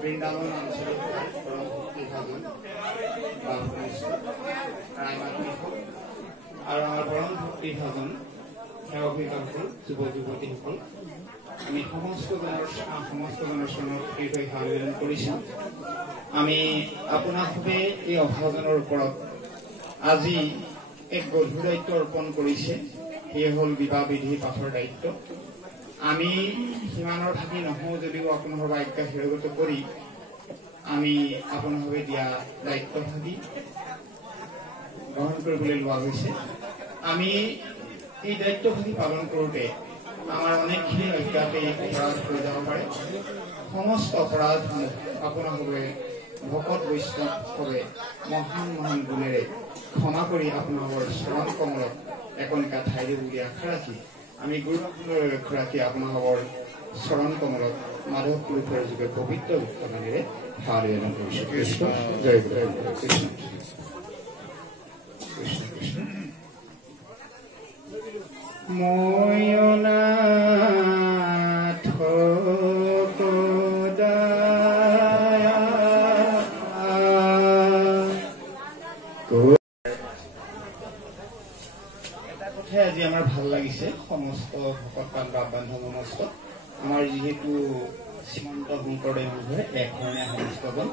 Vrindavan অঞ্চলেৰ R আমাৰ পৰম ভক্তি ভজন সেৱাভিভাৱকৰ যুৱ যুৱতীসকল আমি সমস্ত জনৰ চৰণত হৃদয় আবেদন কৰিছোঁ। আমি আপোনাসৱে এই অভাজনৰ ওপৰত আজি এক গধুৰ দায়িত্ব অৰ্পণ কৰিছে, সেয়ে হ'ল বিবাহ বিধি পাঠৰ দায়িত্ব। আমি সিমানৰ ভাগি নহওঁ যদিও আপোনালোকৰ আজ্ঞা শিৰোগত কৰি আমি আপোনালোকে দিয়া দায়িত্ব ভাগি গ্ৰহণ কৰিবলৈ লোৱা হৈছে। আমি এই দায়িত্ব ভাগি পালন কৰোঁতে আমাৰ অনেকখিনি অজ্ঞাতে অপৰাধ হৈ যাব পাৰে। সমস্ত অপৰাধসমূহ আপোনালোকে ভকত বৈষ্ণৱভাৱে মহান মহান গুণেৰে ক্ষমা কৰি আপোনালোকৰ চৰণ কমলত একনিকা ঠাই দিব বুলি আশা ৰাখি আমি গুৰুসকলৰ লক্ষ্য ৰাখি আপোনালোকৰ চৰণ কমলত মাধৱ পুৰুষৰ যোগে পবিত্ৰ উৎসৱেৰে সেৱা নিবেদন কৰিছোঁ। কৃষ্ণ জয় গুৰু কৃষ্ণ কৃষ্ণ কৃষ্ণ। ময়নাথ আজি আমাৰ ভাল লাগিছে। সমস্ত ভকত বান্ধৱ সমস্ত আমাৰ যিহেতু শ্ৰীমন্ত শংকৰদেৱ হয় একধৰণীয়া সংস্থাপন,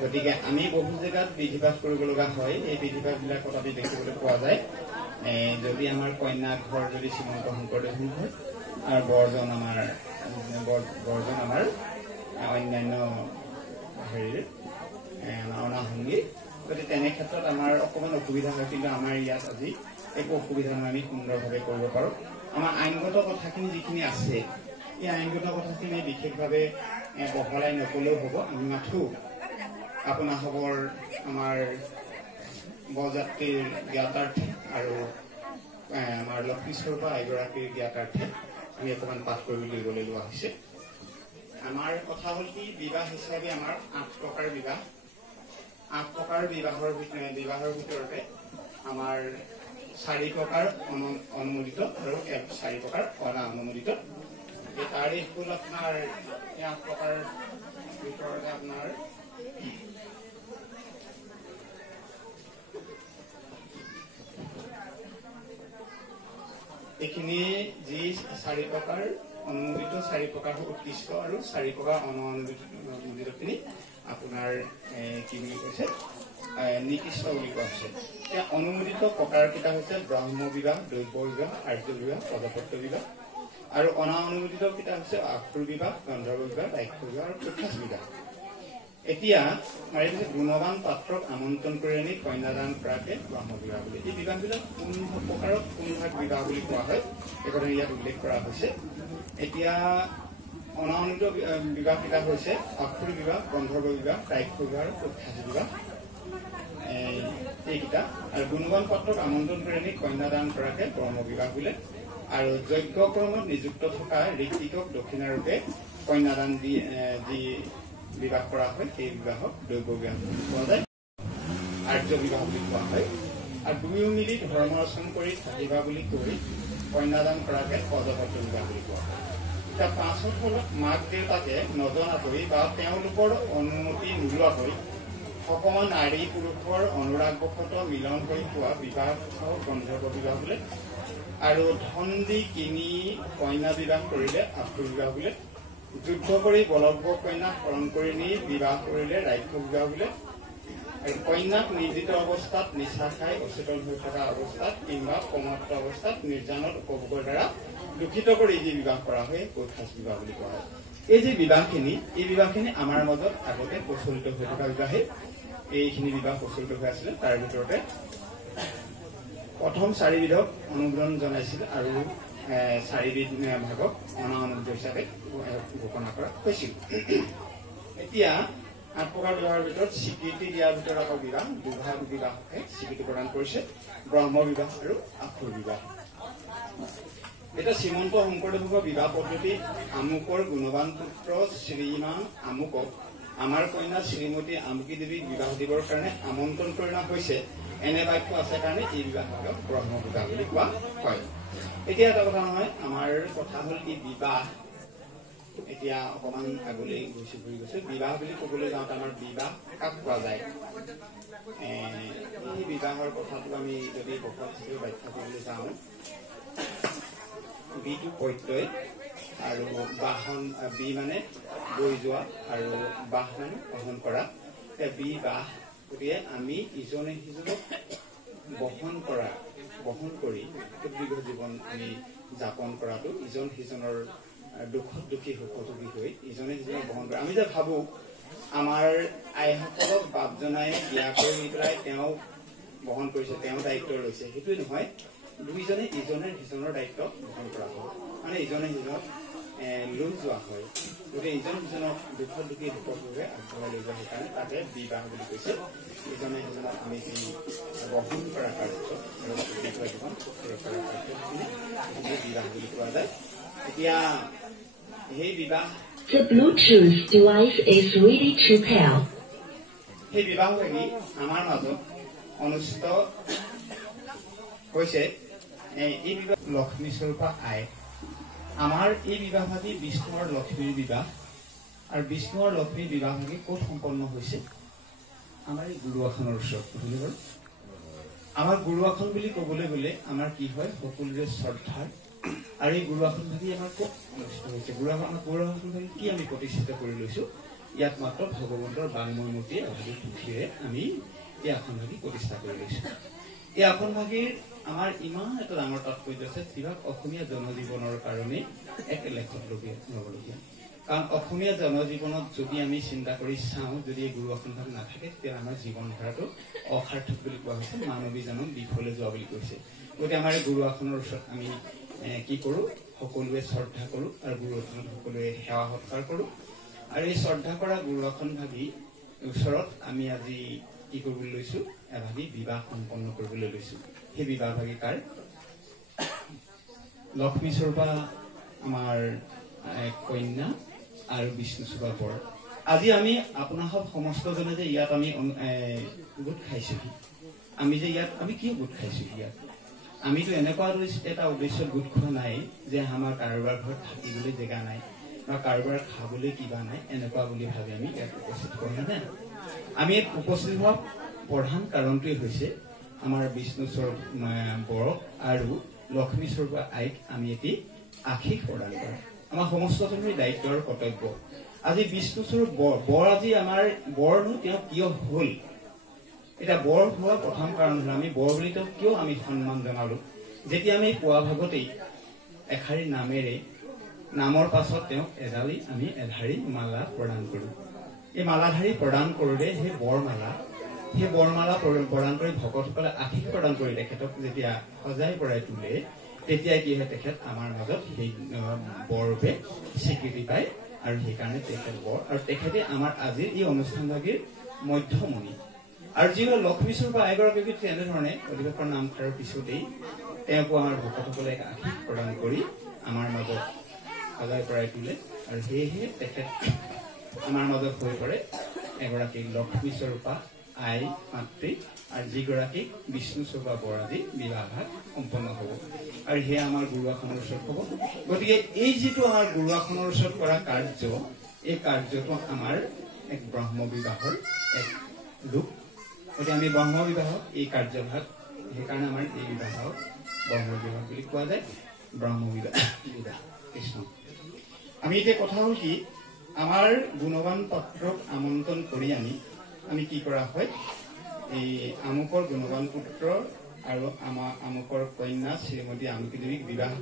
গতিকে আমি বহু জেগাত বিধিপাঠ কৰিব লগা হয়। এই বিধিপাঠবিলাকত আমি দেখিবলৈ পোৱা যায় যদি আমাৰ কন্যা ঘৰ যদি শ্ৰীমন্ত শংকৰদেৱ হয় আৰু বৰজন আমাৰ অন্যান্য হেৰিৰ অনাসংগী, গতিকে তেনে ক্ষেত্ৰত আমাৰ অকণমান অসুবিধা হয়। কিন্তু আমাৰ ইয়াত আজি একো অসুবিধা নহয়, আমি সুন্দৰভাৱে কৰিব পাৰোঁ। আমাৰ আইনগত কথাখিনি যিখিনি আছে এই আইনগত কথাখিনি বিশেষভাৱে বহলাই নকলেও হ'ব। আমি মাথো আপোনালোকৰ আমাৰ বৰযাত্ৰীৰ জ্ঞাতাৰ্থে আৰু আমাৰ লক্ষ্মীস্বৰূপা এগৰাকীৰ জ্ঞাতাৰ্থে আমি অকণমান পাঠ কৰিবলৈ লোৱা হৈছে। আমাৰ কথা হ'ল কি, বিবাহ হিচাপে আমাৰ 8 প্ৰকাৰ বিবাহ। 8 প্ৰকাৰ বিবাহৰ ভিতৰতে আমাৰ 4 প্ৰকাৰ অনুমোদিত আৰু 4 প্ৰকাৰ অনানুমোদিত। তাৰে হ'ল আপোনাৰ 8 প্ৰকাৰ ভিতৰতে আপোনাৰ এইখিনি যি 4 প্ৰকাৰ অনুমোদিত, 4 প্ৰকাৰ উৎকৃষ্ট আৰু 4 প্ৰকাৰ অনুমোদিতখিনি আপোনাৰ কি বুলি কৈছে নিকৃষ্ট বুলি কোৱা হৈছে। এতিয়া অনুমোদিত প্ৰকাৰকেইটা হৈছে ব্ৰহ্ম বিবাহ, দৈৱ বিবাহ, আৰ্য বিবাহ, পদপত্য বিবাহ। আৰু অনানুমোদিত কেইটা হৈছে আখুৰ বিবাহ, গন্ধৰ্ব বিবাহ, ৰাক্ষ বিবাহ আৰু কুঠাস বিবাহ। এতিয়া গুণৱান পাত্ৰক আমন্ত্ৰণ কৰি আনি কন্যাদান কৰাকে ব্ৰহ্ম বিবাহ বুলি। এই বিবাহবিলাক কোন প্ৰকাৰত কোন ভাগ বিবাহ বুলি কোৱা হয় এই কথা ইয়াত উল্লেখ কৰা হৈছে। এতিয়া অনানুমোদিত বিবাহকেইটা হৈছে আখুৰ বিবাহ, গন্ধৰ্ব বিবাহ, ৰাক্ষ বিবাহ আৰু কুঠাস বিবাহ। এইকেইটা আৰু গুণৱান পাত্ৰক আমন্ত্ৰণ কৰি আনি কন্যাদান কৰাকে ব্ৰহ্ম বিবাহ বোলে। আৰু যজ্ঞ কৰ্মত নিযুক্ত থকা ঋষিকক দক্ষিণাৰূপে কন্যাদান যি বিবাহ কৰা হয় সেই বিবাহক দৈৱ বিবাহ বুলি কোৱা যায়, আৰ্য বিবাহ বুলি কোৱা হয়। আৰু দুয়ো মিলি ধৰ্ম ৰচন কৰি থাকিবা বুলি কৈ কন্যাদান কৰাকে পদপত্য বিবাহ বুলি কোৱা হয়। এতিয়া 5ত হ'ল মাক দেউতাকে নজনাকৈ বা তেওঁলোকৰ অনুমতি নোলোৱাকৈ সকলো নাৰী পুৰুষৰ অনুৰাগবশত মিলন হৈ পোৱা বিবাহ গন্ধৰ্ব বিবাহ বোলে। আৰু ধন দি কিনি কন্যা বিবাহ কৰিলে আখুৰ বিবাহ বোলে। যুদ্ধ কৰি বলব্য কন্যাক হৰণ কৰি নি বিবাহ কৰিলে ৰাক্ষ বিবাহ বোলে। আৰু কন্যাক নিৰ্জিত অৱস্থাত নিচা খাই অচেতন হৈ থকা অৱস্থাত কিংবা কমত্ব অৱস্থাত নিৰ্যাতন উপভোগৰ দ্বাৰা দূষিত কৰি যি বিবাহ কৰা হয় কুঠাস বিবাহ বুলি কোৱা হয়। এই যে বিবাহখিনি এই বিবাহখিনি আমাৰ মাজত আগতে প্ৰচলিত হৈ থকা বিবাহে এইখিনি বিবাহ প্ৰচলিত হৈ আছিল তাৰ ভিতৰতে প্ৰথম 4 বিধক অনুমোদন জনাইছিল আৰু 4 বিধ ভাগক অনানুমোদিত হিচাপে ঘোষণা কৰা হৈছিল এতিয়া 8 প্ৰকাৰ বিবাহৰ ভিতৰত স্বীকৃতি দিয়াৰ ভিতৰত আকৌ বিবাহ দুভাগ বিবাহকে স্বীকৃতি প্ৰদান কৰিছে ব্ৰহ্ম বিবাহ আৰু আখুৰ বিবাহ এটা শ্ৰীমন্ত শংকৰদেৱৰ বিবাহ পদ্ধতি আমুকৰ গুণৱান পুত্ৰ শ্ৰীমান আমুকক আমাৰ কন্যা শ্ৰীমতী আমুকী দেৱীক বিবাহ দিবৰ কাৰণে আমন্ত্ৰণ কৰি অনা হৈছে এনে বাক্য আছে কাৰণে এই বিবাহক ব্ৰহ্ম বিবাহ বুলি কোৱা হয় এতিয়া এটা কথা নহয় আমাৰ কথা হ'ল কি বিবাহ এতিয়া অকমান আগলৈ গৈছে বিবাহ বুলি ক'বলৈ যাওঁতে আমাৰ বিবাহ কাক কোৱা যায় এই বিবাহৰ কথাটো আমি যদি বহলভাৱে ব্যাখ্যা কৰিবলৈ যাওঁ বিটো প্ৰত্যয় আৰু বাহন বি মানে বৈ যোৱা আৰু বাহ মানে বহন কৰা বিবাহ গতিকে আমি ইজনে সিজনক বহন কৰি দীৰ্ঘ জীৱন আমি যাপন কৰাটো ইজন সিজনৰ দুখত দুখী সুখী হৈ ইজনে সিজনক বহন কৰা আমি যে ভাবো আমাৰ আইসকলক বাপজনাই বিয়া কৰি পেলাই তেওঁ বহন কৰিছে তেওঁ দায়িত্ব লৈছে সেইটোৱে নহয় দুইজনে ইজনে সিজনৰ দায়িত্ব বহন কৰা হয় মানে ইজনে সিজনক লৈ যোৱা হয় গতিকে ইজন সিজনক দুখত দুখী সুখভাৱে আগবঢ়াই লৈ যোৱা সেইকাৰণে তাতে বিবাহ বুলি কৈছে ইজনে সিজনক আমি বহন কৰা কাৰ্য আৰু দীৰ্ঘ জীৱন কৰা কাৰ্যখিনি বিবাহ বুলি কোৱা যায় এতিয়া সেই বিবাহ The Bluetooth device is ready to pair. সেই বিবাহ লাগি আমাৰ মাজত অনুষ্ঠিত হৈছে এই বিবাহ লক্ষ্মী স্বৰূপা আই আমাৰ এই বিবাহ ভাগি বিষ্ণু আৰু লক্ষ্মীৰ বিবাহ আৰু বিষ্ণু আৰু লক্ষ্মীৰ বিবাহ ভাগি ক'ত সম্পন্ন হৈছে আমাৰ এই গুৰুৱাখনৰ ওচৰত আমাৰ গুৰুৱাখন বুলি ক'বলৈ গ'লে আমাৰ কি হয় সকলোৰে শ্ৰদ্ধাৰ আৰু এই গুৰুৱাখন ভাগি আমাৰ ক'ত অনুষ্ঠিত হৈছে গুৰুৱাখন ভাগি কি আমি প্ৰতিষ্ঠিত কৰি লৈছো ইয়াত মাত্ৰ ভগৱন্তৰ বাংময় মূৰ্তি এভাগি পুথিৰে আমি এই আসন ভাগি প্ৰতিষ্ঠা কৰি লৈছো এই আসন ভাগিৰ আমাৰ ইমান এটা ডাঙৰ তাৎপৰ্য আছে যিভাগ অসমীয়া জনজীৱনৰ কাৰণে এক লেখত ল'বলগীয়া কাৰণ অসমীয়া জনজীৱনত যদি আমি চিন্তা কৰি চাওঁ যদি এই গুৰু আসন ভাগ নাথাকে তেতিয়া আমাৰ জীৱন ধাৰাটো অসাৰ্থক বুলি কোৱা হৈছে মানৱী জনম বিফলে যোৱা বুলি কৈছে গতিকে আমাৰ এই গুৰু আসনৰ ওচৰত আমি কি কৰোঁ সকলোৱে শ্ৰদ্ধা কৰোঁ আৰু গুৰু আসনত সকলোৱে সেৱা সৎকাৰ কৰোঁ আৰু এই শ্ৰদ্ধা কৰা গুৰু আসন ভাগি ওচৰত আমি আজি কি কৰিবলৈ লৈছো এভাগি বিবাহ সম্পন্ন কৰিবলৈ লৈছো সেই বিবাহ ভাগি কাৰ লক্ষ্মী স্বৰূপা আমাৰ কন্যা আৰু বিষ্ণু স্বৰূপা বৰ আজি আমি আপোনাসব সমস্তজনে যে ইয়াত আমি গোট খাইছোহি আমি যে ইয়াত আমি কিয় গোট খাইছোহি ইয়াত আমিতো এনেকুৱা এটা উদ্দেশ্যত গোট খোৱা নাই যে আমাৰ কাৰোবাৰ ঘৰত থাকিবলৈ জেগা নাই বা কাৰোবাৰ খাবলৈ কিবা নাই এনেকুৱা বুলি ভাবি আমি ইয়াত উপস্থিত হোৱা নাই আমি ইয়াত উপস্থিত হোৱা প্ৰধান কাৰণটোৱে হৈছে আমাৰ বিষ্ণু স্বৰূপ বৰক আৰু লক্ষ্মী স্বৰূপ আইক আমি এটি আশীষ প্ৰদান কৰা আমাৰ সমস্তজনৰ দায়িত্ব আৰু কৰ্তব্য আজি বিষ্ণু স্বৰূপ বৰ আজি আমাৰ বৰনো তেওঁ কিয় হ'ল এটা বৰ হোৱা প্ৰথম কাৰণ হ'ল আমি বৰ বুলি তেওঁ কিয় আমি সন্মান জনালো যেতিয়া আমি পুৱা ভাগতেই এষাৰী নামেৰে নামৰ পাছত তেওঁক আমি এধাৰী মালা প্ৰদান কৰো এই মালাধাৰী প্ৰদান কৰোঁতে সেই বৰমালা প্ৰদান কৰি ভকতসকলে আশীষ প্ৰদান কৰি তেখেতক যেতিয়া সজাই পৰাই তোলে তেতিয়া কি হয় তেখেত আমাৰ মাজত সেই বৰৰূপে স্বীকৃতি পায় আৰু সেইকাৰণে তেখেত বৰ আৰু তেখেতে আমাৰ আজিৰ এই অনুষ্ঠানভাগীৰ মধ্যমণি আৰু যিবোৰ লক্ষ্মী স্বৰূপা আইগৰাকীক তেনেধৰণে অধিৱেশনৰ নামষাৰৰ পিছতেই তেওঁকো আমাৰ ভকতসকলে আশীষ প্ৰদান কৰি আমাৰ মাজত সজাই পৰাই তোলে আৰু সেয়েহে তেখেত আমাৰ মাজত হৈ পৰে এগৰাকী লক্ষ্মী স্বৰূপা আই মাতৃ আৰু যিগৰাকী বিষ্ণু স্বৰূপা বৰ আজি বিবাহ ভাগ সম্পন্ন হ'ব আৰু সেয়া আমাৰ গুৰু আসনৰ ওচৰত হ'ব গতিকে এই যিটো আমাৰ গুৰু আসনৰ ওচৰত কৰা কাৰ্য এই কাৰ্যটো আমাৰ এক ব্ৰহ্ম বিবাহৰ এক ৰূপ গতিকে আমি ব্ৰহ্ম বিবাহক এই কাৰ্যভাগ সেইকাৰণে আমাৰ এই বিবাহক ব্ৰহ্ম বিবাহ বুলি কোৱা যায় ব্ৰহ্ম বিবাহ কৃষ্ণ আমি এতিয়া কথা হ'ল কি আমাৰ গুণৱান পাত্ৰক আমন্ত্ৰণ কৰি আনি আমি কি কৰা হয় এই আমুকৰ গুণৱান পুত্ৰ আৰু আমুকৰ কন্যা শ্ৰীমতী আমুকী দেৱীক বিবাহ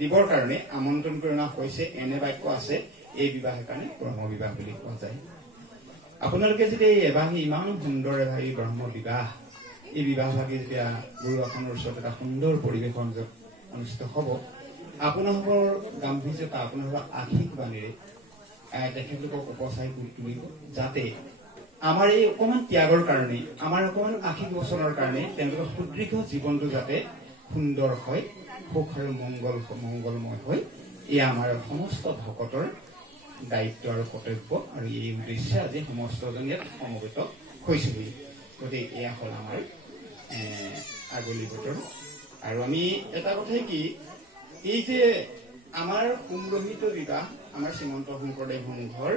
দিবৰ কাৰণে আমন্ত্ৰণ কৰি অনা হৈছে এনে বাক্য আছে এই বিবাহেৰ কাৰণে ব্ৰহ্ম বিবাহ বুলি কোৱা যায়। আপোনালোকে যদি এবাহি ইমান সুন্দৰ এভাগী ব্ৰহ্ম বিবাহ এই বিবাহভাগী যেতিয়া গুৰু আসনৰ ওচৰত এটা সুন্দৰ পৰিৱেশন অনুষ্ঠিত হ'ব, আপোনালোকৰ গাম্ভীৰ্যতা আপোনালোকৰ আশীষ বাণীৰে তেখেতলোকক উপচাই তুলিব, যাতে আমাৰ এই অকণমান ত্যাগৰ কাৰণে, আমাৰ অকণমান আশীষ বচনৰ কাৰণে তেওঁলোকৰ সুদীৰ্ঘ জীৱনটো যাতে সুন্দৰ হয়, সুখ আৰু মংগলময় হয়, এয়া আমাৰ সমস্ত ভকতৰ দায়িত্ব আৰু কৰ্তব্য। আৰু এই উদ্দেশ্যে আজি সমস্তজন ইয়াত সমবেত হৈছোহি। গতিকে এয়া হ'ল আমাৰ আগলি বতৰ। আৰু আমি এটা কথাই কি, এই যে আমাৰ কুম্ভহিত বিবাহ আমাৰ শ্ৰীমন্ত শংকৰদেৱ সংঘৰ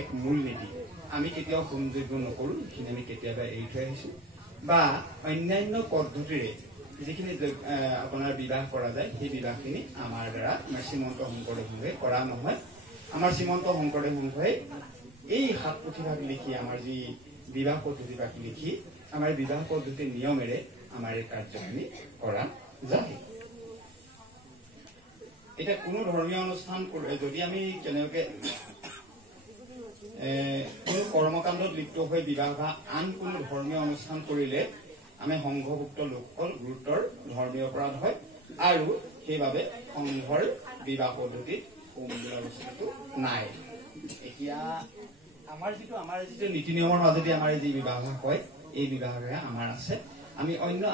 এক মূল নীতি। আমি কেতিয়াও হোম যজ্ঞ নকৰোঁ, সেইখিনি আমি কেতিয়াবা এৰি থৈ আহিছোঁ, বা অন্যান্য পদ্ধতিৰে যিখিনি আপোনাৰ বিবাহ কৰা যায় সেই বিবাহখিনি আমাৰ দ্বাৰা আমাৰ শ্ৰীমন্ত শংকৰদেৱ সংঘে কৰা নহয়। আমাৰ শ্ৰীমন্ত শংকৰদেৱ সংঘই এই 7 পুথিভাগ লিখি, আমাৰ যি বিবাহ পদ্ধতিভাগ লিখি, আমাৰ বিবাহ পদ্ধতিৰ নিয়মেৰে আমাৰ এই কাৰ্যখিনি কৰা যায়। এতিয়া কোনো ধৰ্মীয় অনুষ্ঠান যদি আমি কেনেকৈ কোনো কৰ্মকাণ্ডত লিপ্ত হৈ বিবাহ বা আন কোনো ধৰ্মীয় অনুষ্ঠান কৰিলে আমি সংঘভুক্ত লোকসকল গুৰুতৰ ধৰ্মীয় অপৰাধ হয়, আৰু সেইবাবে সংঘৰ বিবাহ পদ্ধতিত হোম বোলা বস্তুটো নাই। এতিয়া আমাৰ যিটো নীতি নিয়মৰ মাজেদি আমাৰ যি বিবাহ হয়, এই বিবাহে আমাৰ আছে।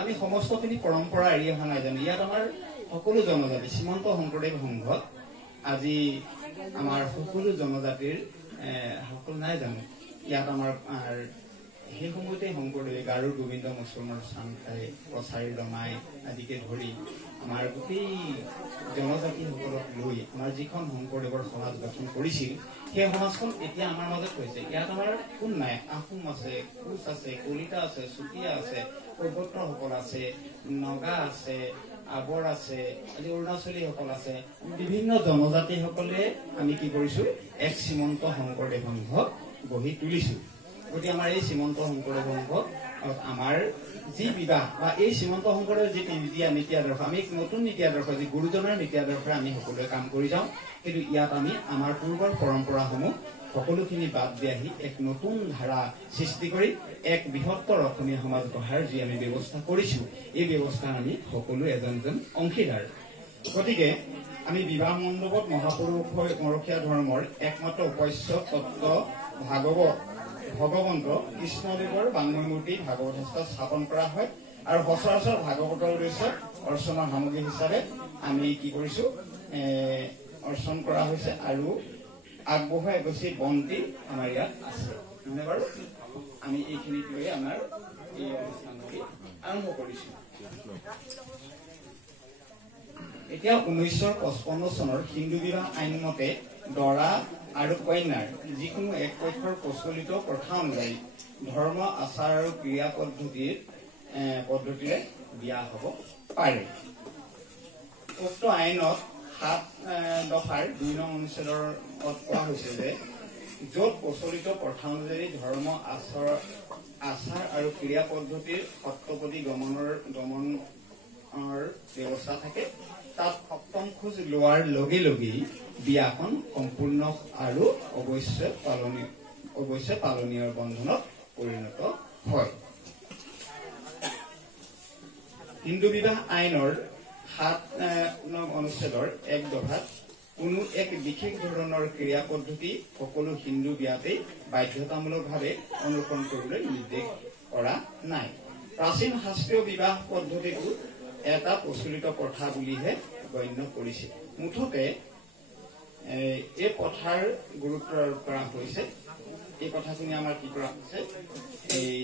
আমি সমস্তখিনি পৰম্পৰা এৰি অহা নাই জানো। ইয়াত আমাৰ সকলো জনজাতি শ্ৰীমন্ত শংকৰদেৱ সংঘত আজি আমাৰ সকলো জনজাতিৰ সকলো নাই জানো। ইয়াত আমাৰ সেই সময়তে শংকৰদেৱে গাৰো গোবিন্দ মুছলমানৰ চাংখাই কছাৰী ৰমাই আদিকে ধৰি আমাৰ গোটেই জনজাতিসকলক লৈ আমাৰ যিখন শংকৰদেৱৰ সমাজ গঠন কৰিছিল, সেই সমাজখন এতিয়া আমাৰ মাজত হৈছে। ইয়াত আমাৰ কোন নাই, আহোম আছে, কোচ আছে, কলিতা আছে, চুতীয়া আছে, কৈবৰ্তসকল আছে, নগা আছে, আবৰ আছে, আজি অৰুণাচলীসকল আছে, বিভিন্ন জনজাতিসকলে আমি কি কৰিছো, এক শ্ৰীমন্ত শংকৰদেৱ সংঘক গঢ়ি তুলিছো। গতিকে আমাৰ এই শ্ৰীমন্ত শংকৰদেৱ সংঘ আমাৰ যি বিবাহ বা এই শ্ৰীমন্ত শংকৰদেৱৰ যি নীতি আদৰ্শ, আমি নতুন নীতি আদৰ্শ, যি গুৰুজনাৰ নীতি আদৰ্শৰে আমি সকলোৱে কাম কৰি যাওঁ। কিন্তু ইয়াত আমি আমাৰ পূৰ্বৰ পৰম্পৰাসমূহ সকলোখিনি বাদ দি আহি এক নতুন ধাৰা সৃষ্টি কৰি এক বৃহত্তৰ অসমীয়া সমাজ গঢ়াৰ যি আমি ব্যৱস্থা কৰিছো, এই ব্যৱস্থাৰ আমি সকলো এজন অংশীদাৰ। গতিকে আমি বিবাহ মণ্ডপত মহাপুৰুষ মৰখীয়া ধৰ্মৰ একমাত্ৰ উপাস্য তত্ত্ব ভগৱন্ত কৃষ্ণদেৱৰ বাংময় মূৰ্তি ভাগৱত শাস্ত্ৰ স্থাপন কৰা হয়। আৰু সচৰাচৰ ভাগৱতৰ উদ্দেশ্যত অৰ্চনৰ সামগ্ৰী হিচাপে আমি কি কৰিছো, অৰ্চন কৰা হৈছে। আৰু আগবঢ়োৱা এগছি বন্তি আমাৰ ইয়াত আছে, নহয় বাৰু? আমি এইখিনিক লৈ আমাৰ এই অনুষ্ঠানটি আৰম্ভ কৰিছো। এতিয়া 1955 চনৰ হিন্দু বিবাহ আইন মতে দৰা আৰু কন্যাৰ যিকোনো এক পক্ষৰ প্ৰচলিত প্ৰথা অনুযায়ী ধৰ্ম আচাৰ আৰু ক্ৰিয়া পদ্ধতিৰে বিয়া হ'ব পাৰে। উক্ত আইনত 7 দফাৰ 2 নং অনুচ্ছেদৰ কোৱা হৈছে যে য'ত প্ৰচলিত প্ৰথা অনুযায়ী ধৰ্ম আচাৰ আৰু ক্ৰিয়া পদ্ধতিৰ সত্যপতি গমনৰ ব্যৱস্থা থাকে, তাত 7ম খোজ লোৱাৰ লগে লগেই বিয়াখন সম্পূৰ্ণ আৰু অৱশ্যে পালনীয় বন্ধনত পৰিণত হয়। হিন্দু বিবাহ আইনৰ 7 নং অনুচ্ছেদৰ 1 দফাত কোনো এক বিশেষ ধৰণৰ ক্ৰিয়া পদ্ধতি সকলো হিন্দু বিয়াতেই বাধ্যতামূলকভাৱে অনুসৰণ কৰিবলৈ নিৰ্দেশ কৰা নাই। প্ৰাচীন শাস্ত্ৰীয় বিবাহ পদ্ধতিটো এটা প্ৰচলিত প্ৰথা বুলিহে গণ্য কৰিছে। মুঠতে এই প্ৰথাৰ গুৰুত্ব আৰোপ কৰা হৈছে। এই কথাখিনি আমাৰ কি কৰা হৈছে, এই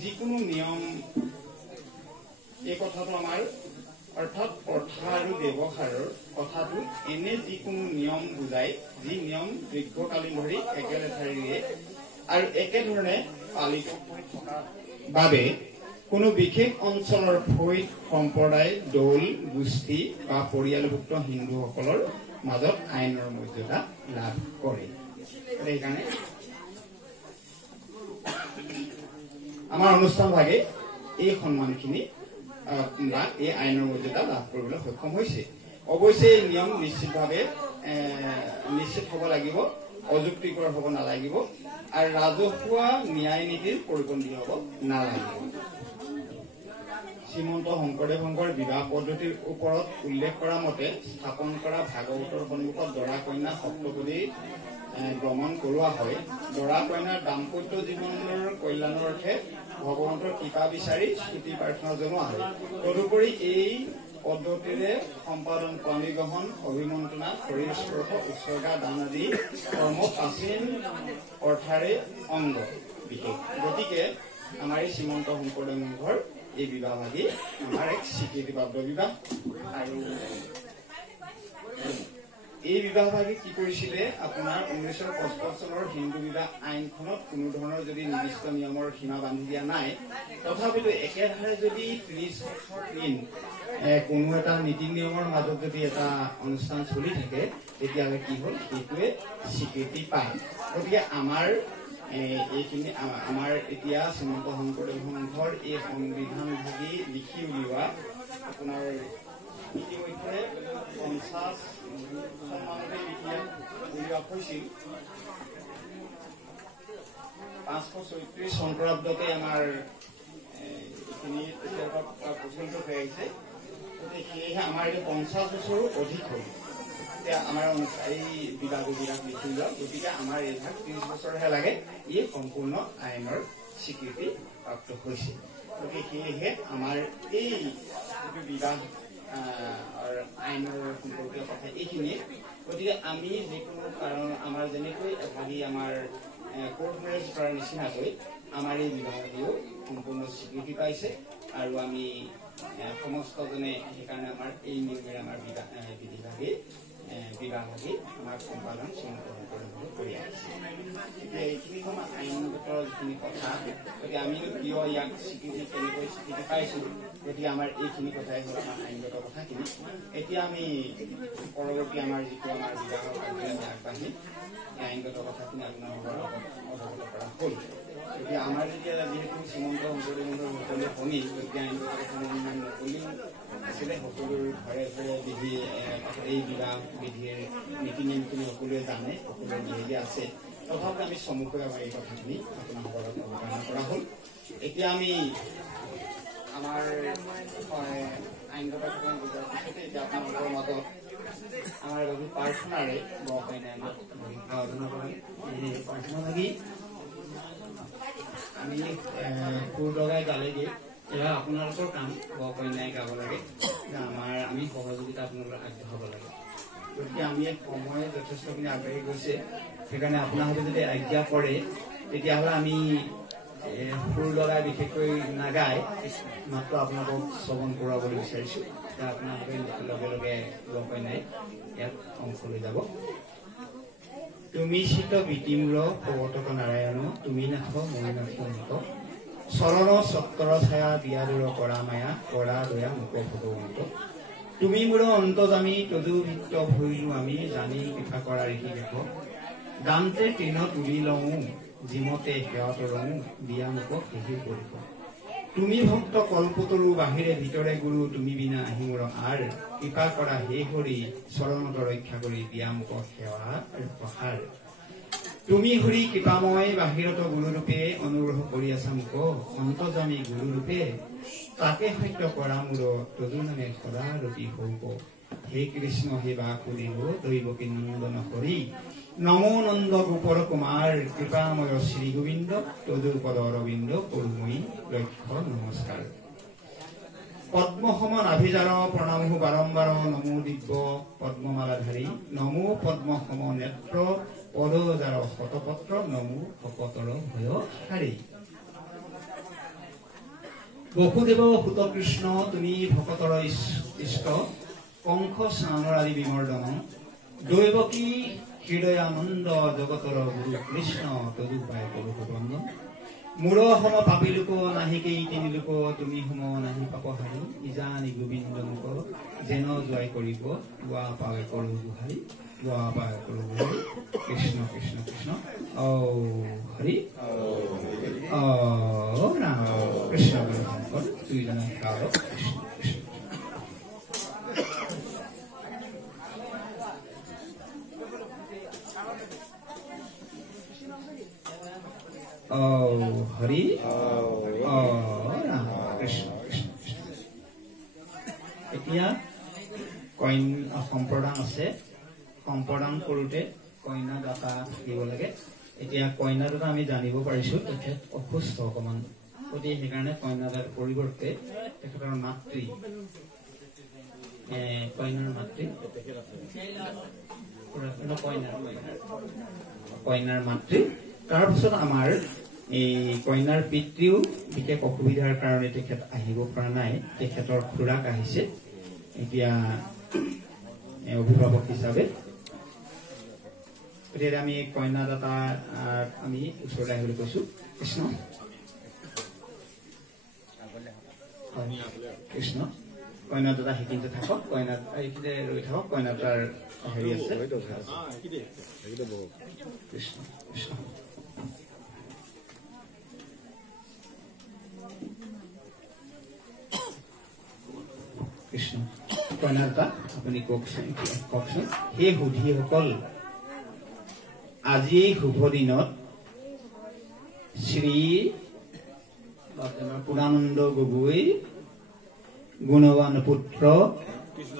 যিকোনো নিয়ম, এই কথাটো আমাৰ অৰ্থাৎ প্ৰথা আৰু ব্যৱহাৰৰ কথাটো এনে যিকোনো নিয়ম বুজায়, যি নিয়ম দীৰ্ঘকালীন ধৰি একেলেঠাৰিৰে আৰু একেধৰণে পালিত হৈ থকাৰ বাবে কোনো বিশেষ অঞ্চলৰ ফৈদ সম্প্ৰদায়, দৌল গোষ্ঠী বা পৰিয়ালভুক্ত হিন্দুসকলৰ মাজত আইনৰ মৰ্যাদা লাভ কৰে। সেইকাৰণে আমাৰ অনুষ্ঠান ভাগে এই সন্মানখিনি বা এই আইনৰ মৰ্যাদা লাভ কৰিবলৈ সক্ষম হৈছে। অৱশ্যে এই নিয়ম নিশ্চিতভাৱে নিশ্চিত হ'ব লাগিব, অযুক্তিকৰ হ'ব নালাগিব, আৰু ৰাজহুৱা ন্যায় নীতিৰ পৰিপন্থী হ'ব নালাগিব। শ্ৰীমন্ত শংকৰদেৱৰ বিবাহ পদ্ধতিৰ ওপৰত উল্লেখ কৰা মতে স্থাপন কৰা ভাগৱতৰ সন্মুখত দৰা কন্যা সপ্তপদী ভ্ৰমণ কৰোৱা হয়। দৰা কন্যাৰ দাম্পত্য জীৱনৰ কল্যাণৰ অৰ্থে ভগৱন্তৰ কৃপা বিচাৰি স্তুতি প্ৰাৰ্থনা জনোৱা হয়। তদুপৰি এই পদ্ধতিৰে সম্পাদন পানী গ্ৰহণ, অভিমন্ত্ৰণা, শৰীৰ স্পৰ্শ, উৎসৰ্গা, দান আদি কৰ্ম প্ৰাচীন অৰ্থাৰে অংগ বিশেষ। গতিকে আমাৰ এই শ্ৰীমন্ত শংকৰদেৱৰ এই বিবাহ ভাগী আমাৰ এক স্বীকৃতিপ্ৰাপ্ত বিবাহ। আৰু এই বিবাহ ভাগী কি কৰিছিলে, আপোনাৰ 1955 চনৰ হিন্দু বিবাহ আইনখনত কোনো ধৰণৰ যদি নিৰ্দিষ্ট নিয়মৰ সীমা বান্ধি দিয়া নাই, তথাপিতো একেধাৰে যদি 30 বছৰ দিন কোনো এটা নীতি নিয়মৰ মাজত যদি এটা অনুষ্ঠান চলি থাকে, তেতিয়াহ'লে কি হ'ল, সেইটোৱে স্বীকৃতি পায়। গতিকে আমাৰ এইখিনি আমাৰ এতিয়া শ্ৰীমন্ত শংকৰদেৱৰ এই সংবিধান ভাগী লিখি উলিওৱা আপোনাৰ ইতিমধ্যে 50 চনমানতে লিখি উলিওৱা হৈছিল। 534 চনপৰাব্দতে আমাৰ এইখিনি প্ৰচলিত হৈ আহিছে। গতিকে সেয়েহে আমাৰ এতিয়া 50 বছৰো অধিক হ'ল এতিয়া আমাৰ এই বিভাগবিলাক লিখি লোৱা। গতিকে আমাৰ এই ভাগ 30 বছৰহে লাগে, ই সম্পূৰ্ণ আইনৰ স্বীকৃতি প্ৰাপ্ত হৈছে। গতিকে সেয়েহে আমাৰ এই যিটো বিবাহ আইনৰ সম্পৰ্কীয় কথা এইখিনিয়ে। গতিকে আমি যিকোনো কাৰণ আমাৰ যেনেকৈ এভাগি আমাৰ কোৰ্ট মেৰেজ কৰাৰ নিচিনাকৈ আমাৰ এই বিবাহটিও সম্পূৰ্ণ স্বীকৃতি পাইছে, আৰু আমি সমস্তজনে সেইকাৰণে আমাৰ এই নিয়মেৰে আমাৰ বিধিভাগী বিবাহভাগী আমাৰ সম্পাদন শ্ৰীমন্ত শংকৰদেৱে কৰি আহিছে। এতিয়া এইখিনি সময় আইনগত যিখিনি কথা, গতিকে আমিনো কিয় ইয়াক স্বীকৃতি কেনেকৈ স্বীকৃতি পাইছো, গতিকে আমাৰ এইখিনি কথাই হ'ল আমাৰ আইনগত কথাখিনি। এতিয়া আমি পৰৱৰ্তী আমাৰ যিটো আমাৰ বিবাহৰ কাৰ্য্য আমি আগবাঢ়িম, এই আইনগত কথাখিনি আপোনালোকৰ লগত অৱগত কৰা হ'ল। গতিকে আমাৰ যেতিয়া যিহেতু শ্ৰীমন্ত শংকৰদেৱৰ সকলোৱে শুনি, গতিকে আইনগত কথাখিনি ইমান নকলিও আছিলে, সকলোৰ ঘৰে ঘৰে বিধি এই বিবাহ বিধিৰ নীতি নিয়মখিনি সকলোৱে জানে, সকলোৰে বিধি আছে। তথাপি আমি চমুকৈ আমাৰ এই কথাখিনি আপোনালোকৰ অৱতাৰণা কৰা হ'ল। এতিয়া আমি আমাৰ আইনগত কথা বুজাৰ পিছতে এতিয়া আপোনালোকৰ মাজত আমাৰ বাবু প্ৰাৰ্থনাৰে বৰ কইনাই আমাক আৰাধনা কৰে। এই প্ৰাৰ্থনা লাগি আমি সুৰ লগাই গালেগৈ, এয়া আপোনালোকৰ কাম, বৰ কইনাই গাব লাগে, আমি সহযোগিতা আপোনালোকৰ আগবঢ়াব লাগে। গতিকে আমি সময় যথেষ্টখিনি আগবাঢ়ি গৈছে, সেইকাৰণে আপোনালোকে যদি আজ্ঞা কৰে তেতিয়াহ'লে আমি সুৰ লগাই বিশেষকৈ নাগাই মাত্ৰ আপোনালোকক শ্ৰৱণ কৰাবলৈ বিচাৰিছোঁ। এতিয়া আপোনালোকে লগে লগে বৰ কইনাই ইয়াত অংশ লৈ যাব। তুমি চিত বিতিমূল প্ৰৱৰ্তক নাৰায়ণ, তুমি নাথ মই নাথ অন্ত, চৰণ চক্ৰ ছায়া বিয়াদুৰ কৰা মায়া, কৰা দয়া মুখ ভগৱন্ত। তুমি মোৰ অন্তজামী তদু ভিত্ত ভৰিলো আমি, জানি কৃপা কৰা ৰীতি দেখ, দান্তে তৃণ তুলি লওঁ, জিমতে সেৱাত ৰওঁ, বিয়া মুখ সেহি কৰিব। তুমি ভক্ত কল্পতৰু বাহিৰে ভিতৰে গুৰু, তুমি বিনা আহি মোৰ আৰ, কৃপা কৰা হে হৰি, চৰণত ৰক্ষা কৰি দিয়া মুখ সেৱা আৰু প্ৰসাৰ। তুমি হৰি কৃপাময় বাহিৰত গুৰুৰূপে, অনুগ্ৰহ কৰি আছা মুখ অন্তৰ্যামী গুৰুৰূপে, তাকে সত্য কৰা মূৰ তদু নামে সদা ৰতি হৌক। হে কৃষ্ণ হে বাসুদেৱ দৈৱকী নন্দন হৰি, নমো নন্দ গোপৰ কুমাৰ, কৃপাময় শ্ৰী গোবিন্দ তদু পদ অৰবিন্দ কৰুময়ী লক্ষ্য নমস্কাৰ। পদ্মসম নাভিজাৰ প্ৰণামহু বাৰম্বাৰ, নমো দিব্য পদ্মমালাধাৰী, নমো পদ্মসম নেত্ৰ পদজাৰ শতপত্ৰ, নমো ভকতৰ ভয় হাৰি। বসুদেৱ সুত কৃষ্ণ তুমি ভকতৰ ইষ্ট, কংস স্নানৰ আদি বিমৰ্দন, দৈৱকী হৃদয়ানন্দ জগতৰ গুৰু কৃষ্ণ তদু পায় কৰো বন্দন। মূৰ সম পাপী লোক নাহিকেই তিনি লোক, তুমি সম নাহি পাপহাৰী, ইজানি গোবিন্দ মুখ যেন জয় কৰিব, গোৱা পাৱে কৰো গুহাৰি, গোৱা পাৱে কৰো গুহাৰি। কৃষ্ণ কৃষ্ণ কৃষ্ণ ঔ হৰি ঔ ৰাম কৃষ্ণ শংকৰ দুইজনে গাও কৃষ্ণ কৃষ্ণ। হৰি ৰাম কৃষ্ণ কৃষ্ণ কৃষ্ণ। এতিয়া সম্প্ৰদান আছে, সম্প্ৰদান কৰোঁতে কন্যা দাতা থাকিব লাগে। এতিয়া কন্যা দাতা আমি জানিব পাৰিছো তেখেত অসুস্থ অকমান, গতিকে সেইকাৰণে কন্যা দাতাৰ পৰিৱৰ্তে তেখেতৰ মাতৃ, কন্যাৰ মাতৃ, কন্যাৰ মাতৃ, তাৰপিছত আমাৰ এই কন্যাৰ পিতৃও বিশেষ অসুবিধাৰ কাৰণে তেখেত আহিব পৰা নাই, তেখেতৰ খুৰাক আহিছে এতিয়া অভিভাৱক হিচাপে। গতিকে আমি কন্যাদাতা আমি ওচৰলৈ আহিবলৈ কৈছো। কৃষ্ণ কৃষ্ণ। কন্যাদাতা সেইখিনিতে থাকক, কন্যা এইখিনিতে ৰৈ থাকক, কন্যাদাতাৰ হেৰি আছে। কৃষ্ণ কৃষ্ণ। কৃষ্ণ। কন্যাদাতা আপুনি কওকচোন। সেই সুধীসকল, আজি এই শুভ দিনত শ্ৰী পুৰানন্দ গগৈ গুণৱান পুত্ৰ কৃষ্ণ,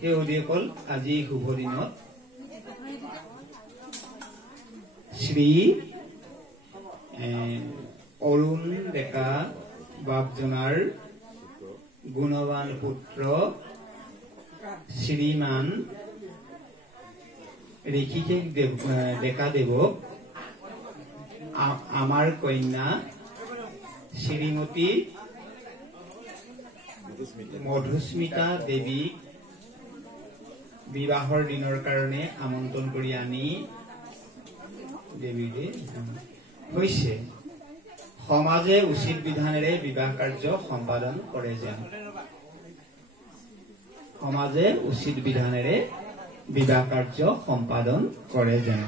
সেই সুধীসকল আজি এই শুভ দিনত শ্ৰী অৰুণ ডেকা বাপজনাৰ গুণৱান পুত্ৰ শ্ৰীমান ঋষিকেশ ডেকা দেৱক আমাৰ কন্যা শ্ৰীমতী মধুস্মিতা দেৱীক বিবাহৰ দিনৰ কাৰণে আমন্ত্ৰণ কৰি আনি দেৱীৰে হৈছে। সমাজে উচিত বিধানেৰে বিবাহ কাৰ্য সম্পাদন কৰে যেন। সমাজে উচিত বিধানেৰে বিবাহ কাৰ্য সম্পাদন কৰে যেন।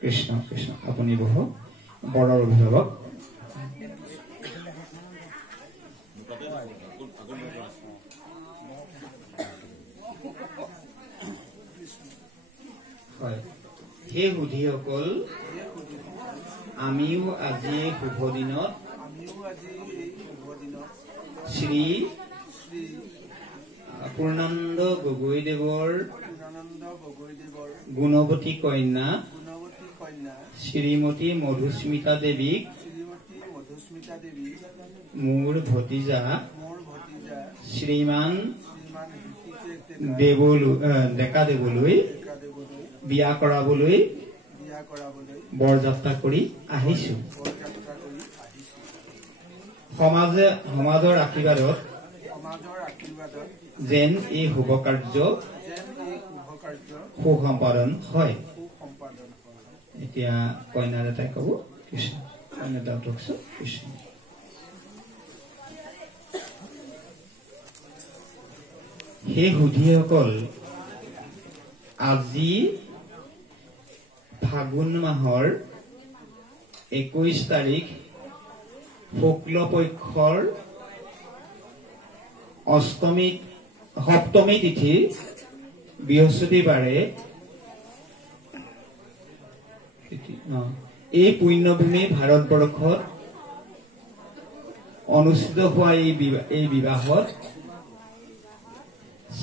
কৃষ্ণ কৃষ্ণ। আপুনি বহক, বৰৰ অভিভাৱক। হয়, সেই সুধীসকল আমিও আজি এই শুভ দিনত শ্ৰী পূৰ্ণানন্দ গগৈদেৱৰ গুণৱতী কন্যা শ্ৰীমতী মধুস্মিতা দেৱীক মোৰ ভতিজা শ্ৰীমান ডেকা দেৱলৈ বিয়া কৰাবলৈ বৰযাত্ৰা কৰি আহিছো। সমাজৰ আশীৰ্বাদত যেন এই শুভ কাৰ্য সুসম্পাদন হয়। এতিয়া কন্যাদাতাই কব। কৃষ্ণ। কন্যাদাতা কৃষ্ণ। সেই সুধীসকল আজি ফাগুন মাহৰ 21 তাৰিখ শুক্ল পক্ষৰ সপ্তমী তিথি বৃহস্পতিবাৰে এই পুণ্যভূমি ভাৰতবৰ্ষত অনুষ্ঠিত হোৱা এই বিবাহত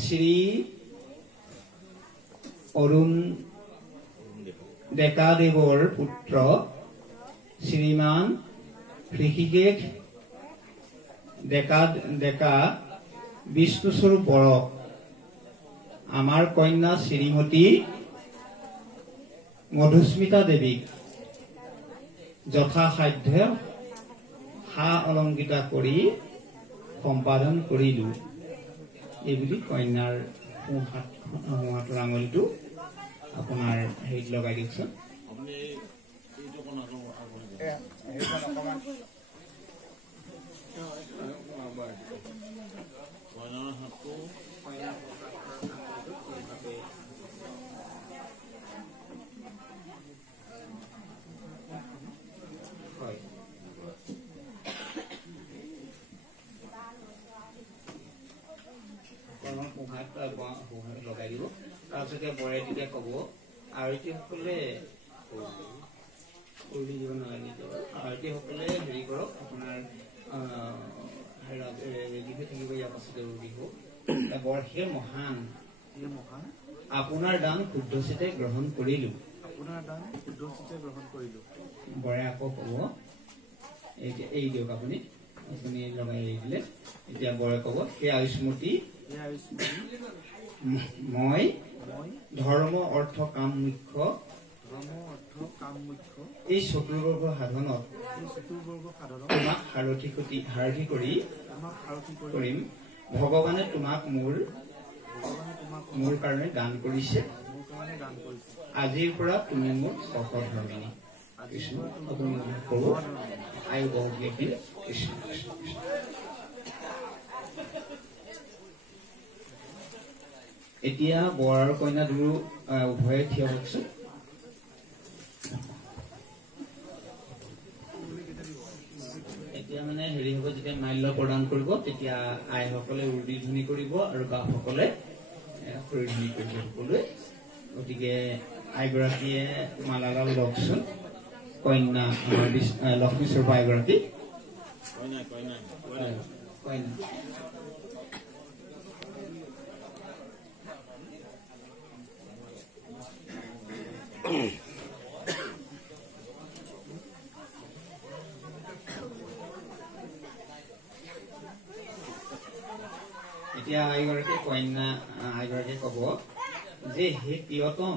শ্ৰী অৰুণ ডেকা দেৱৰ পুত্ৰ শ্ৰীমান ঋষিকেশ ডেকা বিষ্ণুস্বৰূপ বৰক আমাৰ কন্যা শ্ৰীমতী মধুস্মিতা দেৱীক যথাসাধ্য সা অলংকৃতা কৰি সম্পাদন কৰিলো। এইবুলি কন্যাৰ সোঁহাতৰ আঙুলিটো আপোনাৰ হেৰিত লগাই দিওকচোন। কৰ্মৰ পোহাত লগাই দিব তাৰপিছতে বৰে তেতিয়া ক'ব আৰতীসকলে উৰি দিব নালাগে আৰতীসকলে হেৰি কৰক আপোনাৰ ৰেডি হৈ থাকিব ইয়াৰ পাছতে বিহু বৰ হে মহান আপোনাৰ দান শুদ্ধচিতে গ্ৰহণ কৰিলো বৰে আকৌ ক'ব এই দিয়ক আপুনি লগাই এৰি দিলে এতিয়া বৰে ক'ব সেই আয়ুষ্মতি মই ধৰ্ম অৰ্থ কাম মুখ্য এই চতুৰ্বৰ্গ সাধনত তোমাক সাৰথি কৰিম ভগৱানে তোমাক মোৰ কাৰণে দান কৰিছে আজিৰ পৰা তুমি মোৰ সহধৰ্মিনী কৃষ্ণ আপুনি কব আয়ু বহু কৃষ্ণ এতিয়া বৰ আৰু কইনা দুয়ো উভয়ে থিয় হওকচোন এতিয়া মানে হেৰি হ'ব যেতিয়া মাল্য প্ৰদান কৰিব তেতিয়া আইসকলে উৰ্দিধ্বনি কৰিব আৰু বাপসকলে পৰিধ্বনি কৰিব সকলোৱে গতিকে আইগৰাকীয়ে মালাডাল লওকচোন কন্যা আমাৰ লক্ষ্মী স্বৰূপা আইগৰাকী কন্যা এতিয়া আইগৰাকীয়ে কব যে হে প্ৰিয়তম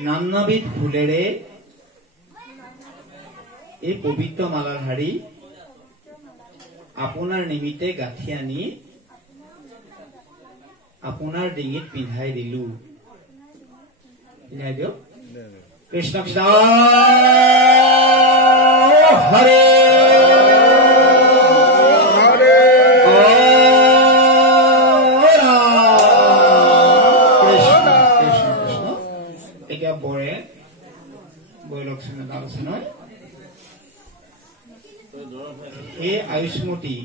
নানাবিধ ফুলেৰে এই পবিত্ৰ মালাধাৰী আপোনাৰ নিমিত্তে গাঁঠি আনি আপোনাৰ ডিঙিত পিন্ধাই দিলো পিন্ধাই দিয়ক কৃষ্ণ কৃষ্ণ হৰে হে আয়ুষ্মতী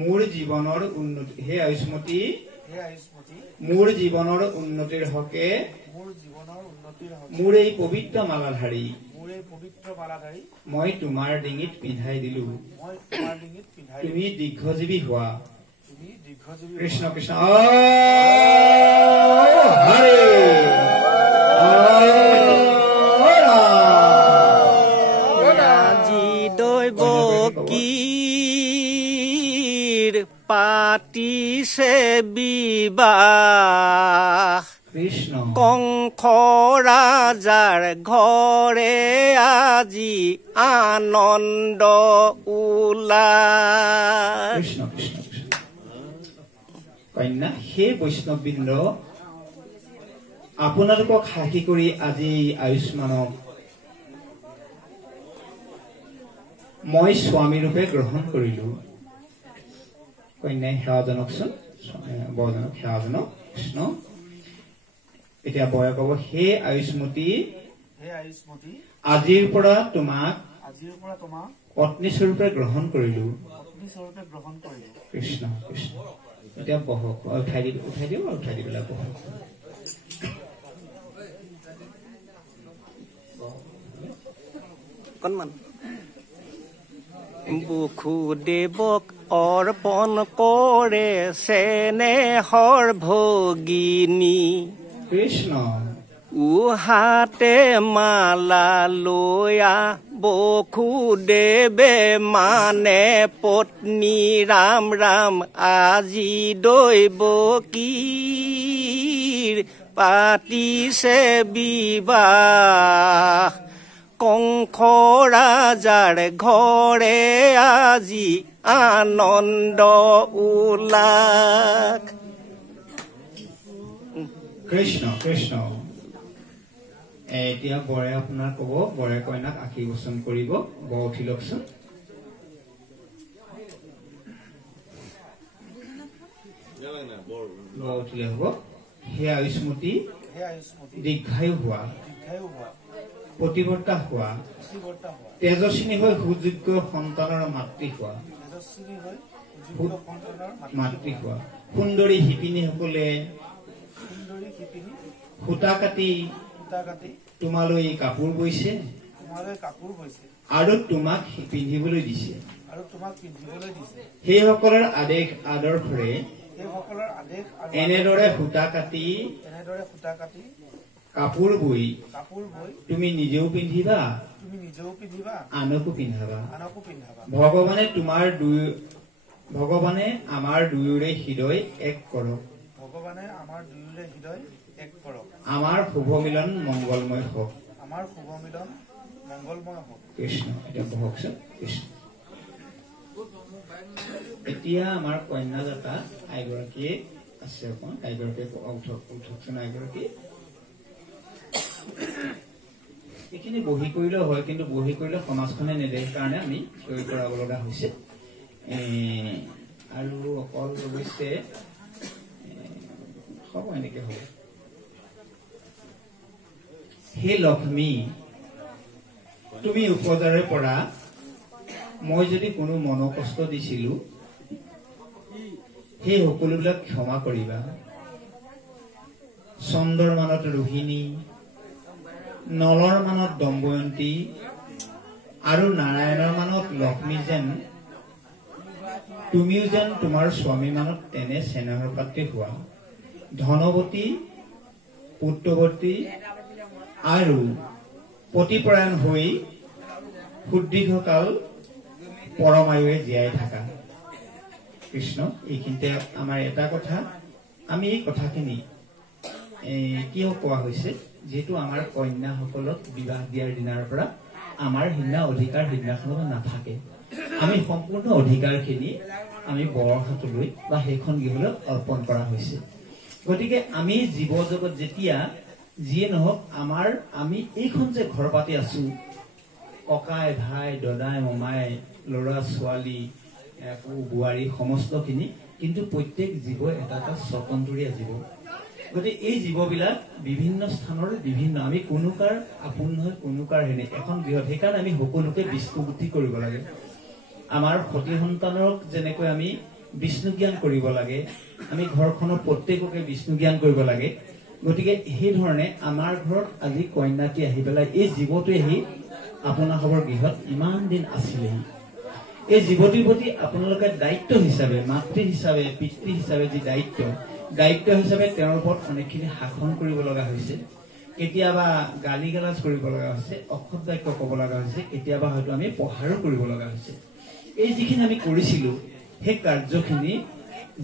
মোৰ জীৱনৰ উন্নতি হে আয়ুষ্মতী মোৰ জীৱনৰ উন্নতিৰ হকে মোৰ এই পবিত্ৰ মালাধাৰী মই তোমাৰ ডিঙিত পিন্ধাই দিলো তুমি দীৰ্ঘজীৱী হোৱা কৃষ্ণ কৃষ্ণ হৰে পাতিছে বিবাহ কংস ৰাজাৰ ঘৰে আজি আনন্দ উল্লাস কন্যা হে বৈষ্ণৱবৃন্দ আপোনালোকক সাক্ষী কৰি আজি আয়ুষ্মানক মই স্বামী ৰূপে গ্ৰহণ কৰিলো কন্যাই সেৱা জনকচোন বৰজনক সেৱা জনক কৃষ্ণ এতিয়া বৰে কব হে আয়ুষ্মতী আজিৰ পৰা তোমাক পত্নী স্বৰূপে গ্ৰহণ কৰিলো কৃষ্ণ কৃষ্ণ এতিয়া বহক উঠাই দিও আৰু উঠাই দি পেলাই বহক অকণমান বসুদেৱক অৰ্পণ কৰে চেনেহৰ ভগিনী কৃষ্ণ উহাতে মালা লৈয়া বসুদেৱে মানে পত্নী ৰাম ৰাম আজি দৈৱকীৰ পাতিছে বিবাহ কংস ৰাজাৰ ঘৰে আজি আনন্দ উল্লাস কৃষ্ণ কৃষ্ণ এতিয়া বৰে আপোনাৰ কব বৰে কইনাক আশীৰ্বচন কৰিব বৰ উঠি লওকচোন বৰ উঠিলে হব হে আয়ুষ্মতী দীৰ্ঘায়ু হোৱা প্ৰতিৱৰ্তা হোৱা তেজস্বিনী হৈ সুযোগ্য সন্তানৰ মাতৃ হোৱা মাতৃ হোৱা সুন্দৰী শিপিনীসকলে সূতা কাটি তোমালৈ কাপোৰ বৈছে আৰু তোমাক পিন্ধিবলৈ দিছে সেইসকলৰ আদেশ আদৰ্শৰে এনেদৰে সূতা কাটি কাপোৰ বৈ তুমি নিজেও পিন্ধিবা আনকো পিন্ধাবা ভগৱানে আমাৰ দুয়োৰে হৃদয় এক কৰক আমাৰ শুভ মিলন মংগলময় হওক কৃষ্ণ এতিয়া বহকচোন কৃষ্ণ এতিয়া আমাৰ কন্যাদাতা আইগৰাকীয়ে আছে অকণ আইগৰাকীয়ে উঠকচোন আইগৰাকী এইখিনি বহি কৰিলেও হয় কিন্তু বহি কৰিলে সমাজখনে নেদেখে কাৰণে আমি তৈয়াৰ কৰাব লগা হৈছে আৰু অকল অৱশ্যে হ'ব এনেকে হ'ব হে লক্ষ্মী তুমি উপজাৰে পৰা মই যদি কোনো মনকষ্ট দিছিলো সেই সকলোবিলাক ক্ষমা কৰিবা চন্দ্ৰৰ মানত ৰোহিণী নলৰ মানত দম্বয়ন্তী আৰু নাৰায়ণৰ মানত লক্ষ্মী যেন তুমিও যেন তোমাৰ স্বামী মানত তেনে চেনেহৰ পাত্ৰী হোৱা ধনৱতী পুত্ৰৱতী আৰু প্ৰতিপৰায়ণ হৈ সুদীৰ্ঘকাল পৰমায়ুৱে জীয়াই থাকা কৃষ্ণ এইখিনিতে আমাৰ এটা কথা আমি এই কথাখিনি কিয় কোৱা হৈছে যেহেতু আমাৰ কন্যাসকলক বিবাহ দিয়াৰ দিনাৰ পৰা আমাৰ সিদিনা অধিকাৰ সিদিনাখনত নাথাকে আমি সম্পূৰ্ণ অধিকাৰখিনি আমি বৰৰ হাতলৈ বা সেইখন গৃহলৈ অৰ্পণ কৰা হৈছে গতিকে আমি জীৱ জগত যেতিয়া যিয়ে নহওক আমি এইখন যে ঘৰ পাতি আছো ককাই ভাই দদাই মমাই ল'ৰা ছোৱালী বোৱাৰী সমস্তখিনি কিন্তু প্ৰত্যেক জীৱ এটা এটা স্বতন্ত্ৰীয়া জীৱ গতিকে এই জীৱবিলাক বিভিন্ন স্থানৰ বিভিন্ন আমি কোনোকাৰ আপোন নহয় কোনোকাৰ হেনে এখন গৃহত সেইকাৰণে আমি সকলোকে বিষ্ণুবুদ্ধি কৰিব লাগে আমাৰ সতী সন্তানক যেনেকৈ আমি বিষ্ণু জ্ঞান কৰিব লাগে আমি ঘৰখনৰ প্ৰত্যেককে বিষ্ণু জ্ঞান কৰিব লাগে গতিকে সেই ধৰণে আমাৰ ঘৰত আজি কন্যাটি আহি পেলাই এই জীৱটোৱে আহি আপোনালোকৰ গৃহত ইমান দিন আছিলেহি এই জীৱটিৰ প্ৰতি আপোনালোকে দায়িত্ব হিচাপে মাতৃ হিচাপে পিতৃ হিচাপে যি দায়িত্ব হিচাপে তেওঁৰ ওপৰত অনেকখিনি শাসন কৰিব লগা হৈছে কেতিয়াবা গালি গালাজ কৰিব লগা হৈছে অসৎ বাক্য ক'ব লগা হৈছে কেতিয়াবা হয়তো আমি প্ৰহাৰো কৰিব লগা হৈছে এই যিখিনি আমি কৰিছিলো সেই কাৰ্যখিনি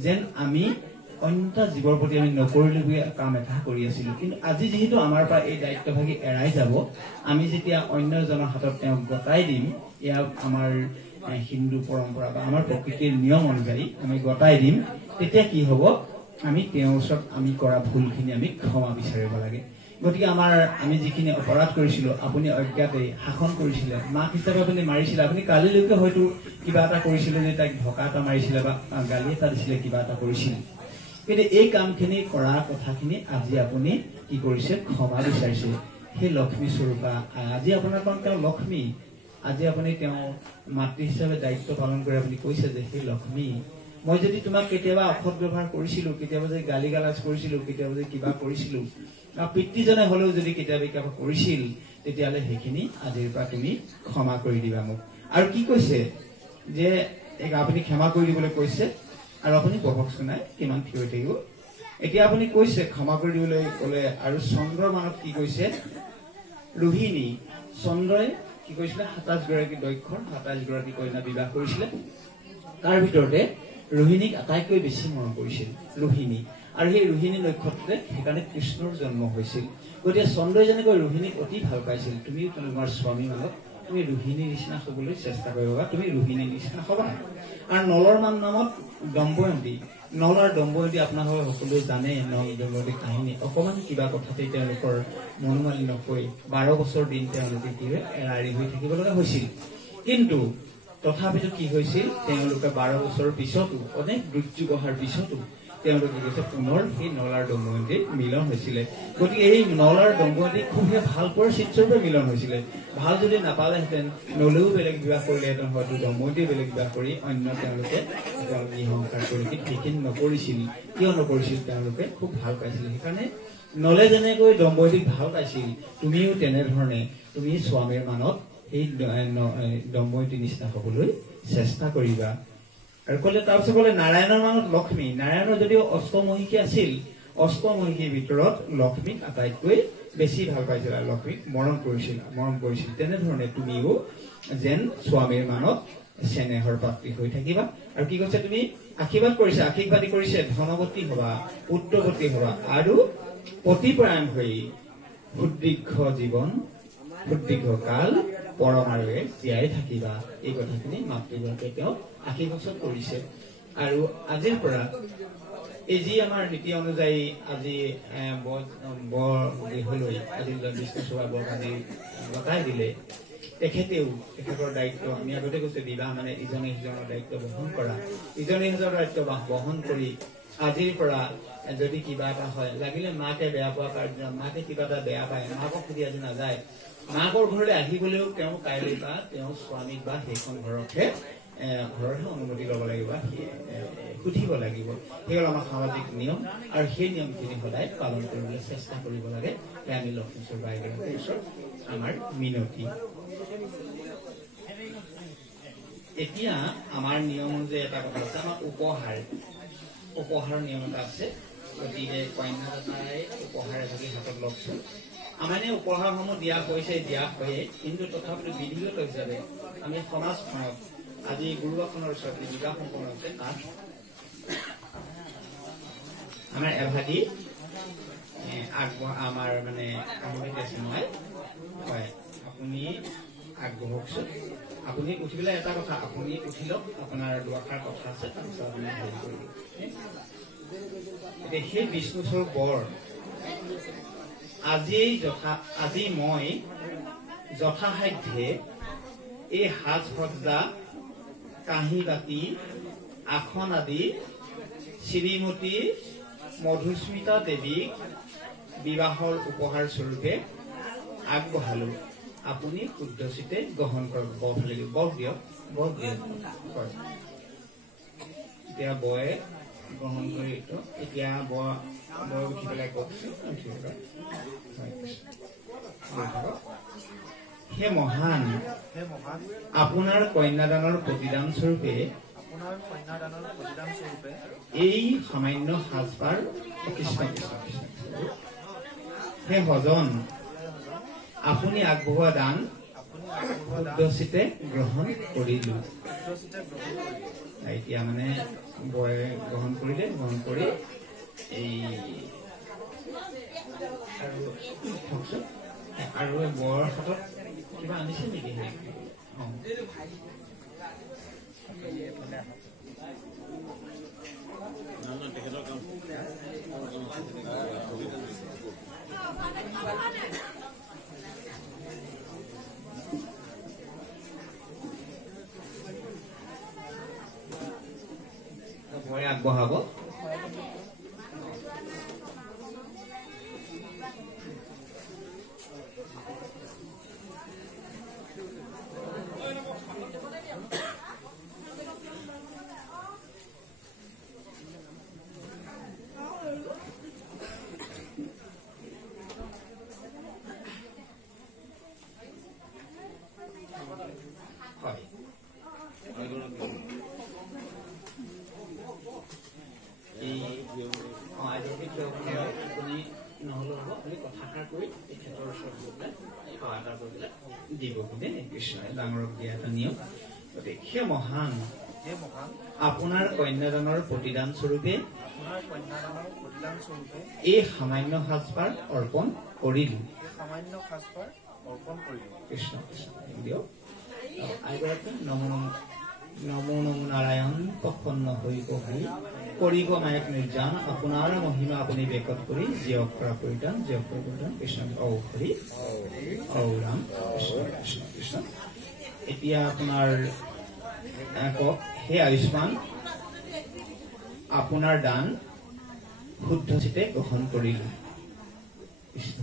যেন আমি অন্য জীৱৰ প্ৰতি আমি নকৰিবলগীয়া কাম এটা কৰি আছিলো কিন্তু আজি যেহেতু আমাৰ পৰা এই দায়িত্বভাগী এৰাই যাব আমি যেতিয়া অন্য এজনৰ হাতত তেওঁক গতাই দিম এয়া আমাৰ হিন্দু পৰম্পৰা বা আমাৰ প্ৰকৃতিৰ নিয়ম অনুযায়ী আমি গতাই দিম তেতিয়া কি হ'ব আমি তেওঁৰ ওচৰত আমি কৰা ভুলখিনি আমি ক্ষমা বিচাৰিব লাগে গতিকে আমি যিখিনি অপৰাধ কৰিছিলো আপুনি অজ্ঞাতে শাসন কৰিছিলে মাক হিচাপে আপুনি মাৰিছিলে আপুনি কালিলৈকে হয়তো কিবা এটা কৰিছিলে যে তাইক ধকা এটা মাৰিছিলে বা গালি এটা দিছিলে কিবা এটা কৰিছিলে কিন্তু এই কামখিনি কৰা কথাখিনি আজি আপুনি কি কৰিছে ক্ষমা বিচাৰিছে সেই লক্ষ্মী স্বৰূপা আজি আপোনাৰ কাৰণ তেওঁ লক্ষ্মী আজি আপুনি তেওঁ মাতৃ হিচাপে দায়িত্ব পালন কৰি আপুনি কৈছে যে সেই লক্ষ্মী মই যদি তোমাক কেতিয়াবা অসৎ ব্যৱহাৰ কৰিছিলো কেতিয়াবা যদি গালি গালাজ কৰিছিলো কেতিয়াবা যদি কিবা কৰিছিলো বা পিতৃজনে হলেও যদি কেতিয়াবা কিবা কৰিছিল তেতিয়াহ'লে সেইখিনি আজিৰ পৰা তুমি ক্ষমা কৰি দিবা মোক আৰু কি কৈছে যে আপুনি ক্ষমা কৰি দিবলৈ কৈছে আৰু আপুনি বহক শুনাই কিমান থিয় হৈ থাকিব এতিয়া আপুনি কৈছে ক্ষমা কৰি দিবলৈ ক'লে আৰু চন্দ্ৰৰ মানত কি কৈছে ৰোহিণী চন্দ্ৰই কি কৈছিলে ২৭ গৰাকী দক্ষৰ ২৭ গৰাকী কন্যা বিবাহ কৰিছিলে তাৰ ভিতৰতে ৰোহিণীক আটাইতকৈ বেছি মৰম কৰিছিল ৰোহিণী আৰু সেই ৰোহিণী নক্ষত্ৰতে সেইকাৰণে কৃষ্ণৰ জন্ম হৈছিল গতিকে চন্দ্ৰই যেনেকৈ ৰোহিণীক অতি ভাল পাইছিল তুমিও তোমাৰ স্বামী মানক তুমি ৰোহিণীৰ নিচিনা হ'বলৈ চেষ্টা কৰিবা তুমি ৰোহিণীৰ নিচিনা হ'বা আৰু নলৰ মান নামত দম্বয়ন্তী নল আৰু দম্বয়ন্তী আপোনালোকে সকলোৱে জানে নল দম্বয়ন্তী কাহিনী অকণমান কিবা কথাতে তেওঁলোকৰ মনোমালি নকৈ 12 বছৰ দিন তেওঁলোকে কি হয় এৰাৰি হৈ থাকিব লগা হৈছিল কিন্তু তথাপিতো কি হৈছিল তেওঁলোকে 12 বছৰৰ পিছতো অনেক দুৰ্যোগ অহাৰ পিছতো তেওঁলোকে কৈছে পুনৰ সেই নল আৰু দময়ন্তীৰ মিলন হৈছিলে। গতিকে এই নল আৰু দময়ন্তী খুবেই ভাল পৰিস্থিতিৰূপে মিলন হৈছিলে। ভাল যদি নাপালেহেঁতেন নলেও বেলেগ বিবাহ কৰিলেহেঁতেন, হয়তো দময়ন্তীয়ে বেলেগ বিবাহ কৰি অন্য তেওঁলোকে সংসাৰ কৰি সেইখিনি নকৰিছিল। কিয় নকৰিছিল? তেওঁলোকে খুব ভাল পাইছিল। সেইকাৰণে নলে যেনেকৈ দময়ন্তীক ভাল পাইছিল, তুমিও তেনেধৰণে তুমি স্বামীৰ মানত সেই দময়ন্তীৰ নিচিনা হবলৈ চেষ্টা কৰিবা। আৰু ক'লে তাৰপিছত ক'লে নাৰায়ণৰ মানত লক্ষ্মী। নাৰায়ণৰ যদিও অষ্টমহিষী আছিল, অষ্টমহিষীৰ ভিতৰত লক্ষ্মীক আটাইতকৈ বেছি ভাল পাইছিল আৰু লক্ষ্মীক মৰম কৰিছিল। তেনেধৰণে তুমিও যেন স্বামীৰ মানত চেনেহৰ পাত্ৰী হৈ থাকিবা। আৰু কি কৈছে? তুমি আশীৰ্বাদী কৰিছে ধনৱতী হবা, পুত্ৰৱতী হবা আৰু পতিপৰায়ণ হৈ সুদীৰ্ঘ কাল পৰমাৰে জীয়াই থাকিবা। এই কথাখিনি মাতৃগৰাকীয়ে তেওঁ আশীৰ্বাদ কৰিছে। আৰু আজিৰ পৰা এই যি আমাৰ নীতি অনুযায়ী আজি বৰ গৃহলৈ আজি বিষ্ণু চোৱা বৰ আজি লতাই দিলে, তেখেতৰ দায়িত্ব আমি আগতে কৈছো, বিবাহ মানে ইজনে সিজনৰ দায়িত্ব বহন কৰা। ইজনে সিজনৰ দায়িত্ব বহন কৰি আজিৰ পৰা যদি কিবা এটা হয়, লাগিলে মাকে বেয়া পোৱা কাৰ্য, মাকে কিবা এটা বেয়া পায়, মাকক সুধি আজি নাযায়, মাকৰ ঘৰলৈ আহিবলৈও তেওঁ কাইলৈ বা তেওঁ স্বামীক বা সেইখন ঘৰতহে অনুমতি ল'ব লাগিব, সুধিব লাগিব। সেই হ'ল আমাৰ সামাজিক নিয়ম। আৰু সেই নিয়মখিনি সদায় পালন কৰিবলৈ চেষ্টা কৰিব লাগে। আমি লক্ষ্মীশ্বৰ বাইদেউৰ ওচৰত আমাৰ মিনতি। এতিয়া আমাৰ নিয়ম অনুযায়ী এটা কথা আছে, আমাৰ উপহাৰ নিয়ম এটা আছে। গতিকে কন্যাদাতাই উপহাৰ এভাগি হাতত লওকচোন। আমাৰ উপহাৰসমূহ দিয়া হয়ে, কিন্তু তথাপিও বিধিগত হিচাপে আমি সমাজখনত আজি গুৰুবাসনৰ ওচৰত বিবাহ সম্পন্ন হৈছে, তাত আমাৰ এভাগি আমাৰ মানে আছে নহয়, হয় আপুনি আগবঢ়কচোন। আপুনি উঠি পেলাই এটা কথা, আপুনি উঠি লওক, আপোনাৰ দুআষাৰ কথা আছে, তাৰপিছত আপুনি হেৰি কৰিব। এতিয়া সেই বিষ্ণুস্বৰূপ বৰ আজি মই যথাসাধ্যে এই সাজ সজ্জা, কাঁহী বাতি, আসন আদি শ্ৰীমতী মধুস্মিতা দেৱীক বিবাহৰ উপহাৰ স্বৰূপে আগবঢ়ালো। আপুনি শুদ্ধচিতে গ্ৰহণ কৰক। বৰ দিয়ক। হয়, এতিয়া বয়ে গ্ৰহণ কৰি এতিয়া বয় উঠি পেলাই কওকচোন। হে মহান, আপোনাৰ কন্যাদানৰ প্ৰতিদান স্বৰূপে এই সামান্য সাজপাৰ, হে ভজন, আপুনি আগবঢ়োৱা দান শুদ্ধচিতে গ্ৰহণ কৰিলো। এতিয়া মানে বয়ে গ্ৰহণ কৰিলে, গ্ৰহণ কৰি এই আৰু বৰ হাতত কিবা আনিছে নেকি? বয়ে আগবঢ়াব। ডাঙৰক দিয়া এটা নিয়ম। হে মহান, আপোনাৰ কন্যাদানৰ প্ৰতিদান স্বৰূপে এই সামান্য সাজপাৰ অৰ্পণ কৰিলো। কৃষ্ণ দিয়ক। নমো নমো নাৰায়ণ প্ৰসন্ন হৈ পঢ়ি কৰিব মায়ক নিৰ্যান, আপোনাৰ মহিমা আপুনি বেকত কৰি জীয়ক কৰা পৰিধান, জীয়ক কৰা পৰিধান। কৃষ্ণ ঔ হৰি ঔ ৰাম কৃষ্ণ কৃষ্ণ কৃষ্ণ। এতিয়া আপোনাৰ কওক, হে আয়ুষ্মান, আপোনাৰ দান শুদ্ধ চিতে গ্ৰহণ কৰিলো কৃষ্ণ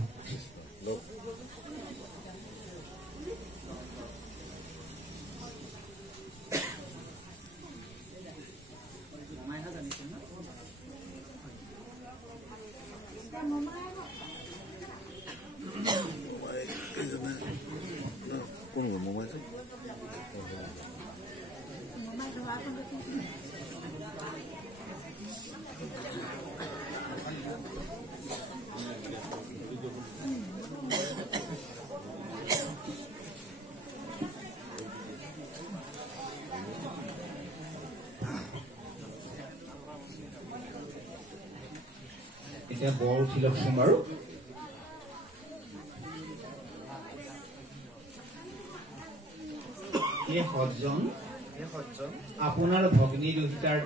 এতিয়া বৰ উঠি লওকচোন বাৰু এই সজ্জন আপোনাৰ ভগ্নী দুহিতাৰ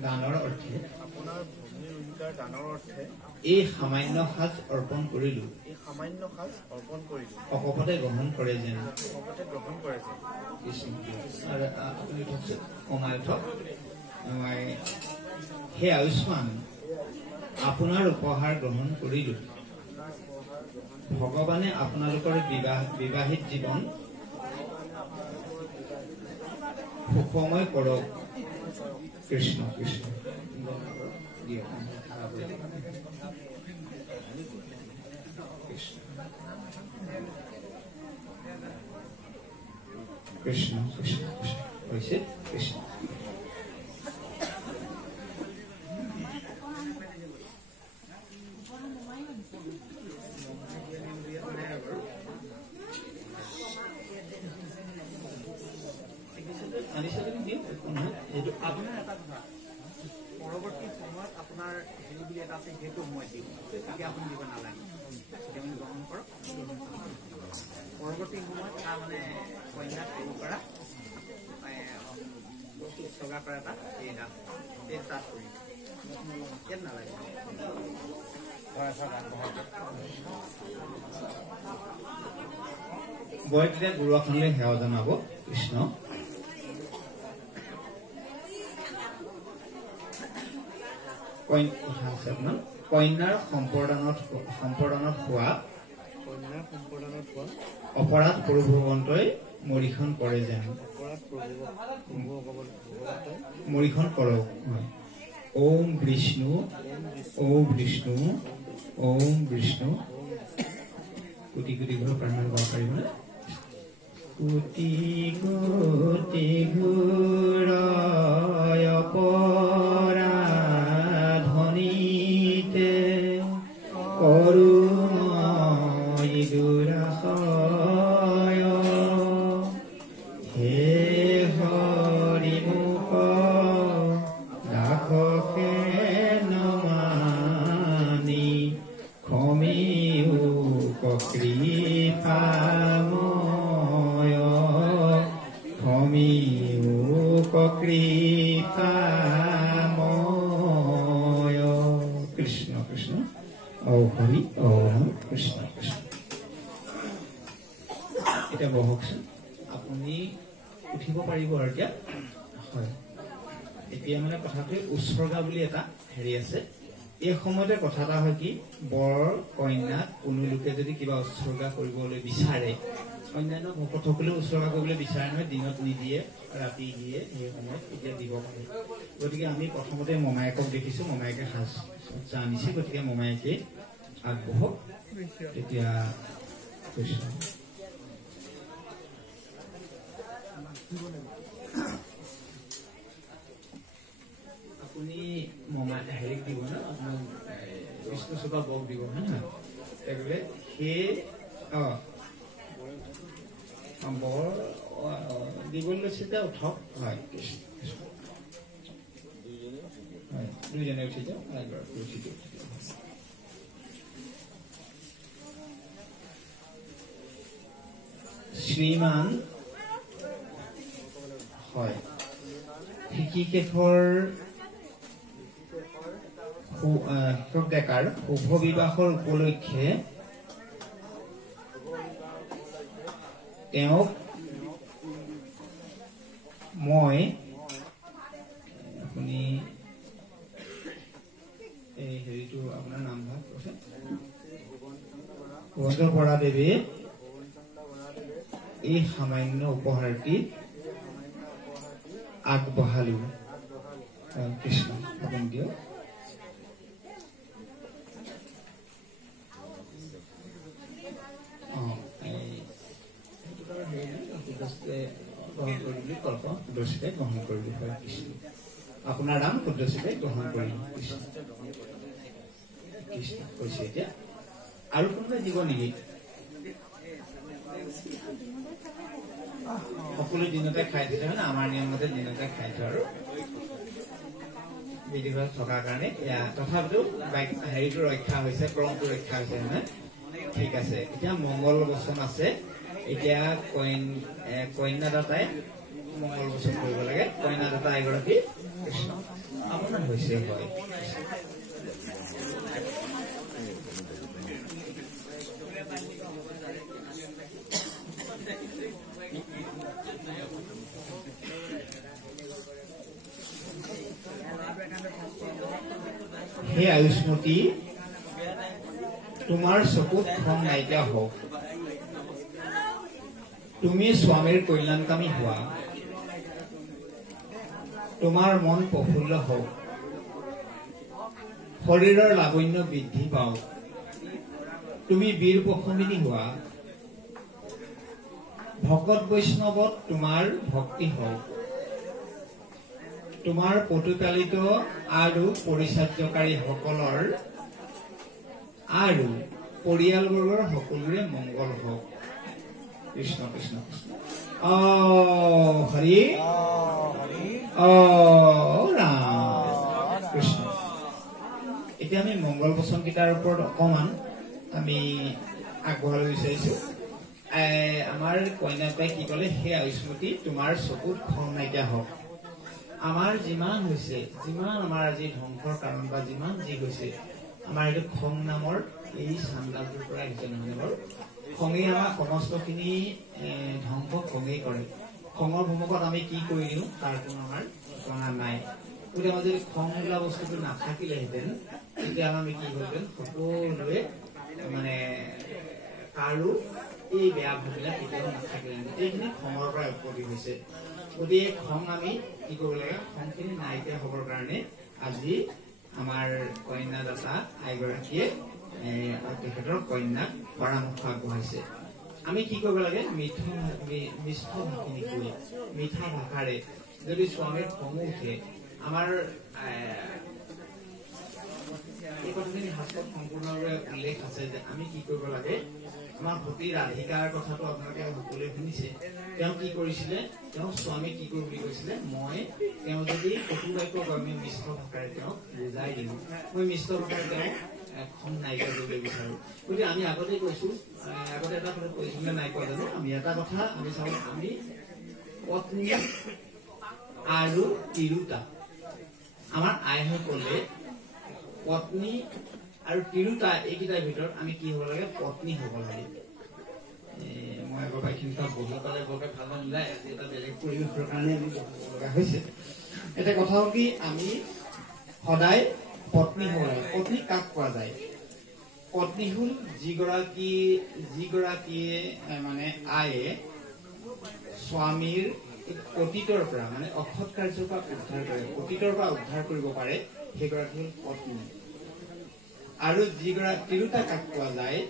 দানৰ অৰ্থে এই সামান্য সাজ অৰ্পণ কৰিলো অকপতে গ্ৰহণ কৰে যেন হে আয়ুষ্মান আপোনাৰ উপহাৰ গ্ৰহণ কৰিলো ভগৱানে আপোনালোকৰ বিবাহিত জীৱন সুখময় কৰক কৃষ্ণ কৃষ্ণ কৃষ্ণ কৃষ্ণ হৈছে কৃষ্ণ পৰৱৰ্তী সময়ত আপোনাৰ হেৰি বুলি এটা আছে সেইটো মই দিম তেতিয়া আপুনি দিব নালাগে আপুনি গ্ৰহণ কৰক পৰৱৰ্তী সময়ত তাৰ মানে কন্যাক হেৰি কৰা উৎসৰ্গা কৰা এটা এই তাত কৰিম ইয়াত নালাগে মই তেতিয়া গুৰুৱাখনলৈ সেৱা জনাব কৃষ্ণ কন্যাৰ সম্প্ৰদানত হোৱা অপৰাধ প্ৰভু ভগৱন্তই মৰিখন কৰে যেন মৰিখন কৰক ওম বিষ্ণু ওম বিষ্ণু ওম বিষ্ণু কোটি কোটি ঘৰ প্ৰাৰ্থনা কৰিব পাৰিবনে কোটি কোটি ঘূৰ অপৰাধনীতে করুণায় দুরাশয় হে হরিমুখ রাখে নমানি ক্ষমিউ কৃপাময় ক্ষমিউ কৃপাময় কৃষ্ণ কৃষ্ণ ও হরি ও কৃষ্ণ কৃষ্ণ এতিয়া বহকচোন আপুনি উঠিব পাৰিব আৰু এতিয়া হয় এতিয়া মানে কথাটো উৎসৰ্গা বুলি এটা হেৰি আছে এই সময়তে কথা এটা হয় কি বৰ কন্যাক কোনো লোকে যদি কিবা উৎসৰ্গা কৰিবলৈ বিচাৰে অন্যান্য ভকতসকলেও উৎসৰ্গা কৰিবলৈ বিচাৰে নহয় দিনত নিদিয়ে ৰাতি দিয়ে সেই সময়ত এতিয়া দিব পাৰে গতিকে আমি প্ৰথমতে মমায়েকক দেখিছো মমায়েকে সাজ আনিছে গতিকে মমায়েকে আগবঢ়ক তেতিয়া কৃষ্ণ আপুনি হেৰিক দিব না আপোনাৰ বিষ্ণু চোপা বক দিব হয় নহয় সেই বৰ দিবলৈ লৈছে যে উঠক হয় দুইজনে উঠি যাওক উঠি দিয়ক শ্ৰীমান হয় শিকিকেশৰ ডেকাৰ শুভ বিবাহৰ উপলক্ষে তেওঁক মই আপুনি ভৱনচন্দ্ৰ বৰাদেৱে এই সামান্য উপহাৰটি আগবঢ়ালো। কৃষ্ণ আপুনি দিয়ক। গ্ৰহণ কৰিলো হয় কৃষ্ণ। আপোনাৰ নাম শুদ্ৰচিতে গ্ৰহণ কৰিলো কৃষ্ণ। কৃষ্ণ কৈছে এতিয়া আৰু কোনোবাই দিব নেকি? সকলো দিনতে খাই দিছে মানে আমাৰ নিয়মতে দিনতে খাই থোৱা আৰু বিধিগত থকাৰ কাৰণে তথাপিতো হেৰিটো ৰক্ষা হৈছে, ক্ৰমটো ৰক্ষা হৈছে নহয়। ঠিক আছে, এতিয়া মংগল বচন আছে। এতিয়া কন্যাদাতাই মংগল বচন কৰিব লাগে। কন্যাদাতা এগৰাকী কৃষ্ণ আপোনাৰ হৈছে হয়। হে আয়ুষ্মতী, তোমাৰ চকুত খং নাইকিয়া হওক, তুমি স্বামীৰ কল্যাণকামী হোৱা, তোমাৰ মন প্ৰফুল্ল হওক, শৰীৰৰ লাৱণ্য বৃদ্ধি পাওক, তুমি বীৰ প্ৰশমিনী হোৱা, ভকত বৈষ্ণৱত তোমাৰ ভক্তি হওক, তোমাৰ প্ৰতিপালিত আৰু পৰিচাৰ্যকাৰী সকলৰ আৰু পৰিয়ালবৰ্গৰ সকলোৰে মংগল হওক। কৃষ্ণ কৃষ্ণ কৃষ্ণ। হৰি ৰাম কৃষ্ণ। এতিয়া আমি মংগল বচন কেইটাৰ ওপৰত অকমান আমি আগবঢ়াব বিচাৰিছো। আমাৰ কন্যাই কি কলে, হে আয়ুষ্মতী, তোমাৰ চকুত খং নাইকিয়া হওক। আমাৰ যিমান হৈছে, যিমান আমাৰ আজি ধ্বংসৰ কাৰণ বা যিমান যি হৈছে, আমাৰ এইটো খং নামৰ এই চান্দাটোৰ পৰা আহিছে নহয় বাৰু। খঙে আমাৰ সমস্তখিনি ধ্বংস খঙেই কৰে। খঙৰ ভূমুকত আমি কি কৰি দিওঁ তাৰ কোনো আমাৰ ঠিকনা নাই। গতিকে আমাৰ যদি খং বোলা বস্তুটো নাথাকিলেহেঁতেন তেতিয়া আমি কি কৰিলেন, সকলোৱে মানে কাৰো এই বেয়া ভাবিলে কেতিয়াও নাথাকিলেহেঁতেন। এইখিনি খঙৰ পৰা উৎপত্তি হৈছে। গতিকে খং আমি কি কৰিব লাগে, খংখিনি নাইকিয়া হবৰ কাৰণে আজি আমাৰ কন্যাদাতা আইগৰাকীয়ে তেখেতৰ কন্যাক পৰামৰ্শ আগবঢ়াইছে। আমি কি কৰিব লাগে, মিষ্ঠ ভাষিনী কৈ মিঠা ভাষাৰে যদি স্বামীৰ খং উঠে, আমাৰ এই কথাখিনি শাস্ত্ৰত সম্পূৰ্ণভাৱে উল্লেখ আছে যে আমি কি কৰিব লাগে। আমাৰ সতী ৰাধিকাৰ কথাটো আপোনালোকে সকলোৱে শুনিছে। তেওঁ কি কৰিছিলে, তেওঁ স্বামী কি কৰো বুলি কৈছিলে, তেওঁ যদি কটু বাক্য আমি মিষ্ট ভাষাৰে তেওঁক বুজাই দিওঁ, মই মিষ্ট ভাষাৰে তেওঁক খং নাইকিয়া কৰিবলৈ বিচাৰো। গতিকে আমি আগতে কৈছো, আগতে এটা কথা কৈছো নে নাই কোৱা জানো, আমি এটা কথা আমি চাওঁ, আমি পত্নী আৰু তিৰোতা, আমাৰ আইসকলে পত্নী আৰু তিৰোতা এইকেইটাৰ ভিতৰত আমি কি হব লাগে, পত্নী হব লাগে। মই আগৰ পৰা এইখিনি বহি পালে বৰকে ভাল নোলায়, এটা বেলেগ পৰিৱেশৰ কাৰণে আমি বহিব লগা হৈছে। এটা কথা হল কি, আমি সদায় পত্নী হব লাগে। পত্নী কাক কোৱা যায়? পত্নী হল যিগৰাকীয়ে মানে আয়ে স্বামীৰ অতীতৰ পৰা মানে অসৎ কাৰ্যৰ পৰা উদ্ধাৰ কৰে, অতীতৰ পৰা উদ্ধাৰ কৰিব পাৰে, সেইগৰাকী হল পত্নী। আৰু যিগৰাকী তিৰোতা কাক কোৱা যায়,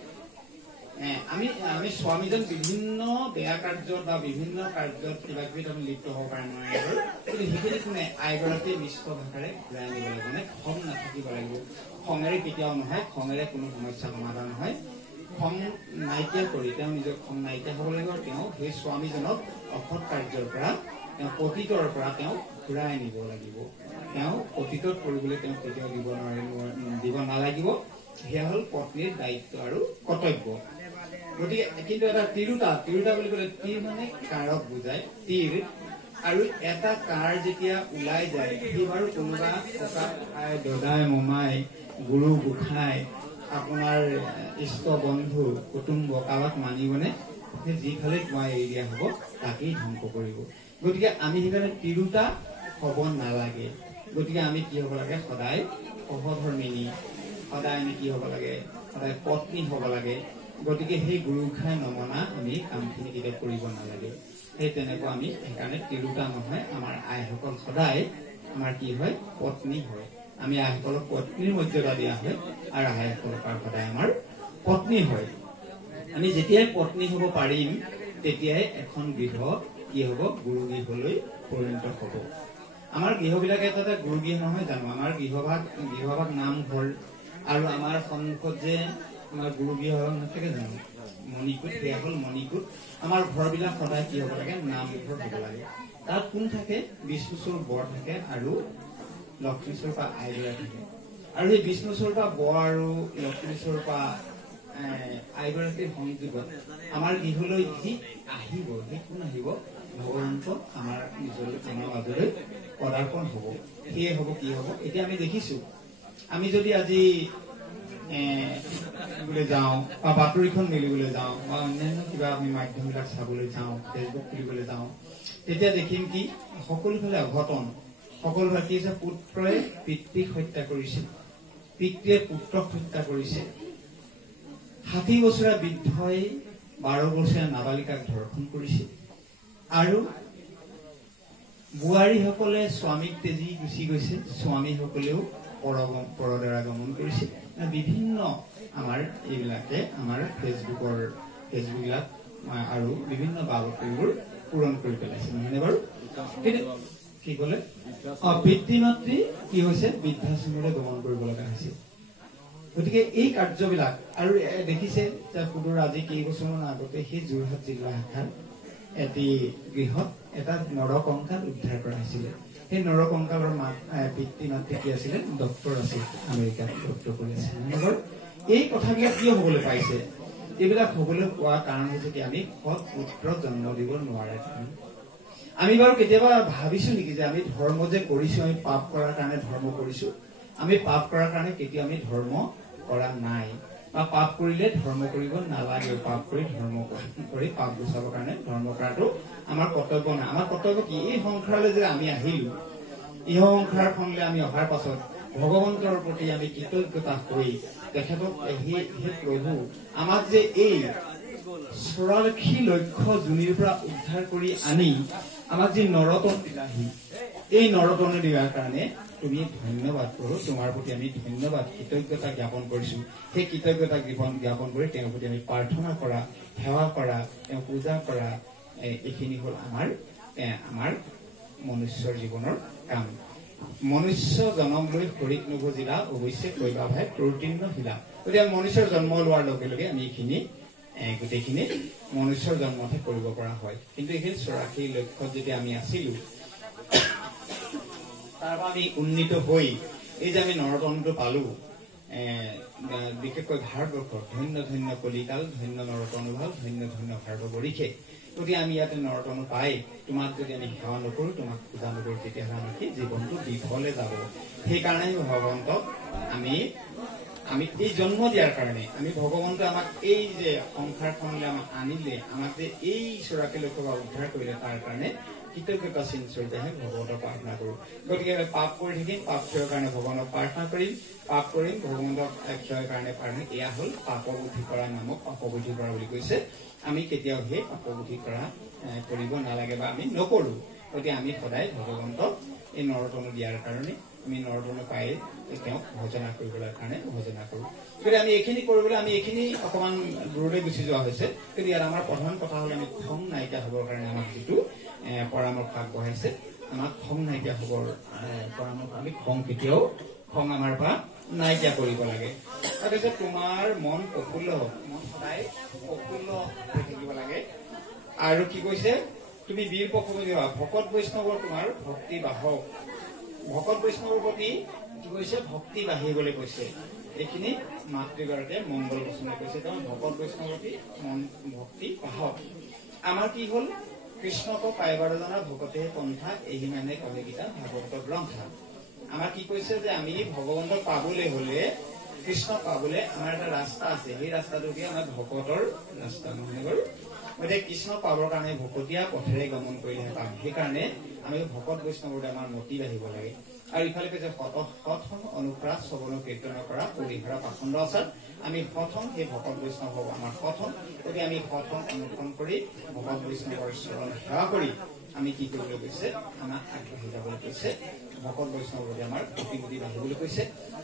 আমি স্বামীজন বিভিন্ন বেয়া কাৰ্যত বা বিভিন্ন কাৰ্যত কিবা কিবি আমি লিপ্ত হব পাৰে নোৱাৰে, কিন্তু সেইখিনি কোনে আইগৰাকীয়ে মিষ্ট ভাষাৰে ঘূৰাই আনিব লাগিব। মানে খং নাথাকিব লাগিব। খঙেৰে কেতিয়াও নহয়, খঙেৰে কোনো সমস্যা সমাধান নহয়। খং নাইকিয়া কৰি তেওঁ নিজৰ খং নাইকিয়া হ'ব লাগিব। তেওঁ সেই স্বামীজনক অসৎ কাৰ্যৰ পৰা, তেওঁ অতীতৰ পৰা তেওঁ ঘূৰাই আনিব লাগিব। তেওঁ অতীতত কৰিবলৈ তেওঁ কেতিয়াও দিব নালাগিব। সেয়া হল পত্নীৰ দায়িত্ব আৰু কৰ্তব্য। গতিকে কিন্তু এটা তিৰোতা বুলি ক'লে, তীৰ মানে কাৰক বুজায়, তীৰ আৰু এটা কাৰ যেতিয়া ওলাই যায়, সি বাৰু কোনোবা ককা দদাই মোমাই গুৰু গোসাঁই আপোনাৰ ইষ্ট বন্ধু কুটুম্ব কাৰোবাক মানিবনে? যিফালে তোমাৰ এৰি দিয়া হব তাকেই ধ্বংস কৰিব। গতিকে আমি সেইকাৰণে তিৰোতা হব নালাগে। গতিকে আমি কি হব লাগে, সদায় সহধৰ্মিনী, সদায় আমি কি হব লাগে, সদায় পত্নী হব লাগে। গতিকে সেই গুৰু খাই নমনা আমি কামখিনি কেতিয়া কৰিব নালাগে সেই তেনেকুৱা আমি সেইকাৰণে তিৰোতা নহয় আমাৰ আইসকল সদায় আমাৰ কি হয় পত্নী হয় আমি আইসকলক পত্নীৰ মৰ্যাদা দিয়া হয় আৰু আইসকলক সদায় আমাৰ পত্নী হয় আমি যেতিয়াই পত্নী হ'ব পাৰিম তেতিয়াই এখন গৃহ কি হ'ব গুৰু গৃহলৈ পৰিণত হ'ব আমাৰ গৃহবিলাকে এটা গুৰু গৃহ নহয় জানো আমাৰ গৃহভাগ নামঘৰ আৰু আমাৰ সন্মুখত যে আমাৰ গুৰু গৃহ নাথাকে জানো মণিকূট সেয়া হ'ল মণিকূট আমাৰ ঘৰবিলাক সদায় কি হ'ব লাগে নামঘৰ হ'ব লাগে তাত কোন থাকে বিষ্ণুস্বৰূপ বৰ থাকে আৰু লক্ষ্মীস্বৰূপা আইগৰা থাকে আৰু সেই বিষ্ণুস্বৰূপা বৰ আৰু লক্ষ্মীস্বৰূপা আইগৰাকীৰ সংযোগত আমাৰ গৃহলৈ যি আহিব সেই কোন আহিব ভগৱন্ত আমাৰ নিজলৈ আমাৰ মাজলৈ পদাৰ্পণ হ'ব সেয়ে হ'ব কি হ'ব এতিয়া আমি দেখিছো আমি যদি আজি যাওঁ বা বাতৰিখন মেলিবলৈ যাওঁ বা অন্যান্য কিবা আমি মাধ্যমবিলাক চাবলৈ যাওঁ ফেচবুক খুলিবলৈ যাওঁ তেতিয়া দেখিম কি সকলোফালে অঘটন সকলোফালে কি হৈছে পুত্ৰই পিতৃক হত্যা কৰিছে পিতৃয়ে পুত্ৰক হত্যা কৰিছে 60 বছৰীয়া বৃদ্ধই 12 বছৰীয়া নাবালিকাক ধৰ্ষণ কৰিছে আৰু বোৱাৰীসকলে স্বামীক তেজি গুচি গৈছে স্বামীসকলেও পৰদ্বাৰা গমন কৰিছে বিভিন্ন আমাৰ এইবিলাকে আমাৰ ফেচবুকবিলাক আৰু বিভিন্ন বাতৰিবোৰ পূৰণ কৰি পেলাইছে নহয়নে বাৰু কিন্তু কি ক'লে পিতৃ মাতৃ কি হৈছে বৃদ্ধাশ্ৰমলৈ গমন কৰিব লগা হৈছে গতিকে এই কাৰ্যবিলাক আৰু দেখিছে যে সুদূৰ আজি কেইবছৰমান আগতে সেই যোৰহাট জিলা শাখাৰ এটি গৃহত এটা নৰকংকাল উদ্ধাৰ কৰা হৈছিলে সেই নৰকংকালৰ পিতৃ মাতৃ কি আছিলে ডক্টৰ আছিল আমেৰিকাত ডক্টৰ কৰি আছিল এই কথাবিলাক কিয় হবলৈ পাইছে এইবিলাক হবলৈ পোৱা কাৰণ হৈছে কি আমি সৎ পুত্ৰ জন্ম দিব নোৱাৰে আমি বাৰু কেতিয়াবা ভাবিছো নেকি যে আমি ধৰ্ম যে কৰিছো আমি পাপ কৰাৰ কাৰণে ধৰ্ম কৰিছো আমি পাপ কৰাৰ কাৰণে কেতিয়া আমি ধৰ্ম কৰা নাই বা পাপ কৰিলে ধৰ্ম কৰিব নালাগে পাপ কৰি ধৰ্ম কৰি পাপ গুচাবৰ কাৰণে ধৰ্ম কৰাটো আমাৰ কৰ্তব্য নাই আমাৰ কৰ্তব্য কি এই সংসাৰলৈ যে আমি আহিলো এই সংসাৰখনলৈ আমি অহাৰ পাছত ভগৱন্তৰ প্ৰতি আমি কৃতজ্ঞতা হৈ তেখেতক হে প্ৰভু আমাক যে এই স্বৰাক্ষী লক্ষ্য জুনিৰ পৰা উদ্ধাৰ কৰি আনি আমাক যি নৰতন দিলাহি এই নৰতন দিয়াৰ কাৰণে তুমি ধন্যবাদ কৰো তোমাৰ প্ৰতি আমি ধন্যবাদ কৃতজ্ঞতা জ্ঞাপন কৰিছো সেই কৃতজ্ঞতা জ্ঞাপন কৰি তেওঁৰ প্ৰতি আমি প্ৰাৰ্থনা কৰা সেৱা কৰা তেওঁ পূজা কৰা এইখিনি হ'ল আমাৰ মনুষ্যৰ জীৱনৰ কাম মনুষ্য জন্ম লৈ হৰিক নুবুজিলা অৱশ্যে কৈবা ভাই প্ৰতীৰ্ণ শিলা গতিকে মনুষ্যৰ জন্ম লোৱাৰ লগে লগে আমি এইখিনি গোটেইখিনি মনুষ্যৰ জন্মতহে কৰিব পৰা হয় কিন্তু এইখিনি 84 লক্ষ্যত যেতিয়া আমি আছিলো তাৰপৰা আমি উন্নীত হৈ এই যে আমি নৰতনটো পালো বিশেষকৈ ভাৰতবৰ্ষৰ ধন্য ধন্য কলিকাল ধন্য নৰতন ভাল ধন্য ধন্য ভাৰতবৰ্ষে যদি আমি ইয়াতে নৰতন পাই তোমাক যদি আমি সেৱা নকৰো তোমাক পূজা নকৰো তেতিয়াহ'লে আমাৰ কি জীৱনটো বিফলে যাব সেইকাৰণে ভগৱন্তক আমি এই জন্ম দিয়াৰ কাৰণে আমি ভগৱন্ত আমাক এই যে সংসাৰখনলৈ আমাক আনিলে আমাক যে এই 84 লক্ষ্য উদ্ধাৰ কৰিলে তাৰ কাৰণে কৃতজ্ঞতা চিন্তহে ভগৱন্তক প্ৰাৰ্থনা কৰো গতিকে পাপ কৰি থাকিম পাপ ক্ষয়ৰ কাৰণে ভগৱানক প্ৰাৰ্থনা কৰিম পাপ কৰিম ভগৱন্তক ক্ষয়ৰ কাৰণে প্ৰাৰ্থনা এয়া হ'ল পাপবুদ্ধি কৰা নামক পাপবুদ্ধি কৰা বুলি কৈছে আমি কেতিয়াও সেই পাপবুদ্ধি কৰা কৰিব নালাগে বা আমি নকৰো গতিকে আমি সদায় ভগৱন্তক এই নৰতন দিয়াৰ কাৰণে আমি নৰতন পাই তেওঁক ভজনা কৰিবলৈ কাৰণে ভজনা কৰো গতিকে আমি এইখিনি কৰিবলৈ আমি এইখিনি অকমান দূৰলৈ গুচি যোৱা হৈছে কিন্তু ইয়াত আমাৰ প্ৰধান কথা হ'ল আমি খং নাইকিয়া হ'বৰ কাৰণে আমাক যিটো পৰামৰ্শ আগবঢ়াইছে আমাক খং নাইকিয়া হ'বৰ পৰামৰ্শ আমি খং কেতিয়াও খং আমাৰ পৰা নাইকিয়া কৰিব লাগে তাৰপিছত তোমাৰ মন প্ৰফুল্ল হওক মন সদায় প্ৰফুল্ল হৈ থাকিব লাগে আৰু কি কৈছে তুমি বীৰ পশুপতি হোৱা ভকত বৈষ্ণৱৰ তোমাৰ ভক্তি বাঢ়ক ভকত বৈষ্ণৱৰ প্ৰতি কি কৈছে ভক্তি বাঢ়িবলৈ কৈছে এইখিনি মাতৃগৰাকীয়ে মংগল বচনে কৈছে তেওঁ ভকত বৈষ্ণৱৰ প্ৰতি মন ভক্তি বাঢ়ক আমাৰ কি হ'ল কৃষ্ণক পাইবাৰ জনা ভকতে পন্থা এই মানে কলে গীতা ভাগৱত গ্ৰন্থ আমাৰ কি কৈছে যে আমি ভগৱন্তক পাবলৈ হলে কৃষ্ণ পাবলৈ আমাৰ এটা ৰাস্তা আছে সেই ৰাস্তাটো কি আমাৰ ভকতৰ ৰাস্তা নহয় বাৰু গতিকে কৃষ্ণ পাবৰ কাৰণে ভকতীয়া পথেৰে গমন কৰিলেহে পাম সেইকাৰণে আমি ভকত বৈষ্ণৱৰ আমাৰ মতি বাঢ়িব লাগে আৰু ইফালে কৈছে সৎ অনুপ্ৰাস শ্ৰৱণ কীৰ্তন কৰা পৰিহৰা পাখণ্ড আচাৰ আমি সথং সেই ভকত বৈষ্ণৱ হ'ব আমাৰ সথং। গতিকে আমি সথং অনুসৰণ কৰি ভকত বৈষ্ণৱৰ চৰণ সেৱা কৰি আমি কি কৰিবলৈ কৈছে, আমাক আগবাঢ়ি যাবলৈ কৈছে। ভকত বৈষ্ণৱৰ প্ৰতি আমাৰ প্ৰতিমূৰ্তি বাঢ়িবলৈ কৈছে।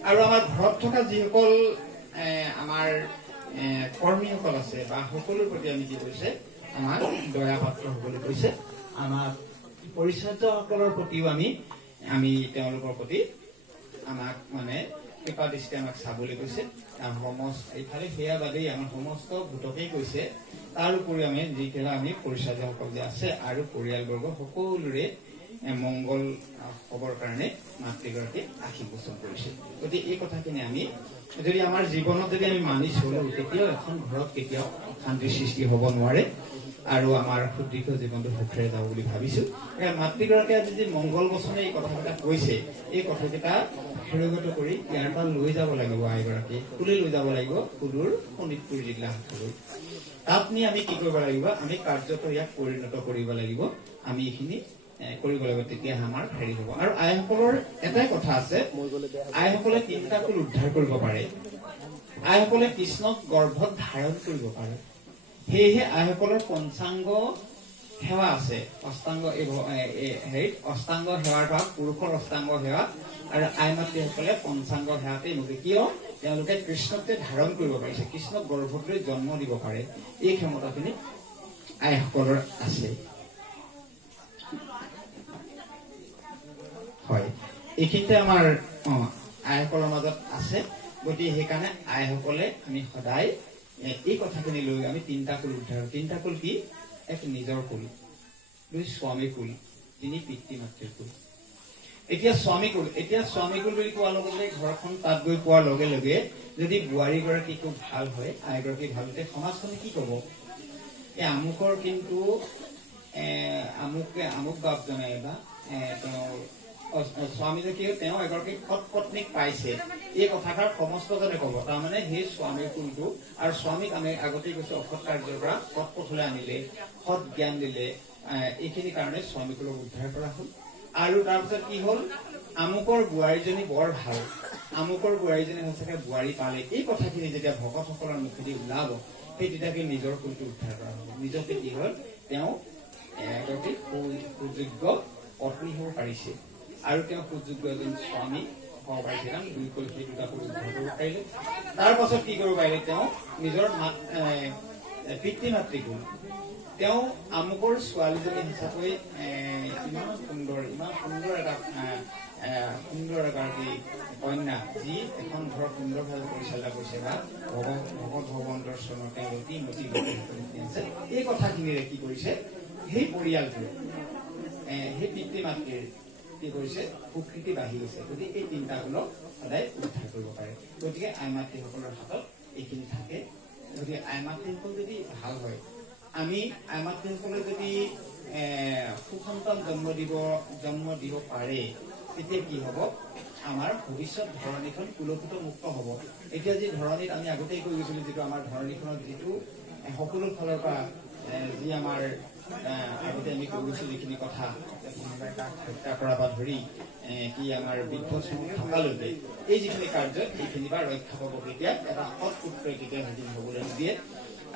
আৰু আমাৰ ঘৰত থকা যিসকল আমাৰ কৰ্মীসকল আছে বা সকলোৰ প্ৰতি আমি কি কৈছে, আমাক দয়া পাত্ৰ হ'বলৈ কৈছে। আমাৰ পৰিচাৰ্যসকলৰ প্ৰতিও আমি তেওঁলোকৰ প্ৰতি আমাক মানে কৃপা দৃষ্টি আমাক চাবলৈ কৈছে। এইফালে সেয়া বাদেই আমাৰ সমস্ত ভূতকেই কৈছে। তাৰ উপৰিও আমি যিকেইটা আমি পৰিচাৰ্যসকল যে আছে আৰু পৰিয়ালবৰ্গ সকলোৰে মংগল হ'বৰ কাৰণে মাতৃগৰাকী আশীৰ্বাদ কৰিছে। গতিকে এই কথাখিনি আমি যদি আমাৰ জীৱনত যদি আমি মানি চলো, তেতিয়াও এখন ঘৰত কেতিয়াও শান্তিৰ সৃষ্টি হ'ব নোৱাৰে আৰু আমাৰ সুদীৰ্ঘ জীৱনটো সুখেৰে যাব বুলি ভাবিছো। মাতৃগৰাকীয়ে আজি যি মংগল বচনে এই কথাকেইটা কৈছে, এই কথাকেইটা সুৰগত কৰি ইয়াৰ পৰা লৈ যাব লাগিব। আইগৰাকী কুলি লৈ যাব লাগিব, সুদূৰ শোণিতপুৰ জিলা লৈ। তাত নি আমি কি কৰিব লাগিব, আমি কাৰ্যত ইয়াক পৰিণত কৰিব লাগিব। আমি এইখিনি কৰিব লাগিব, তেতিয়া আমাৰ হেৰি হ'ব। আৰু আইসকলৰ এটাই কথা আছে, আইসকলে 3টা কুল উদ্ধাৰ কৰিব পাৰে। আইসকলে কৃষ্ণক গৰ্ভত ধাৰণ কৰিব পাৰে। সেয়েহে আইসকলৰ পঞ্চাংগ সেৱা আছে। অষ্টাংগ অষ্টাংগ সেৱাৰ ভাগ, পুৰুষৰ অষ্টাংগ সেৱা আৰু আই মাতৃসকলে পঞ্চাংগ সেৱাতে মুখে। কিয়? তেওঁলোকে কৃষ্ণকে ধাৰণ কৰিব পাৰিছে, কৃষ্ণক গৰ্ভত লৈ জন্ম দিব পাৰে। এই ক্ষমতাখিনি আইসকলৰ আছে। হয়, এইখিনিতে আমাৰ আইসকলৰ মাজত আছে। গতিকে সেইকাৰণে আইসকলে আমি সদায় এই কথাখিনি লৈ আমি 3টা কুল উদ্ধাৰ। 3টা কুল কি? এক নিজৰ কুল, 2 স্বামী কুল, 3 পিতৃ মাতৃৰ কুল। এতিয়া স্বামী কুল বুলি কোৱাৰ লগে লগে ঘৰখন তাত গৈ পোৱাৰ লগে লগে যদি বোৱাৰীগৰাকী খুব ভাল হয়, আইগৰাকী ভাল হয়, সমাজখনে কি কব? এই আমুকৰ কিন্তু আমুক বাপজনে বা তেওঁৰ স্বামীগৰাকীয়ে তেওঁ এগৰাকী সৎ পত্নীক পাইছে, এই কথাষাৰ সমস্তজনে কব। তাৰমানে সেই স্বামীৰ কুলটো আৰু স্বামীক আমি আগতে কৈছো অসৎ কাৰ্যৰ পৰা সৎ পথলৈ আনিলে, সৎ জ্ঞান দিলে, এইখিনি কাৰণে স্বামী কুলক উদ্ধাৰ কৰা হ'ল। আৰু তাৰপিছত কি হ'ল, আমুকৰ বোৱাৰীজনী বৰ ভাল, আমুকৰ বোৱাৰীজনী সঁচাকে বোৱাৰী পালে, এই কথাখিনি যেতিয়া ভকতসকলৰ মুখেদি ওলাব, সেই তেতিয়াকে নিজৰ কুলটো উদ্ধাৰ কৰা হ'ব। নিজকে কি হ'ল, তেওঁ এগৰাকী সুযোগ্য পত্নী হ'ব পাৰিছে আৰু তেওঁ সুযোগ্য এজন স্বামী হ'ব পাৰিছে। কাৰণ 2 কুল সেই 2টা কুল উদ্ধাৰ কৰিব পাৰিলে। তাৰ পাছত কি কৰিব পাৰিলে, তেওঁ নিজৰ পিতৃ মাতৃকুল, তেওঁ আমুকৰ ছোৱালীজনী হিচাপে ইমান সুন্দৰ এগৰাকী কন্যা, যি এখন ঘৰ সুন্দৰভাৱে পৰিচালনা কৰিছে বা ভগৱন্তৰ চৰণৰ তেওঁ অতি মতি আছে। এই কথাখিনিৰে কি কৰিছে, সেই পৰিয়ালটোৱে সেই পিতৃ মাতৃৰ কি কৰিছে, সুকৃতি বাঢ়ি গৈছে। গতিকে এই 3টা কুলক সদায় উদ্ধাৰ কৰিব পাৰে। গতিকে আই মাতৃসকলৰ হাতত এইখিনি থাকে। গতিকে আই মাতৃসকল যদি ভাল হয়, আমি আই মাতৃসকলে যদি সুসন্তান জন্ম দিব পাৰে, তেতিয়া কি হ'ব, আমাৰ ভৱিষ্যত ধৰণীখন কুলপুত মুক্ত হ'ব। এতিয়া যি ধৰণীত আমি আগতেই কৈ গৈছিলো, যিটো আমাৰ ধৰণীখনত যিটো সকলো ফালৰ পৰা যি আমাৰ আগতে আমি কৈ গৈছো যিখিনি কথা, হত্যা কৰা বা ধৰি কি আমাৰ বৃদ্ধ থকালৈকে এই যিখিনি কাৰ্য, এইখিনি বা ৰক্ষা পাব কেতিয়া, এটা সৎ পুত্ৰই কেতিয়া সেইখিনি হ'বলৈ নিদিয়ে।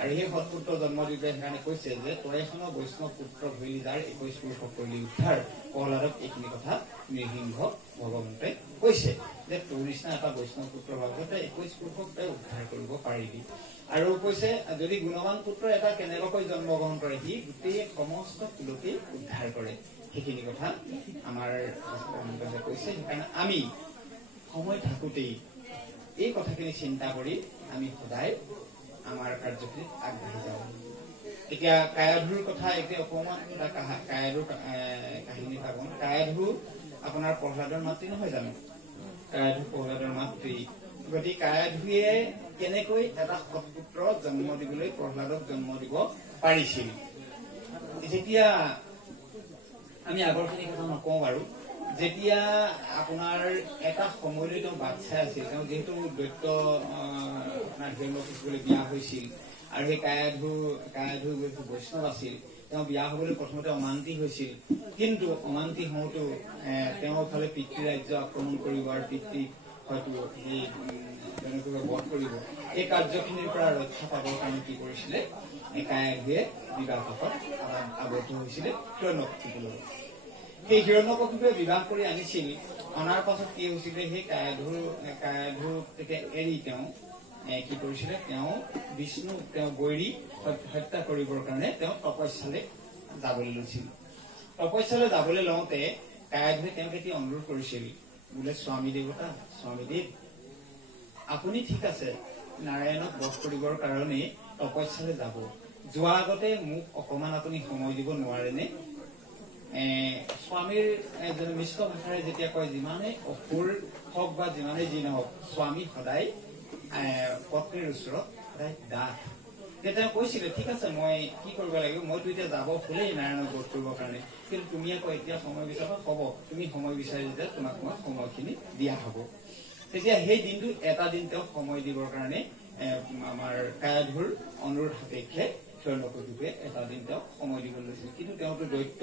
আৰু সেই সৎপুত্ৰ জন্ম দিওঁতে সেইকাৰণে কৈছে যে তৰেখন বৈষ্ণৱ পুত্ৰ ভৈলি যাৰ 21 পুৰুষক কৰিলি উদ্ধাৰ। প্ৰহ্লাদক এইখিনি কথা নৃসিংহ ভগৱন্তই কৈছে যে তোৰ নিচিনা এটা বৈষ্ণৱ পুত্ৰ ভাগতে 21 পুৰুষক তই উদ্ধাৰ কৰিব পাৰিবি। আৰু কৈছে যদি গুণৱান পুত্ৰ এটা কেনেবাকৈ জন্মগ্ৰহণ কৰে, সি গোটেই সমস্ত কুলকে উদ্ধাৰ কৰে। সেইখিনি কথা আমাৰ কৈছে। সেইকাৰণে আমি সময় থাকোঁতেই এই কথাখিনি চিন্তা কৰি আমি সদায় আমাৰ কাৰ্যখিনিত আগবাঢ়ি যাওঁ। এতিয়া কায়াধুৰ কথা এতিয়া অকণমান কায়াধুৰ কাহিনী পাব। কায়াধু আপোনাৰ প্ৰহ্লাদৰ মাতৃ নহয় জানো? কায়াধু প্ৰহ্লাদৰ মাতৃ। গতিকে কায়াধুৱে কেনেকৈ এটা সৎপুত্ৰ জন্ম দিবলৈ প্ৰহ্লাদক জন্ম দিব পাৰিছিল। যেতিয়া আমি আগৰখিনি কথা নকওঁ বাৰু, যেতিয়া আপোনাৰ এটা সময়লৈ তেওঁ বাট চাই আছিল, তেওঁ যিহেতু দৈত্য আপোনাৰ হিৰণ্যকশিপুলৈ বিয়া হৈছিল আৰু সেই কায়াধু বৈষ্ণৱ আছিল, তেওঁ বিয়া হবলৈ প্ৰথমতে অমান্তি হৈছিল। কিন্তু অমান্তি হওঁতেও তেওঁ ফালে পিতৃ ৰাজ্য আক্ৰমণ কৰিব আৰু পিতৃক হয়তো সেই যেনেকৈ বধ কৰিব এই কাৰ্যখিনিৰ পৰা ৰক্ষা পাবৰ কাৰণে কি কৰিছিলে কায়াধুৱে বিবাহ পাশত আবদ্ধ হৈছিলে হিৰণ্যকশিপুৰ লগত সেই হিৰণ্যকশিপুৰে বিবাহ কৰি আনিছিল অনাৰ পাছত কি হৈছিলে সেই কায়াধুৰ তেতিয়া এৰি তেওঁ কি কৰিছিলে তেওঁ বিষ্ণু তেওঁ বৈৰী হত্যা কৰিবৰ কাৰণে তেওঁ তপস্যালৈ যাবলৈ লৈছিল তপস্যালৈ যাবলৈ লওঁতে কায়াধুৱে তেওঁক এটি অনুৰোধ কৰিছিল বোলে স্বামী দেৱতা স্বামীদেৱ আপুনি ঠিক আছে নাৰায়ণক বধ কৰিবৰ কাৰণে তপস্যালৈ যাব যোৱা আগতে মোক অকমান আপুনি সময় দিব নোৱাৰেনে স্বামীৰ মিষ্ট ভাষাৰে যেতিয়া কয় যিমানে অসুৰ হওক বা যিমানে যি নহওক স্বামী সদায় পত্নীৰ ওচৰত সদায় দাস তেতিয়া কৈছিলে ঠিক আছে মই কি কৰিব লাগিব মইতো এতিয়া যাব হলেই নাৰায়ণক বধ কৰিবৰ কাৰণে কিন্তু তুমি আকৌ এতিয়া সময় বিচাৰা হব তুমি সময় বিচাৰি যেতিয়া তোমাক মই সময়খিনি দিয়া হব তেতিয়া সেই দিনটো এটা দিন তেওঁক সময় দিবৰ কাৰণে আমাৰ কায়াধুৰ অনুৰোধ সাপেক্ষে হিৰণ্যকশিপুৱে এটা দিন তেওঁক সময় দিব লৈছিল কিন্তু তেওঁতো দৈত্য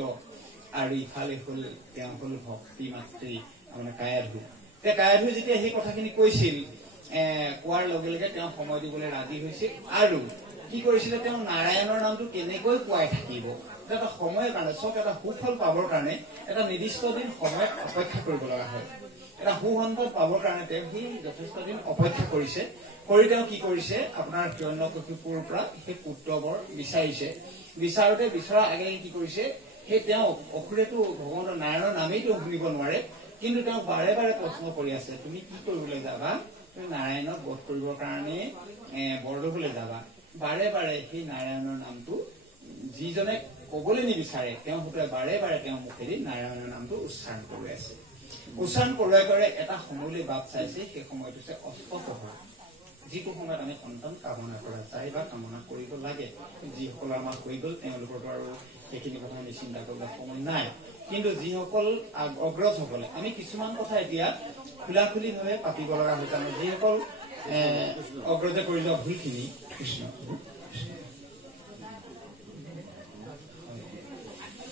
আৰু ইফালে হল তেওঁ হল ভক্তি মাতৃ মানে কায়াধু কায়াধুৱে যেতিয়া সেই কথাখিনি কৈছিল কোৱাৰ লগে লগে তেওঁ সময় দিবলৈ ৰাজি হৈছিল আৰু কি কৰিছিলে তেওঁ নাৰায়ণৰ নামটো কেনেকৈ কোৱাই থাকিব এটা সময়ৰ কাৰণে চব এটা সুফল পাবৰ কাৰণে এটা নিৰ্দিষ্ট দিন সময়ত অপেক্ষা কৰিব লগা হয় এটা সুসম্পদ পাবৰ কাৰণে তেওঁ সি যথেষ্ট দিন অপেক্ষা কৰিছে কৰি তেওঁ কি কৰিছে আপোনাৰ হিৰণ্যকশিপুৰ পৰা সেই পুত্ৰবৰ বিচাৰিছে বিচাৰোতে বিচৰা আগে কি কৰিছে সেই তেওঁ অসুৰেতো ভগৱানৰ নাৰায়ণৰ নামেইতো শুনিব নোৱাৰে কিন্তু তেওঁ বাৰে বাৰে প্ৰশ্ন কৰি আছে তুমি কি কৰিবলৈ যাবা তুমি নাৰায়ণক বধ কৰিবৰ কাৰণে বৰদলৈ যাবা বাৰে বাৰে সেই নাৰায়ণৰ নামটো যিজনে কবলৈ নিবিচাৰে তেওঁ হতে বাৰে বাৰে তেওঁ মুখেদি নাৰায়ণৰ নামটো উচ্চাৰণ কৰি আছে উচ্চাৰণ কৰোৱাই কৰে এটা সময়লৈ বাট চাইছে সেই সময়টো হৈছে অষ্টপ্ৰহৰ যিটো সময়ত আমি সন্তান কামনা কৰা যায় বা কামনা কৰিব লাগে যিসকল আমাৰ হৈ গল তেওঁলোকৰতো আৰু সেইখিনি কথা আমি চিন্তা কৰিবলৈ সময় নাই কিন্তু যিসকল অগ্ৰজসকলে আমি কিছুমান কথা এতিয়া খোলাখুলিভাৱে পাতিব লগা হৈছে আমি যিসকল অগ্ৰজে কৰি লোৱা ভুলখিনি কৃষ্ণ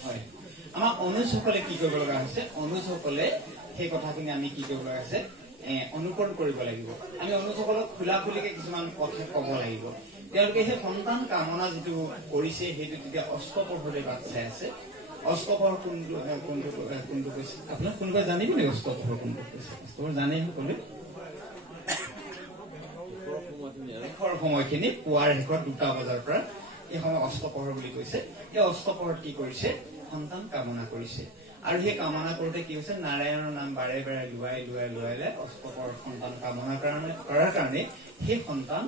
হয় আমাৰ অনুজসকলে কি কৰিব লগা হৈছে অনুজসকলে সেই কথাখিনি আমি কি কৰিব লগা হৈছে অনুকৰণ কৰিব লাগিব আমি অনুজসকলক খোলাখুলিকে কিছুমান কথা ক'ব লাগিব তেওঁলোকে সেই সন্তান কামনা যিটো কৰিছে সেইটো তেতিয়া অষ্টপ্ৰহৰলৈ বাট চাই আছে অষ্টপ্ৰহৰ কোনটো কৈছে আপোনাক কোনোবাই জানিব নেকি অষ্টপ্ৰহৰ কোনটো কৈছে অষ্টপ্ৰহৰ জানে সকলোৱে শেষৰ সময়খিনি পুৱাৰ শেষৰ 2টা বজাৰ পৰা এই সময় অষ্টপ্ৰহৰ বুলি কৈছে এই অষ্টপ্ৰহৰত কি কৰিছে সন্তান কামনা কৰিছে আৰু সেই কামনা কৰোঁতে কি হৈছে নাৰায়ণৰ নাম বাৰে বাৰে লোৱাই অষ্টপ্ৰহৰ সন্তান কামনা কৰাৰ কাৰণে সেই সন্তান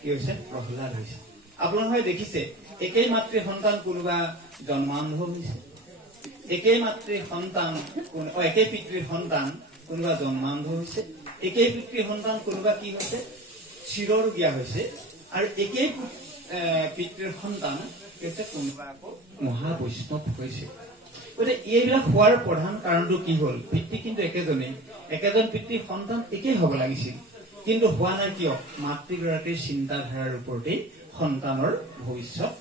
কি হৈছে প্ৰহ্লাদ হৈছে আপোনালোকে দেখিছে একেই মাতৃ সন্তান কোনোবা জন্মান্ধ হৈছে একেই মাতৃ সন্তান একেই পিতৃৰ সন্তান কোনোবা জন্মান্ধ হৈছে একেই পিতৃৰ সন্তান কোনোবা কি হৈছে চিৰৰোগীয়া হৈছে আৰু একেই পিতৃৰ সন্তান হৈছে কোনোবা আকৌ মহাবৈষ্ণৱ হৈছে গতিকে এইবিলাক হোৱাৰ প্ৰধান কাৰণটো কি হল পিতৃ কিন্তু একেজন পিতৃৰ সন্তান একেই হ'ব লাগিছিল কিন্তু হোৱা নাই কিয় মাতৃগৰাকীৰ চিন্তাধাৰাৰ ওপৰতে সন্তানৰ ভৱিষ্যত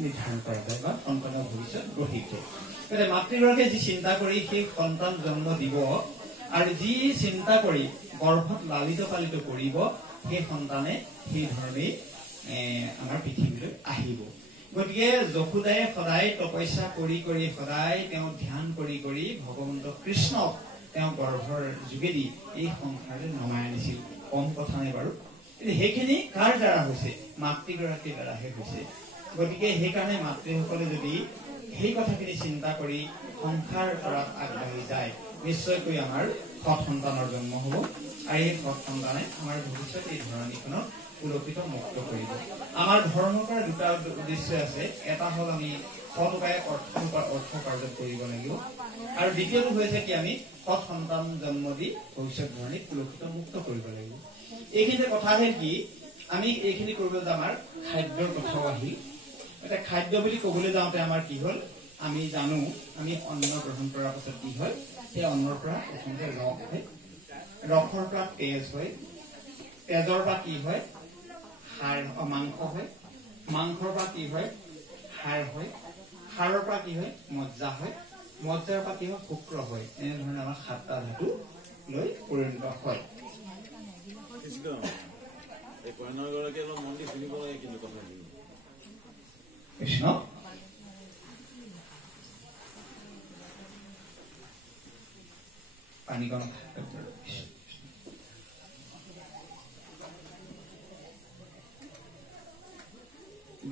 নিৰ্ধাৰণ কৰা যায় বা সন্তানৰ ভৱিষ্যত গঢ়িত গতিকে মাতৃগৰাকীয়ে যি চিন্তা কৰি সেই সন্তান জন্ম দিব আৰু যি চিন্তা কৰি গৰ্ভত লালিত পালিত কৰিব সেই সন্তানে সেই ধৰণেই আমাৰ পৃথিৱীলৈ আহিব গতিকে যশোদায়ে সদায় তপস্যা কৰি কৰি সদায় তেওঁ ধ্যান কৰি কৰি ভগৱন্ত কৃষ্ণক তেওঁ গৰ্ভৰ যোগেদি এই সংসাৰলৈ নমাই আনিছিল কম কথা নাই বাৰু সেইখিনি কাৰ দ্বাৰা হৈছে মাতৃগৰাকীৰ দ্বাৰাহে হৈছে গতিকে সেইকাৰণে মাতৃসকলে যদি সেই কথাখিনি চিন্তা কৰি সংসাৰ কৰাত আগবাঢ়ি যায় নিশ্চয়কৈ আমাৰ সৎ সন্তানৰ জন্ম হ'ব আৰু এই সৎ সন্তানে আমাৰ ভৱিষ্যত এই ধৰণীখনক পুলকিত মুক্ত কৰিব আমাৰ ধৰ্মৰ পৰা 2টা উদ্দেশ্য আছে এটা হল আমি সৎ উপায়ে অৰ্থ কাৰ্য কৰিব লাগিব আৰু দ্বিতীয়টো হৈছে কি আমি সৎ সন্তান জন্ম দি ভৱিষ্যত ধৰণী পুলকিত মুক্ত কৰিব লাগিব এইখিনি কথা আহিল কি আমি এইখিনি কৰিবলৈ আমাৰ খাদ্যৰ কথাও আহিল এটা খাদ্য বুলি ক'বলৈ যাওঁতে আমাৰ কি হল আমি জানো আমি অন্ন গ্ৰহণ কৰাৰ পাছত কি হয় সেই অন্নৰ পৰা প্ৰথমতে ৰস হয় ৰসৰ পৰা তেজ হয় তেজৰ পৰা কি হয় মাংস হয় মাংসৰ পৰা কি হয় হাড় হয় হাড়ৰ পৰা কি হয় মজ্জা হয় মজ্জাৰ পৰা কি হয় শুক্ৰ হয় এনেধৰণে আমাৰ 7টা ধাতু লৈ পৰিণত হয় কৃষ্ণ পানীকণ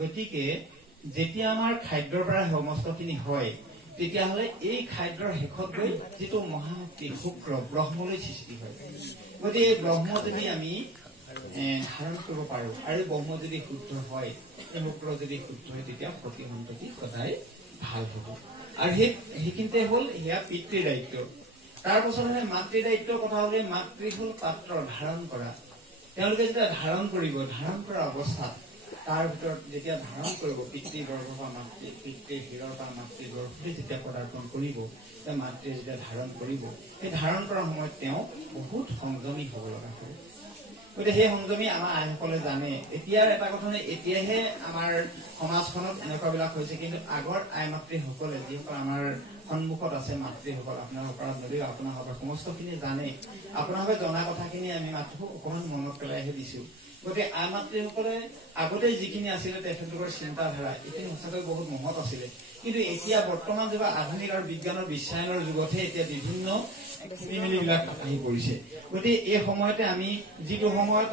গতিকে যেতিয়া আমাৰ খাদ্যৰ পৰা সমস্তখিনি হয় তেতিয়াহ'লে এই খাদ্যৰ শেষত গৈ যিটো মহাশক্তি শুক্ৰ ব্ৰহ্মলৈ সৃষ্টি হয় গতিকে এই ব্ৰহ্ম যদি আমি ধাৰণ কৰিব পাৰো আৰু ব্ৰহ্ম যদি শুদ্ধ হয় এই শুক্ৰ যদি শুদ্ধ হয় তেতিয়া সতি সন্ততি সদায় ভাল হ'ব আৰু সেইখিনিতে হ'ল সেয়া পিতৃ দায়িত্ব তাৰপাছত মাতৃ দায়িত্বৰ কথা হ'লে মাতৃ হ'ল পাত্ৰ ধাৰণ কৰা তেওঁলোকে যেতিয়া ধাৰণ কৰিব ধাৰণ কৰা অৱস্থাত তাৰ ভিতৰত যেতিয়া ধাৰণ কৰিব পিতৃ গৰ্ভ বা মাতৃ পিতৃ হৃদয় বা মাতৃ গৰ্ভলৈ যেতিয়া পদাৰ্পণ কৰিব মাতৃয়ে যেতিয়া ধাৰণ কৰিব সেই ধাৰণ কৰাৰ সময়ত তেওঁ বহুত সংযমী হ'ব লগা হয় গতিকে সেই সংযমী আমাৰ আইসকলে জানে এতিয়াৰ এটা কথা নে এতিয়াহে আমাৰ সমাজখনত এনেকুৱাবিলাক হৈছে কিন্তু আগৰ আই মাতৃসকলে যিসকল আমাৰ সন্মুখত আছে মাতৃসকল আপোনালোকৰ নদীও আপোনালোকৰ সমস্তখিনি জানে আপোনালোকে জনা কথাখিনি আমি মাত্ৰ অকণমান মনত পেলাইহে দিছো গতিকে আই মাতৃসকলে আগতে যিখিনি আছিলে তেখেতলোকৰ চিন্তাধাৰা এইখিনি সঁচাকৈ বহুত মহৎ আছিলে কিন্তু এতিয়া বৰ্তমান যুগৰ আধুনিক আৰু বিজ্ঞানৰ বিশ্বায়নৰ যুগতহে এতিয়া বিভিন্ন খেলিমেলিবিলাক আহি পৰিছে গতিকে এই সময়তে আমি যিটো সময়ত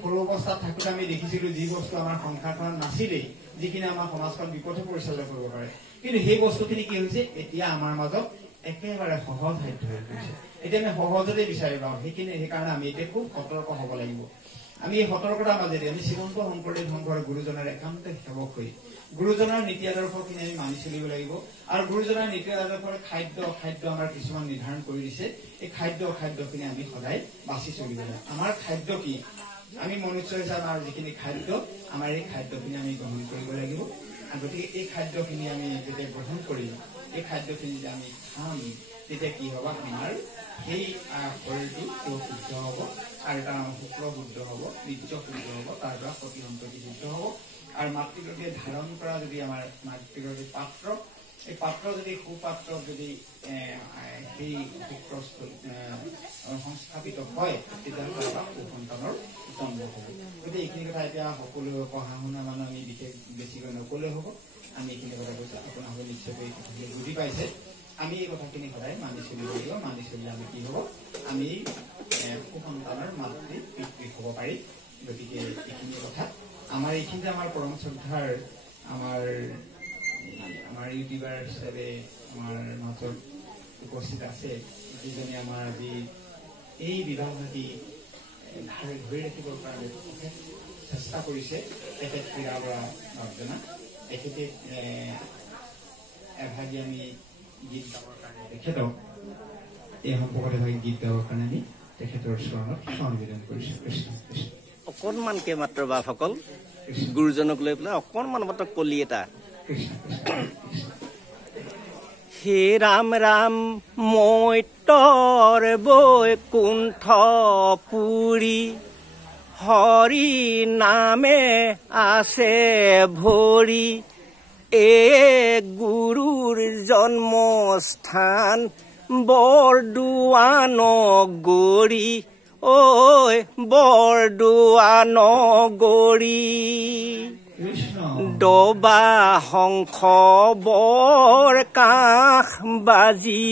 সৰু অৱস্থাত থাকোঁতে আমি দেখিছিলো যি বস্তু আমাৰ সংসাৰখনত নাছিলেই যিখিনি আমাৰ সমাজখন বিপথে পৰিচালনা কৰিব পাৰে কিন্তু সেই বস্তুখিনি কি হৈছে এতিয়া আমাৰ মাজত একেবাৰে সহজ সাধ্য হৈ পৰিছে এতিয়া আমি সহজতে বিচাৰি পাওঁ সেইকাৰণে আমি এতিয়া খুব সতৰ্ক হ'ব লাগিব আমি এই সতৰ্কতাৰ মাজেদি আমি শ্ৰীমন্ত শংকৰদেৱ সংঘৰ গুৰুজনাৰ একান্ত সেৱক হৈ গুৰুজনাৰ নীতি আদৰ্শখিনি আমি মানি চলিব লাগিব আৰু গুৰুজনাৰ নীতি আদৰ্শৰ খাদ্য আমাৰ কিছুমান নিৰ্ধাৰণ কৰি দিছে এই খাদ্যখিনি আমি সদায় বাছি চলিব লাগিব আমাৰ খাদ্য কি আমি মনুষ্য হিচাপে আমাৰ যিখিনি খাদ্য আমাৰ এই খাদ্যখিনি আমি গ্ৰহণ কৰিব লাগিব গতিকে এই খাদ্যখিনি আমি যেতিয়া গ্ৰহণ কৰিম এই খাদ্যখিনি যে আমি খাম তেতিয়া কি হ'ব আমাৰ সেই শৰীৰটো শুদ্ধ হ'ব আৰু তাৰ শুক্ৰ শুদ্ধ হ'ব বীৰ্য শুদ্ধ হ'ব তাৰ পৰা সতি সন্ততি শুদ্ধ হ'ব আৰু মাতৃগৰ্ভে ধাৰণ কৰা যদি আমাৰ মাতৃগৰ্ভে পাত্ৰ এই পাত্ৰ যদি সুপাত্ৰ যদি সেই শুক্ৰ সংস্থাপিত হয় তেতিয়াহ'লে আমাৰ সুসন্তানৰ জন্ম হ'ব গতিকে এইখিনি কথা এতিয়া সকলোৱে পঢ়া শুনা মানুহ আমি বিশেষ বেছিকৈ নকলেও হ'ব আমি এইখিনি কথা কৈছোঁ আপোনালোকে নিশ্চয়কৈ বুজি পাইছে আমি এই কথাখিনি সদায় মানি চলিব লাগিব মানি চলিলে আমি কি হ'ব আমি সুসন্তানৰ মাতৃ পিতৃ হ'ব পাৰিম গতিকে এইখিনি কথা আমাৰ এইখিনিতে আমাৰ পৰম শ্ৰদ্ধাৰ আমাৰ ইউটিউবাৰ হিচাপে আমাৰ মাজত উপস্থিত আছে যিজনে আমাৰ আজি এই বিবাহভাতি ধৰি ৰাখিবৰ কাৰণে চেষ্টা কৰিছে তেখেত ক্ৰীড়া বৰা বাপজনা তেখেতে এভাগি আমি গীত গাবৰ কাৰণে তেখেতক এই সম্পৰ্কত এভাগি গীত গাবৰ কাৰণে আমি তেখেতৰ চৰণত নিবেদন কৰিছোঁ কৃষ্ণ কৃষ্ণ অকণমানকে মাত্ৰ বাপসকল গুৰুজনক লৈ পেলাই অকণমান মাত্ৰ কলি এটা হে ৰাম ৰাম মই তৰ বৈকুণ্ঠ পুৰী হৰি নামে আছে ভৰি এ গুৰুৰ জন্মস্থান বৰদোৱা নগৰী ঐ বৰদোৱা নগৰী ডবা শংখ বৰ কাষ বাজি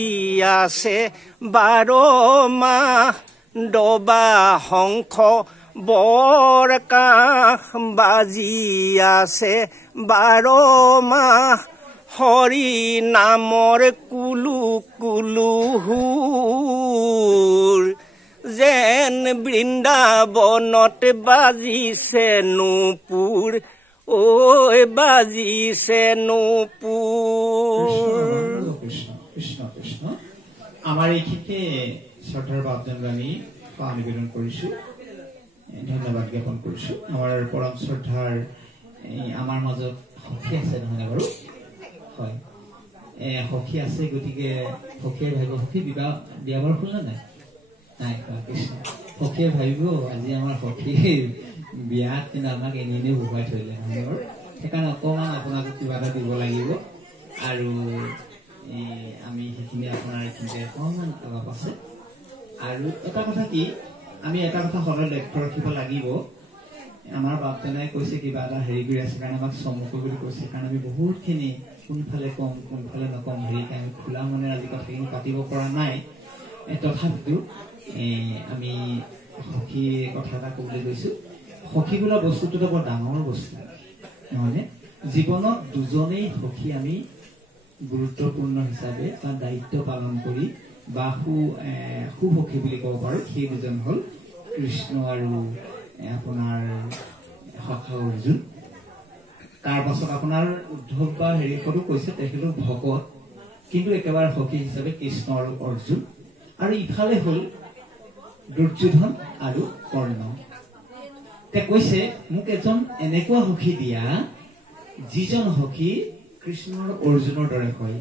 আছে 12 মাহ ডবা শংখ বৰ কাষ বাজি আছে 12 মাহ হৰি নামৰ কুলু কুলু হুৰ যেন বৃন্দাবনত বাজিছে নুপুৰ ঐ বাজিছে নুপুৰ কৃষ্ণ কৃষ্ণ আমাৰ এইখিনিতে শ্ৰদ্ধাৰ বাপজনক আমি সেৱা নিবেদন কৰিছো ধন্যবাদ জ্ঞাপন কৰিছো আমাৰ পৰম শ্ৰদ্ধাৰ আমাৰ মাজত সখী আছে নহয় বাৰু হয় সখী আছে গতিকে সখীয়ে ভাবিব সখী বিবাহ বিয়া বাৰু খোলা নাই নাই কৃষ্ণ সখীয়ে ভাবিব আজি আমাৰ সখীৰ বিয়াত কিন্তু আমাক এনেই বহুৱাই থৈলে নহয় বাৰু সেইকাৰণে অকণমান আপোনাক কিবা এটা দিব লাগিব আৰু আমি সেইখিনি আপোনাৰ এইখিনিতে অকণমান অলপ আছে আৰু এটা কথা কি আমি এটা কথা সদায় লক্ষ্য ৰাখিব লাগিব আমাৰ বাপজনাই কৈছে কিবা এটা হেৰি কৰি আছে কাৰণে আমাক চমুকৈ বুলি কৈছে কাৰণে আমি বহুতখিনি কোনফালে কম কোনফালে নকম হেৰিকে আমি খোলা মনে আজি কথাখিনি পাতিব পৰা নাই। তথাপিতো আমি সখী কথা এটা ক'বলৈ গৈছো। সখী বোলা বস্তুটো বৰ ডাঙৰ বস্তু নহয়নে? জীৱনত দুজনেই সখী আমি গুৰুত্বপূৰ্ণ হিচাপে তাৰ দায়িত্ব পালন কৰি বা সুসখী বুলি ক'ব পাৰো। সেই দুজন হ'ল কৃষ্ণ আৰু আপোনাৰ সখা অৰ্জুন। তাৰ পাছত আপোনাৰ উদ্ধৱ বা হেৰিখনো কৈছে তেখেতো ভকত, কিন্তু একেবাৰে সখী হিচাপে কৃষ্ণ আৰু অৰ্জুন। আৰু ইফালে হ'ল দুৰ্যোধন আৰু কৰ্ণ। তেওঁ কৈছে মোক এজন এনেকুৱা সখী দিয়া যিজন সখী কৃষ্ণ আৰু অৰ্জুনৰ দৰে হয়।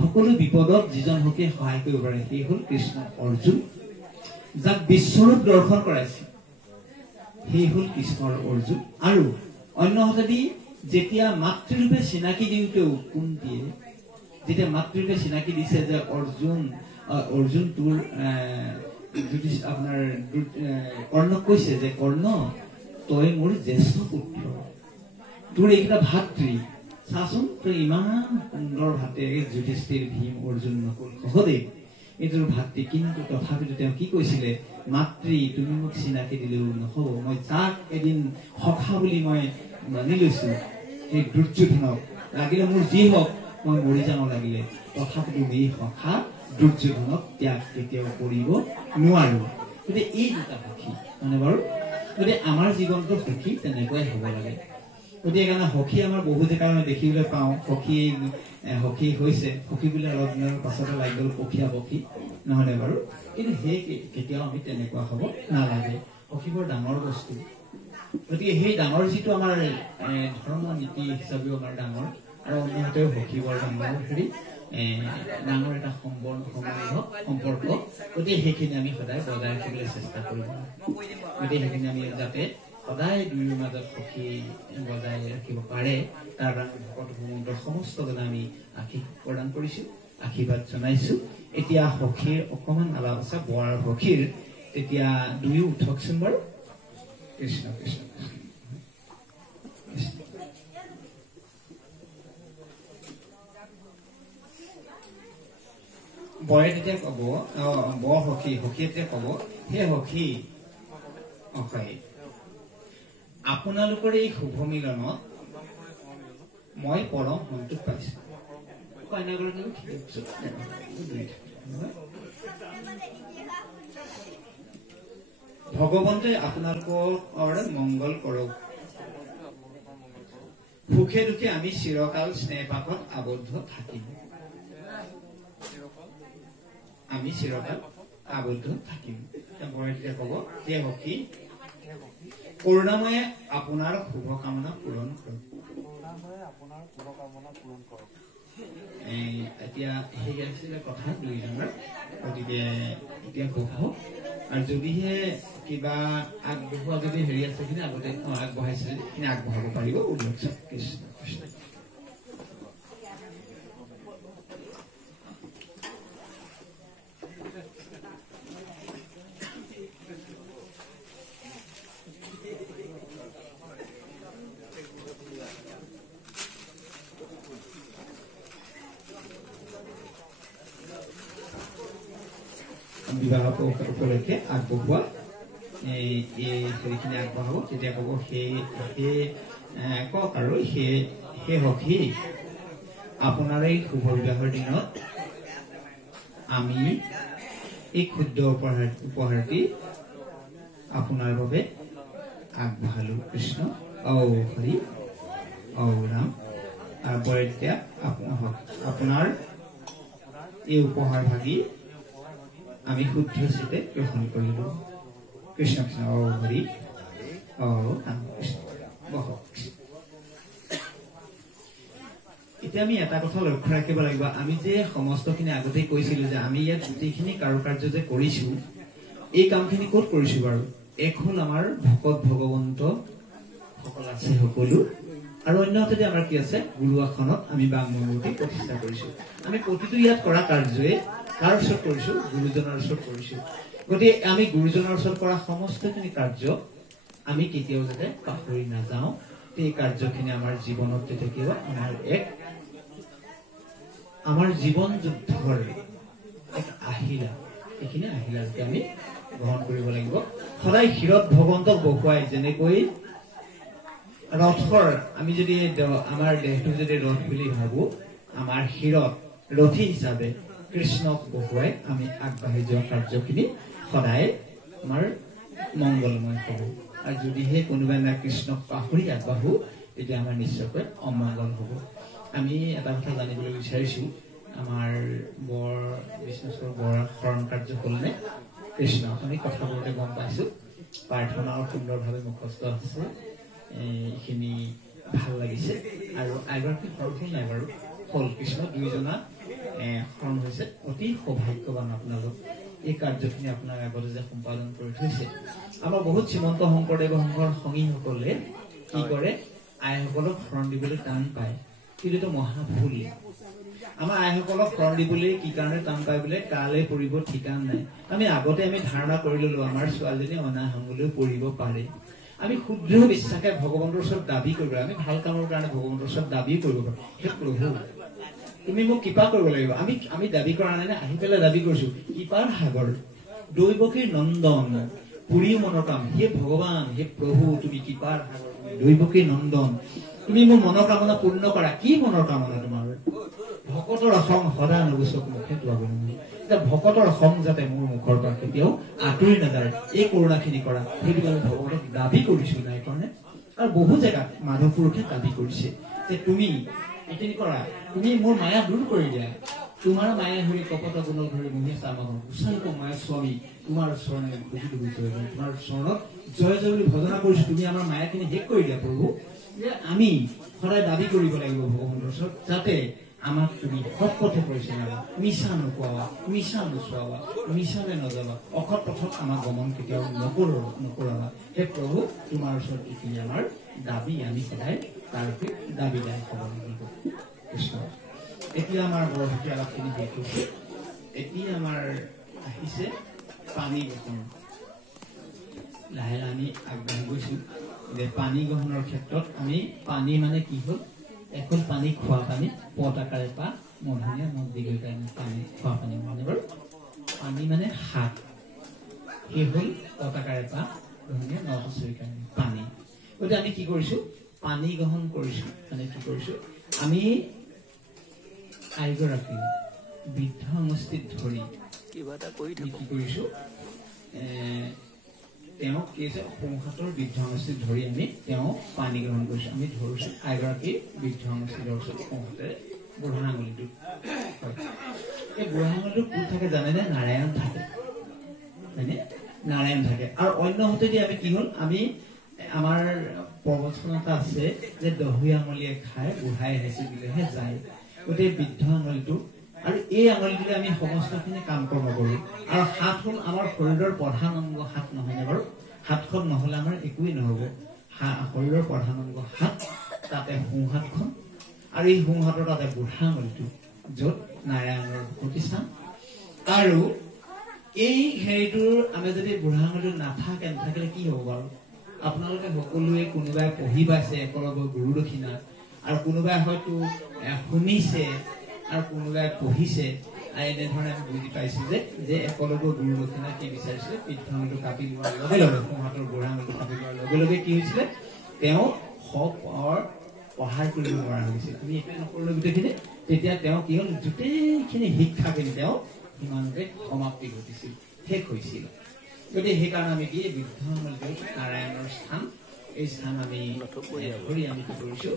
সকলো বিপদত যিজন সখীয়ে সহায় কৰিব পাৰে সেই হ'ল কৃষ্ণ অৰ্জুন। যাক বিশ্বৰূপ দৰ্শন কৰাইছে সেই হ'ল কৃষ্ণ আৰু অৰ্জুন। আৰু অন্য হাতেদি যেতিয়া মাতৃৰূপে চিনাকি দিওঁতেও কুন্তীয়ে যেতিয়া মাতৃৰূপে চিনাকি দিছে যে অৰ্জুন তোৰ আপোনাৰ কৰ্ণক কৈছে যে কৰ্ণ তই মোৰ জ্যেষ্ঠ পুত্ৰ, তোৰ এইকেইটা ভাতৃ চাচোন, তই ইমান সুন্দৰ ভাতেৰে যুধিষ্ঠিৰ ভীম অৰ্জুন নকুল সহদেৱ এইটোৰ ভাতৃ, কিন্তু তথাপিতো তেওঁ কি কৈছিলে মাতৃ তুমি মোক চিনাকি দিলেও নহব, মই যাক এদিন সখা বুলি মই মানি লৈছো সেই দুৰ্যোধনক, লাগিলে মোৰ যি হওক মই মৰি যাওঁ লাগিলে, তথাপিতো এই সখা দুৰ্যোধনক ত্যাগ কেতিয়াও কৰিব নোৱাৰো। গতিকে এই দুটা সখী মানে বাৰু, গতিকে আমাৰ জীৱনটো সখী তেনেকুৱাই হ'ব লাগে। গতিকে কাৰণে সখী আমাৰ বহু জেগা আমি দেখিবলৈ পাওঁ। সখী হৈছে সখী বুলি অলপ দিনৰ পাছতে লাগি গ'ল পখীয়া পখী, নহয়নে বাৰু? কিন্তু সেই কেতিয়াও আমি তেনেকুৱা হ'ব নালাগে। সখী বৰ ডাঙৰ বস্তু। গতিকে সেই ডাঙৰ যিটো আমাৰ ধৰ্ম নীতি হিচাপেও আমাৰ ডাঙৰ, আৰু অন্যহাতেও সখী বৰ ডাঙৰ হেৰি ডাঙৰ এটা সম্পৰ্ক। গতিকে সেইখিনি আমি সদায় বজাই ৰাখিবলৈ চেষ্টা কৰিব। গতিকে সেইখিনি আমি যাতে সদায় দুয়োৰ মাজত সখী বজাই ৰাখিব পাৰে তাৰ কাৰণে ভকত ভগৱন্তৰ সমস্ত জনে আমি আশীষ প্ৰদান কৰিছো, আশীৰ্বাদ জনাইছো। এতিয়া সখীৰ অকমান আলাপ আছে, বৰ আৰু সখীৰ। তেতিয়া দুয়ো উঠকচোন বাৰু। কৃষ্ণ কৃষ্ণ বৰে তেতিয়া কব, বৰ সখীয়ে তেতিয়া কব, হে সখী হয়, আপোনালোকৰ এই শুভ মিলনত মই পৰম সন্তোষ পাইছো। ভগৱন্তই আপোনালোকৰ মংগল কৰক। সুখে দুখে আমি চিৰকাল স্নেহপাকত আবদ্ধ থাকিম। আমি চিৰকাল আবদ্ধ থাকিম। তেতিয়া কব, হে সখী কৰুণাময়ে আপোনাৰ শুভকামনা পূৰণ কৰক। এতিয়া সেই আছিলে কথা 2 নম্বৰ। গতিকে এতিয়া বহক, আৰু যদিহে কিবা আগবঢ়োৱা যদি হেৰি আছে সেইখিনি আগতে আগবঢ়াইছিলে সেইখিনি আগবঢ়াব পাৰিব। উল্লেখ কৃষ্ণ কৃষ্ণ। বিবাহ উপলক্ষে আগবঢ়োৱা এই হেৰিখিনি আগবঢ়াব। তেতিয়া ক'ব সেই কওক আৰু সেই সখী আপোনাৰ এই শুভ বিবাহৰ দিনত আমি এই ক্ষুদ্ৰ উপহাৰটি আপোনাৰ বাবে আগবঢ়ালো। কৃষ্ণ ঔ হৰি ঔ ৰাম। আৰু বৰে তেতিয়া আপোনাৰ এই উপহাৰ ভাগি আমি শুদ্ধ চিতে গ্ৰহণ কৰিলো। কৃষ্ণ কৃষ্ণ ঔ হৰি ঔ ৰাম কৃষ্ণ। এতিয়া আমি এটা কথা লক্ষ্য ৰাখিব লাগিব, আমি যে সমস্তখিনি আগতেই কৈছিলো যে আমি ইয়াত গোটেইখিনি কাৰুকাৰ্য যে কৰিছো, এই কামখিনি ক'ত কৰিছো বাৰু? এক হ'ল আমাৰ ভকত ভগৱন্ত সকল আছে সকলো, আৰু অন্যহাতে আমাৰ কি আছে গুৰু আসনত আমি বাংমূৰ্তি প্ৰতিষ্ঠা কৰিছো। আমি প্ৰতিটো ইয়াত কৰা কাৰ্যই কাৰ ওচৰত কৰিছো? গুৰুজনৰ ওচৰত কৰিছো। গতিকে আমি গুৰুজনৰ ওচৰত কৰা সমস্তখিনি কাৰ্য আমি কেতিয়াও যাতে পাহৰি নাযাওঁ। এই কাৰ্যখিনি আমাৰ জীৱনত থাকিব আমাৰ জীৱন যুদ্ধৰ এক আহিলা। এইখিনি আহিলাকে আমি গ্ৰহণ কৰিব লাগিব। সদায় শিৰত ভগৱন্তক বহুৱাই, যেনেকৈ ৰথৰ আমি যদি আমাৰ দেহটোক যদি ৰথ বুলি ভাবো, আমাৰ শিৰত ৰথী হিচাপে কৃষ্ণক বহুৱাই আমি আগবাঢ়ি যোৱা কাৰ্যখিনি সদায় আমাৰ মংগলময় হ'ব। আৰু যদিহে কোনোবাই নাই কৃষ্ণক পাহৰি আগবাঢ়ো, তেতিয়া আমাৰ নিশ্চয়কৈ অমংগল হ'ব। আমি এটা কথা জানিবলৈ বিচাৰিছো, আমাৰ বৰ বিষ্ণুশ্বৰ বৰাৰ শৰণ কাৰ্য হ'লনে? কৃষ্ণ আমি কথাবোৰতে গম পাইছো, প্ৰাৰ্থনাও সুন্দৰভাৱে মুখস্থ আছে, এইখিনি ভাল লাগিছে। আৰু এগৰাকী শৰণ হ'ল নাই বাৰু? হ'ল। কৃষ্ণ দুইজনা শৰণ হৈছে। অতি সৌভাগ্যৱান আপোনালোক। এই কাৰ্যখিনি আপোনাৰ আগতে যে সম্পাদন কৰি থৈছে। আমাৰ বহুত শ্ৰীমন্ত শংকৰদেৱ সংঘৰ সংগীসকলে কি কৰে, আইসকলক শৰণ দিবলৈ টান পায়, কিন্তু এইটো মহাভুল। আমাৰ আইসকলক শৰণ দিবলৈ কি কাৰণে টান পায় বোলে, কালে পৰিব ঠিকান নাই। আমি ধাৰণা কৰি ললো আমাৰ ছোৱালীজনী অনাহংগলৈও পৰিব পাৰে। আমি ক্ষুদ্ৰ বিশ্বাসে ভগৱন্তৰ ওচৰত দাবী কৰিব, আমি ভাল কামৰ কাৰণে ভগৱন্তৰ ওচৰত দাবী কৰিব পাৰো, হে প্ৰভু তুমি মোক কৃপা কৰিব লাগিব। আমি দাবী কৰা নাই, আহি পেলাই দাবী কৰিছো, কৃপাৰ সাগৰ দৈৱকীৰ নন্দন পুৰী মনৰ কাম, হে ভগৱান হে প্ৰভু তুমি কৃপাৰ সাগৰ দৈৱকীৰ নন্দন, তুমি মোৰ মনৰ কামনা পূৰ্ণ কৰা। কি মনৰ কামনা তোমাৰ? ভকতৰ খং সদা নগুচক মুখে তোৱাব নহয়। এতিয়া ভকতৰ খং যাতে মোৰ মুখৰ পৰা কেতিয়াও আঁতৰি নাযায়, এই কৰোণাখিনি কৰা, সেইটো আমি ভগৱানক দাবী কৰিছো নাই কাৰণে। আৰু বহু জেগাত মাধৱ পুৰুষে দাবী কৰিছে যে তুমি এইখিনি কৰা, তুমি মোৰ মায়া দূৰ কৰি দিয়া। তোমাৰ মায়া ধৰি কপট গুণক ধৰি মুহে চামাগন উৎসাহিত মায়া স্বামী তোমাৰ চৰণে তোমাৰ চৰণত জয় জয় বুলি ভজনা কৰিছো, তুমি আমাৰ মায়াখিনি শেষ কৰি দিয়া প্ৰভু। যে আমি সদায় দাবী কৰিব লাগিব ভগৱানৰ ওচৰত, যাতে আমাক তুমি সৎ পথে পৰিচালনা, মিছা নোকোৱাবা, মিছা নোচোৱাবা, মিছালে নযাবা, অসৎ পথত আমাক গমন কেতিয়াও নকৰাবা। হে প্ৰভু তোমাৰ ওচৰত এইখিনি আমাৰ দাবী, আমি সদায় তাৰ দাবীদাৰ হ'ব লাগিব। কৃষ্ণ এতিয়া আমাৰ বৰভূতি আলাপখিনি শেষ হৈছে। এতিয়া আমাৰ আহিছে পানী গ্ৰহণ। লাহে লাহে আমি আগবাঢ়ি গৈছো যে পানী গ্ৰহণৰ ক্ষেত্ৰত আমি পানী মানে কি হ'ল, এখন পানী খোৱা পানী, পট আকাৰে পা মধুনীয়া মদ দীঘল কাৰণে পানী খোৱা পানী মানে বাৰু। পানী মানে হাত, সেই হ'ল পট আকাৰে পা মধুনীয়া নচৰি কাৰণে পানী। গতিকে আমি কি কৰিছো, পানী গ্ৰহণ কৰিছো। মানে কি কৰিছো, আমি আইগৰাকী বৃদ্ধ সমষ্টিত ধৰি কিবা এটা কৰি কি কৰিছো, তেওঁক কি হৈছে সোঁহাতৰ বৃদ্ধ সমষ্টিত ধৰি আমি তেওঁ পানী গ্ৰহণ কৰিছো। আমি ধৰিছো আইগৰাকী বৃদ্ধ সমষ্টিৰ ওচৰত সোঁহাতেৰে বুঢ়া আঙুলিটো। এই বুঢ়া আঙুলিটো কোন থাকে জানেনে? নাৰায়ণ থাকে, হয়নে? নাৰায়ণ থাকে। আৰু অন্য হাতেদি আমি কি হ'ল, আমি আমাৰ প্ৰবচন এটা আছে যে দহি আঙুলিয়ে খাই বুঢ়াই আহিছে দিলেহে যায়। গতিকে বৃদ্ধ আঙুলিটো, আৰু এই আঙুলিটোলে আমি সমস্তখিনি কাম কৰ্ম কৰো। আৰু হাত হ'ল আমাৰ শৰীৰৰ প্ৰধান অংগ, হাত নহয়নে বাৰু? হাতখন নহলে আমাৰ একোৱেই নহব। শৰীৰৰ প্ৰধান অংগ হাত, তাতে সোঁহাতখন, আৰু এই সোঁহাতৰ তাতে বুঢ়া আঙুলিটো, য'ত নাৰায়ণৰ প্ৰতিষ্ঠান। আৰু এই হেৰিটোৰ আমি যদি বুঢ়া আঙুলিটো নাথাকিলে কি হ'ব বাৰু? আপোনালোকে সকলোৱে কোনোবাই পঢ়ি পাইছে একলব্য গুৰু দক্ষিণা, আৰু কোনোবাই হয়তো শুনিছে, আৰু কোনোবাই পঢ়িছে। আৰু এনেধৰণে আমি বুজি পাইছো যে একলব্য গুৰু দক্ষিণা কি বিচাৰিছিলে, বৃদ্ধ আঙুলিটো কাটি লোৱাৰ লগে লগে, সোঁহাতৰ বুঢ়া আঙুলিটো কাটি লোৱাৰ লগে লগে কি হৈছিলে, তেওঁ পঢ়াৰ কৰিব নোৱাৰা হৈছিল। আমি এইটোৱে নকৰিলো গোটেইখিনি। তেতিয়া তেওঁ কি হ'ল, গোটেইখিনি শিক্ষাখিনি তেওঁ সিমানতে সমাপ্তি ঘটিছিল, শেষ হৈছিল। গতিকে সেইকাৰণে আমি কি বৃদ্ধ আঙুলিটো নাৰায়ণৰ স্থান, এই স্থান আমি ধৰি আমি কি কৰিছো,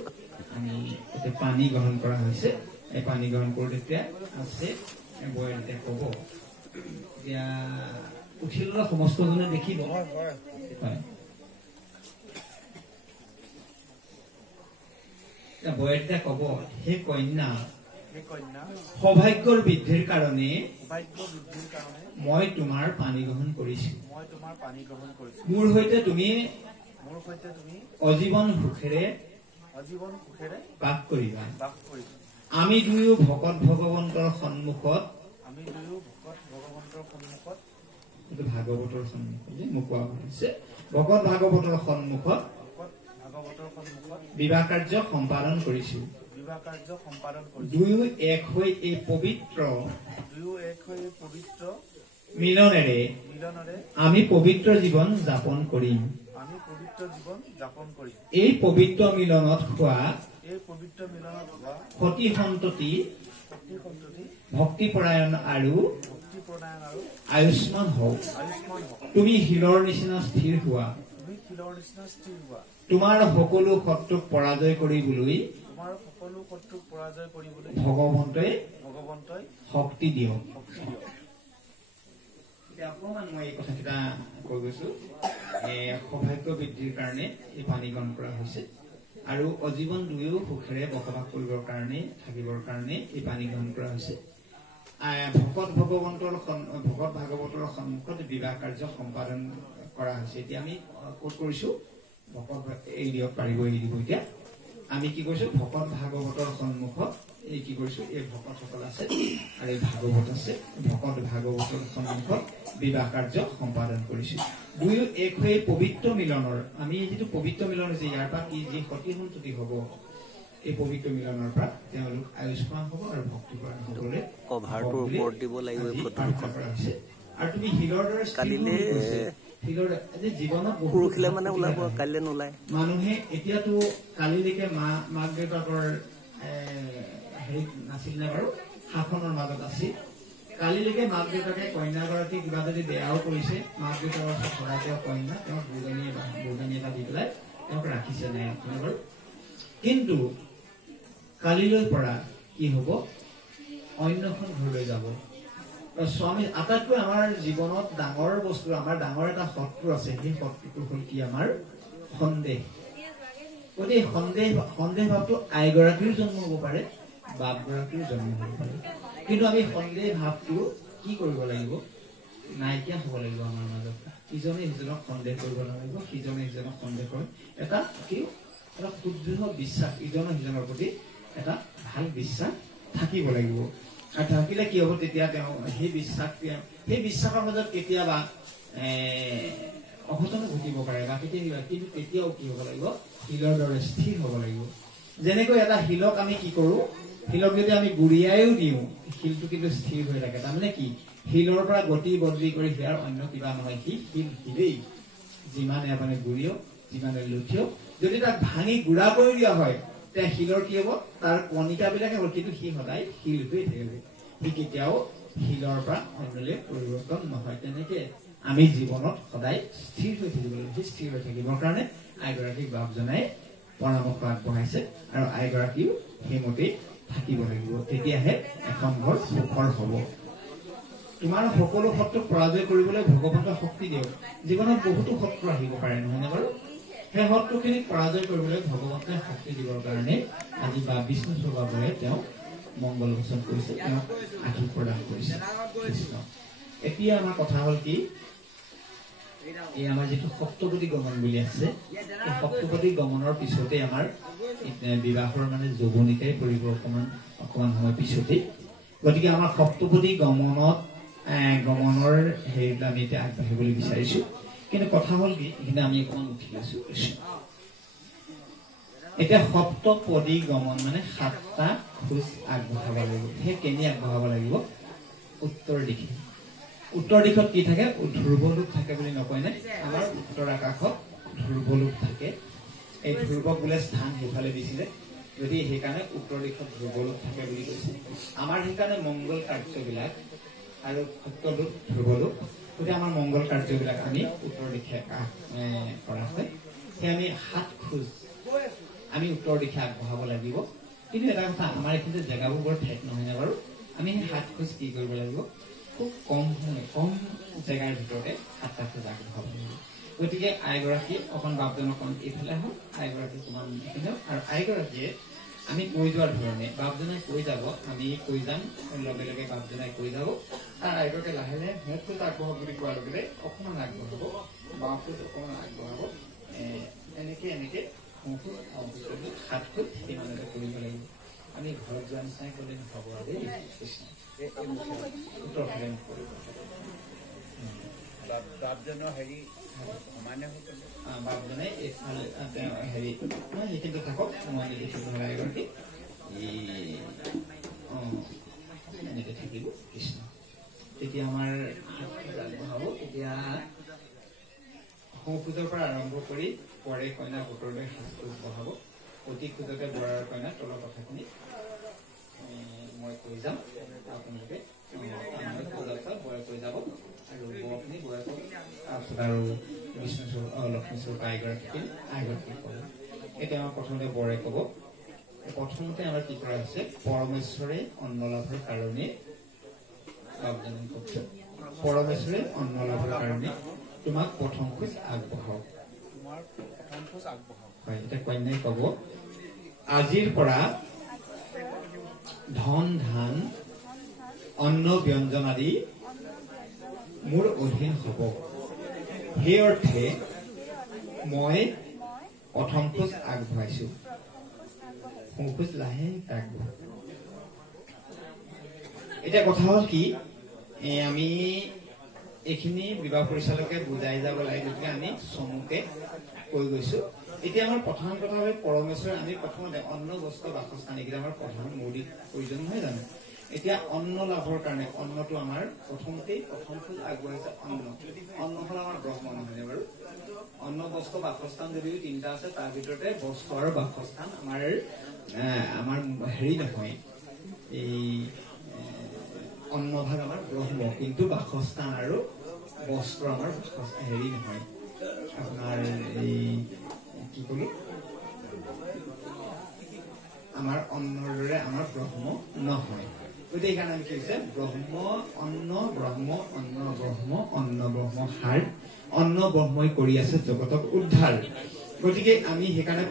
আমি এতিয়া পানী গ্ৰহণ কৰা হৈছে। এই পানী গ্ৰহণ কৰোঁতে এতিয়া আছে বয়াতে কব, এতিয়া উঠিল সমস্তজনে দেখিব। হয়, বয়াতে কব, হে কন্যা সৌভাগ্যৰ বৃদ্ধিৰ কাৰণে মই তোমাৰ পানী গ্ৰহণ কৰিছো। মোৰ সৈতে তুমি অজীৱন সুখেৰে বাস কৰিবা। আমি দুয়ো ভকত ভগৱন্তৰ সন্মুখত এইটো ভাগৱতৰ সন্মুখত যে মোক কোৱা হৈছে ভকত ভাগৱতৰ সন্মুখত বিবাহ কাৰ্য সম্পাদন কৰিছো দুয়ো এক হৈ এই পবিত্ৰ মিলনেৰে আমি পবিত্ৰ জীৱন যাপন কৰিম এই পবিত্ৰ মিলনত হোৱা সতী সন্ততি ভক্তিপৰায়ণ আৰু আয়ুষ্মান হওক তুমি শিলৰ নিচিনা স্থিৰ হোৱা তোমাৰ সকলো শত্ৰুক পৰাজয় কৰিবলৈ ভগৱন্তই শক্তি দিয়ক অকণমান মই এই কথাকেইটা কৈ গৈছো সৌভাগ্য বৃদ্ধিৰ কাৰণে এই পানী গ্ৰহণ কৰা হৈছে আৰু অজীৱন দুয়ো সুখেৰে বসবাস কৰিবৰ কাৰণে থাকিবৰ কাৰণে এই পানী গ্ৰহণ কৰা হৈছে ভকত ভাগৱতৰ সন্মুখত বিবাহ কাৰ্য সম্পাদন কৰা হৈছে এতিয়া আমি ক'ত কৰিছো ভকত এৰি দিব পাৰিব এৰি দিব এতিয়া আমি কি কৰিছো ভকত ভাগৱতৰ সন্মুখত এই কি কৰিছো এই ভকতসকল আছে আৰু এই ভাগৱত আছে ভকত ভাগৱতৰ সন্মুখত বিবাহ কাৰ্য সম্পাদন কৰিছো দুয়ো এক হৈ পবিত্ৰ মিলনৰ আমি যিটো পবিত্ৰ মিলন হৈছে ইয়াৰ পৰা কি যি সতী সন্ততি হ'ব এই পবিত্ৰ মিলনৰ পৰা তেওঁলোক আয়ুষ্মান হ'ব আৰু ভক্তিপৰায়ণ হ'বলৈ কভাৰটোৰ ওপৰত দিব লাগিব ফটোখন আৰু তুমি শিলৰ দৰে কালিলে জীৱনত পুৰুষিলে মানে ওলাব কালিলে নোলায় মানুহে এতিয়াতো কালিলৈকে মাক দেউতাকৰ হেৰিত নাছিল নে বাৰু শাসনৰ মাজত আছিল কালিলৈকে মাক দেউতাকে কন্যাগৰাকী কিবা যদি বেয়াও কৰিছে মাক দেউতাকৰ ওচৰত সদায় তেওঁ কন্যা তেওঁক দুজনী এটা দি পেলাই তেওঁক ৰাখিছে নাই বাৰু কিন্তু কালিলৈ পৰা কি হব অন্যখন ঘৰলৈ যাব স্বামী আটাইতকৈ আমাৰ জীৱনত ডাঙৰ বস্তু আমাৰ ডাঙৰ এটা শত্ৰু আছে সেই শত্ৰুটো হ'ল কি আমাৰ সন্দেহ গতিকে সন্দেহ ভাৱটো আইগৰাকীৰ জন্ম হ'ব পাৰে বাপগৰাকীৰ জন্ম হ'ব পাৰে কিন্তু আমি সন্দেহ ভাৱটো কি কৰিব লাগিব নাইকিয়া হ'ব লাগিব আমাৰ মাজত ইজনে সিজনক সন্দেহ কৰিব লাগিব সিজনে সিজনক সন্দেহ কৰে এটা সুদৃঢ় বিশ্বাস ইজনৰ সিজনৰ প্ৰতি এটা ভাল বিশ্বাস থাকিব লাগিব আৰু থাকিলে কি হ'ব তেতিয়া তেওঁ সেই বিশ্বাসৰ মাজত কেতিয়াবা অঘটনো ঘটিব পাৰে বা কেতিয়াবা কিন্তু তেতিয়াও কি হ'ব লাগিব শিলৰ দৰে স্থিৰ হ'ব লাগিব যেনেকৈ এটা শিলক আমি কি কৰো শিলক যদি আমি গুৰিয়াইও দিওঁ শিলটো কিন্তু স্থিৰ হৈ থাকে তাৰমানে কি শিলৰ পৰা গতি বদলি কৰি দিয়াৰ অন্য কিবা নহয় সি শিলেই যিমানে আপুনি গুৰিয়ক যিমানে লুঠিয়ক যদি তাক ভাঙি গুড়া কৰি দিয়া হয় তেতিয়া শিলৰ কি হ'ব তাৰ কণিকাবিলাকে হ'ল কিন্তু সি সদায় শিল হৈ থাকিব সি কেতিয়াও শিলৰ পৰা অন্যলৈ পৰিৱৰ্তন নহয় তেনেকে আমি জীৱনত সদায় স্থিৰ হৈ থাকিব লাগিব স্থিৰ হৈ থাকিবৰ কাৰণে আইগৰাকীক বাপজনাই পৰামৰ্শ আগবঢ়াইছে আৰু আইগৰাকীও সেইমতেই থাকিব লাগিব তেতিয়াহে এখন ঘৰ সুখৰ হ'ব তোমাৰ সকলো শত্ৰুক পৰাজয় কৰিবলৈ ভগৱন্তৰ শক্তি দিয়ক জীৱনত বহুতো শত্ৰু আহিব পাৰে নহয়নে বাৰু সেই শত্ৰুখিনিক পৰাজয় কৰিবলৈ ভগৱন্তে শক্তি দিবৰ কাৰণে আজি বা বিষ্ণু স্বভাৱৰে তেওঁ মংগল ঘোষণ কৰিছে তেওঁ আশীষ প্ৰদান কৰিছে কৃষ্ণ এতিয়া আমাৰ কথা হ'ল কি এই আমাৰ যিটো সপ্তপদী গমন বুলি আছে এই সপ্তপদী গমনৰ পিছতে আমাৰ বিবাহৰ মানে যৌৱনিকাই পৰিব অকমান সময় পিছতেই গতিকে আমাৰ সপ্তপদী গমনৰ হেৰিবিলাক আমি এতিয়া আগবাঢ়িবলৈ বিচাৰিছো কিন্তু কথা হ'ল কি এইখিনি আমি অকণমান উঠি লৈছো এতিয়া সপ্তপদী গমন মানে 7টা খোজ আগবঢ়াব লাগিব সেই কেনি আগবঢ়াব লাগিব উত্তৰ দিশত কি থাকে ধ্ৰুৱলোক থাকে বুলি নকয় নে আমাৰ উত্তৰ আকাশত ধ্ৰুৱলোক থাকে এই ধ্ৰুৱক বোলে স্থান সেইফালে দিছিলে যদি সেইকাৰণে উত্তৰ দিশত ধ্ৰুৱলোক থাকে বুলি কৈছে আমাৰ সেইকাৰণে মংগল কাৰ্যবিলাক আৰু সত্যলোক ধ্ৰুৱলোক গতিকে আমাৰ মংগল কাৰ্যবিলাক আমি উত্তৰ দিশে কৰা হয় সেই আমি 7 খোজ আমি উত্তৰ দিশে আগবঢ়াব লাগিব কিন্তু এটা কথা আমাৰ এইখিনিতে জেগাবোৰ বৰ ঠেক নহয় নে বাৰু আমি সেই 7 খোজ কি কৰিব লাগিব খুব কম জেগাৰ ভিতৰতে 7টা খোজ আগবঢ়াব লাগিব গতিকে আইগৰাকী অকণ বাপজন অকণ এইফালে হওক আইগৰাকী অকণমান এইফালে হওক আৰু আইগৰাকীয়ে আমি কৈ যোৱাৰ ধৰণে বাপজনাই কৈ যাব আমি কৈ যাম লগে লগে বাপজনাই কৈ যাব আৰু আইগৰাকী লাহে লাহে মুখটোত আগবঢ়াব বুলি কোৱাৰ লগে লগে অকণমান আগবঢ়াব বাওঁটোত অকণমান আগবঢ়াব এনেকে 7 ফুট সিমানতে কৰিব লাগিব আমি ঘৰত যোৱা নিচিনাই কৰিলে নহ'ব আৰু দেই উত্তৰ ফালে কৰিব বাপজনৰ হেৰি সমানে বাপজনে এইফালে হেৰি সেইখিনিতে থাকক মই দেখিব এগৰাকী এনেকে থাকিব কৃষ্ণ তেতিয়া আমাৰ আগবঢ়াব এতিয়া সোঁখোজৰ পৰা আৰম্ভ কৰি পৰে কইনা গোটৰলৈ সাজখোজ বহাব অতি খোজতে বৰাৰ কইনা তলৰ কথাখিনি মই কৈ যাম আপোনালোকে বয় কৈ যাব আৰু বৰখিনি বয় কওক তাৰপিছত আৰু বিষ্ণুস্বৰূপ লক্ষ্মীস্বৰূপ আইগৰাকী ক'ব এতিয়া আমাৰ প্ৰথমতে বৰে ক'ব প্ৰথমতে আমাৰ কি কৰা হৈছে পৰমেশ্বৰে অন্ন লাভৰ কাৰণে পৰমেশ্বৰে অন্ন লাভৰ কাৰণে তোমাক প্ৰথম খোজ আগবঢ়াওক হয় এতিয়া কন্যাই ক'ব আজিৰ পৰা ধন ধান অন্ন ব্যঞ্জন আদি মোৰ অধীন হ'ব সেই অৰ্থে মই প্ৰথম খোজ আগবঢ়াইছো সোঁখোজ লাহে আগবঢ়াব এতিয়া কথা হ'ল কি আমি এইখিনি বিবাহ পৰিচালকে বুজাই যাব লাগে গতিকে আমি চমুকে কৈ গৈছো এতিয়া আমাৰ প্ৰধান কথা হ'ল পৰমেশ্বৰে আমি প্ৰথমতে অন্ন বস্ত্ৰ বাসস্থান এইকেইটা আমাৰ প্ৰধান মৌলিক প্ৰয়োজন নহয় জানো এতিয়া অন্ন লাভৰ কাৰণে অন্নটো আমাৰ প্ৰথম খোজ আগবঢ়াইছে অন্ন হ'ল আমাৰ ব্ৰহ্ম নহয়নে বাৰু অন্ন বস্ত্ৰ বাসস্থান যদিও তিনিটা আছে তাৰ ভিতৰতে বস্ত্ৰ আৰু বাসস্থান আমাৰ হেৰি নহয় এই অন্নভাগ আমাৰ ব্ৰহ্ম কিন্তু বাসস্থান আৰু বস্ত্ৰ আমাৰ হেৰি নহয় আপোনাৰ এই কি কলো আমাৰ অন্নৰ দৰে আমাৰ ব্ৰহ্ম নহয় গতিকে এইকাৰণে আমি কি হৈছে ব্ৰহ্ম অন্ন ব্ৰহ্ম সাৰ অন্ন ব্ৰহ্মই কৰি আছে জগতক উদ্ধাৰ গতিকে আমি সেইকাৰণে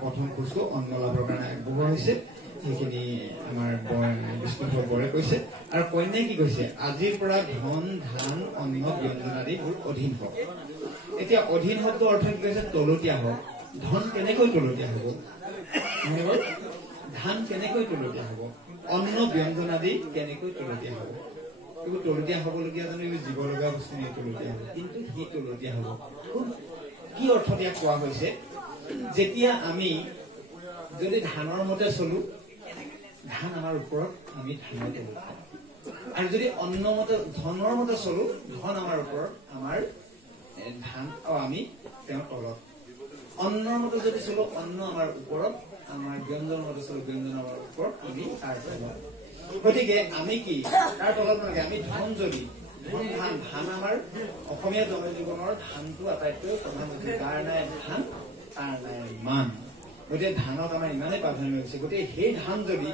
প্ৰথম খোজটো অন্ন লাভৰ কাৰণে আগবঢ়োৱা হৈছে সেইখিনি আমাৰ বিষ্ণুস্বৰূপ বৰে কৈছে আৰু কন্যাই কি কৈছে আজিৰ পৰা ধন ধান অন্ন ব্যঞ্জন আদিবোৰ অধীন হওক এতিয়া অধীন শব্দৰ অৰ্থ কি কৈছে তলতীয়া হওক ধন কেনেকৈ তলতীয়া হব ধান কেনেকৈ তলতীয়া হব অন্ন ব্যঞ্জন আদি কেনেকৈ তলতীয়া হব এইবোৰ তলতীয়া হবলগীয়া জানো এইবোৰ জীৱ লগা বস্তু নিয়ে তলতীয়া হব কিন্তু সি তলতীয়া হব কি অৰ্থত ইয়াক কোৱা হৈছে যেতিয়া আমি যদি ধানৰ মতে চলো ধান আমাৰ ওপৰত আমি ধানৰ তলত আৰু যদি অন্ন মতে ধনৰ মতে চলো ধন আমাৰ ওপৰত আমাৰ ধান আমি তেওঁৰ তলত অন্নৰ মতে যদি চলো অন্ন আমাৰ ওপৰত আমাৰ ব্যঞ্জনৰ মতে চলো ব্যঞ্জন আমাৰ ওপৰত আমি তাৰ তলত গতিকে আমি কি তাৰ তলত নালাগে আমি ধন যদি ধন ধান আমাৰ অসমীয়া জনজীৱনৰ ধানটো আটাইতকৈ প্ৰধান হৈছে যাৰ নাই ধান তাৰ নাই মান গতিকে ধানত আমাৰ ইমানেই প্ৰাধান্য হৈছে গতিকে সেই ধান যদি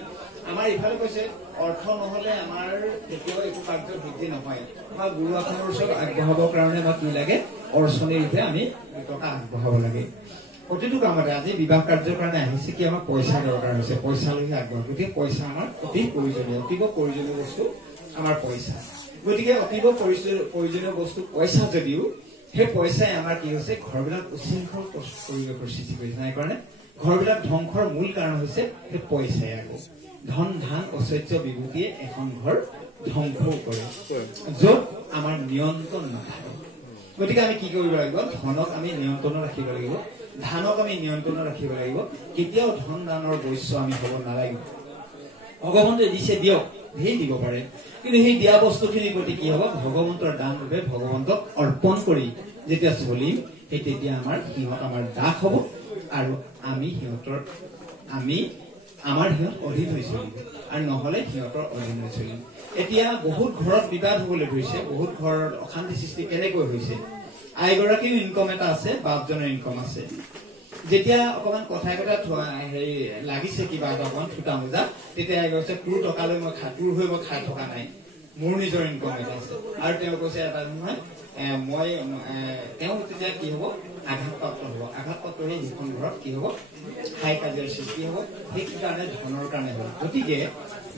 আমাৰ ইফালে কৈছে অৰ্থ নহলে আমাৰ কেতিয়াও একো কাৰ্য বৃদ্ধি নহয় আমাৰ গুৰু আসনৰ ওচৰত আগবঢ়াবৰ কাৰণে আমাক কি লাগে অৰ্চনীৰ ৰূপে আমি টকা আগবঢ়াব লাগে প্ৰতিটো কামতে আজি বিবাহ কাৰ্যৰ কাৰণে আহিছে কি আমাৰ পইচা দৰকাৰ হৈছে পইচা লৈহে আগবঢ়াব গতিকে পইচা আমাৰ অতিৱ প্ৰয়োজনীয় বস্তু আমাৰ পইচা গতিকে অতিৱ প্ৰয়োজনীয় বস্তু পইচা যদিও সেই পইচাই আমাৰ কি হৈছে ঘৰবিলাক উশৃংখল পৰিৱেশৰ সৃষ্টি কৰিছে নাই কাৰণে ঘৰবিলাক ধ্বংসৰ মূল কাৰণ হৈছে সেই পইচাই আকৌ ধন ধান ঐশ্বৰ্য বিভূতিয়ে এখন ঘৰ ধ্বংসও কৰে য'ত আমাৰ নিয়ন্ত্ৰণ নাথাকে গতিকে আমি কি কৰিব লাগিব ধনক আমি নিয়ন্ত্ৰণত ৰাখিব লাগিব ধানক আমি নিয়ন্ত্ৰণত ৰাখিব লাগিব কেতিয়াও ধন দানৰ বৈশ্য আমি হ'ব নালাগিব ভগৱন্তে দিছে দিয়ক সেই দিব পাৰে কিন্তু সেই দিয়া বস্তুখিনিৰ প্ৰতি কি হ'ব ভগৱন্তৰ দান ৰূপে ভগৱন্তক অৰ্পণ কৰি যেতিয়া চলিম সেই তেতিয়া সিহঁত আমাৰ দাস হ'ব আৰু আমি আমাৰ সিহঁত অধীন হৈ চলিম আৰু নহলে সিহঁতৰ অধীন হৈ চলিম এতিয়া বহুত ঘৰত বিবাদ হবলৈ ধৰিছে বহুত ঘৰত অশান্তি সৃষ্টি কেনেকৈ হৈছে আইগৰাকীও ইনকম এটা আছে বাপজনৰ ইনকম আছে যেতিয়া অকমান কথা হেৰি লাগিছে কিবা এটা অকমান থুটা মোজা তেতিয়া কৈছে তোৰ টকালৈ তোৰ হৈ মই খাই থকা নাই মোৰ নিজৰ ইনকম এটা আছে আৰু তেওঁ কৈছে এটা নহয় মই তেওঁ তেতিয়া কি হব আঘাতপ্ৰাপ্ত হব আঘাতপ্ৰাপ্ত হৈ যিখন ঘৰত কি হব হাই কাজিয়াৰ সৃষ্টি হব সেই কাৰণে ধনৰ কাৰণে হব গতিকে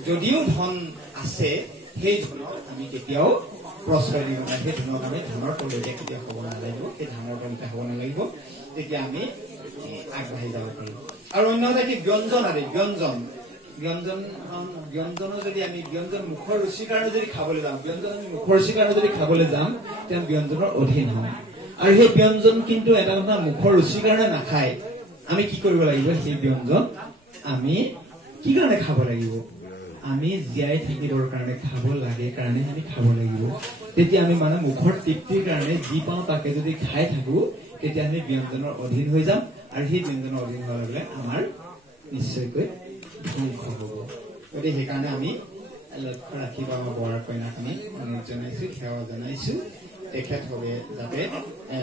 যদিও ধন আছে সেই ধনক আমি কেতিয়াও প্ৰশ্ৰয় দিব নাই সেই ধনক আমি ধানৰ তলতে কেতিয়াও হ'ব নালাগিব সেই ধানৰ তলতে হ'ব নালাগিব তেতিয়া আমি আগবাঢ়ি যাব পাৰিম আৰু অন্য এটা কি ব্যঞ্জন ব্যঞ্জনো যদি আমি ব্যঞ্জন মুখৰ ৰুচিৰ কাৰণে যদি খাবলৈ যাওঁ ব্যঞ্জন আমি মুখৰ ৰুচিৰ কাৰণে যদি খাবলৈ যাওঁ তেতিয়া ব্যঞ্জনৰ অধীন হওঁ আৰু সেই ব্যঞ্জন কিন্তু এটা কথা মুখৰ ৰুচিৰ কাৰণে নাখায় আমি কি কৰিব লাগিব সেই ব্যঞ্জন আমি কি কাৰণে খাব লাগিব আমি জীয়াই থাকিবৰ কাৰণে খাব লাগে কাৰণে আমি খাব লাগিব তেতিয়া আমি মানে মুখৰ তৃপ্তিৰ কাৰণে যি পাওঁ তাকে যদি খাই থাকো তেতিয়া আমি ব্যঞ্জনৰ অধীন হৈ যাম আৰু সেই ব্যঞ্জনৰ অধীন হোৱাৰ লগে আমাৰ নিশ্চয়কৈ ধ্বংস হ'ব গতিকে সেইকাৰণে আমি লক্ষ্য ৰাখিব আমাৰ বৰ কইনাক আমি অনুৰোধ জনাইছো সেৱা জনাইছো তেখেতসকলে যাতে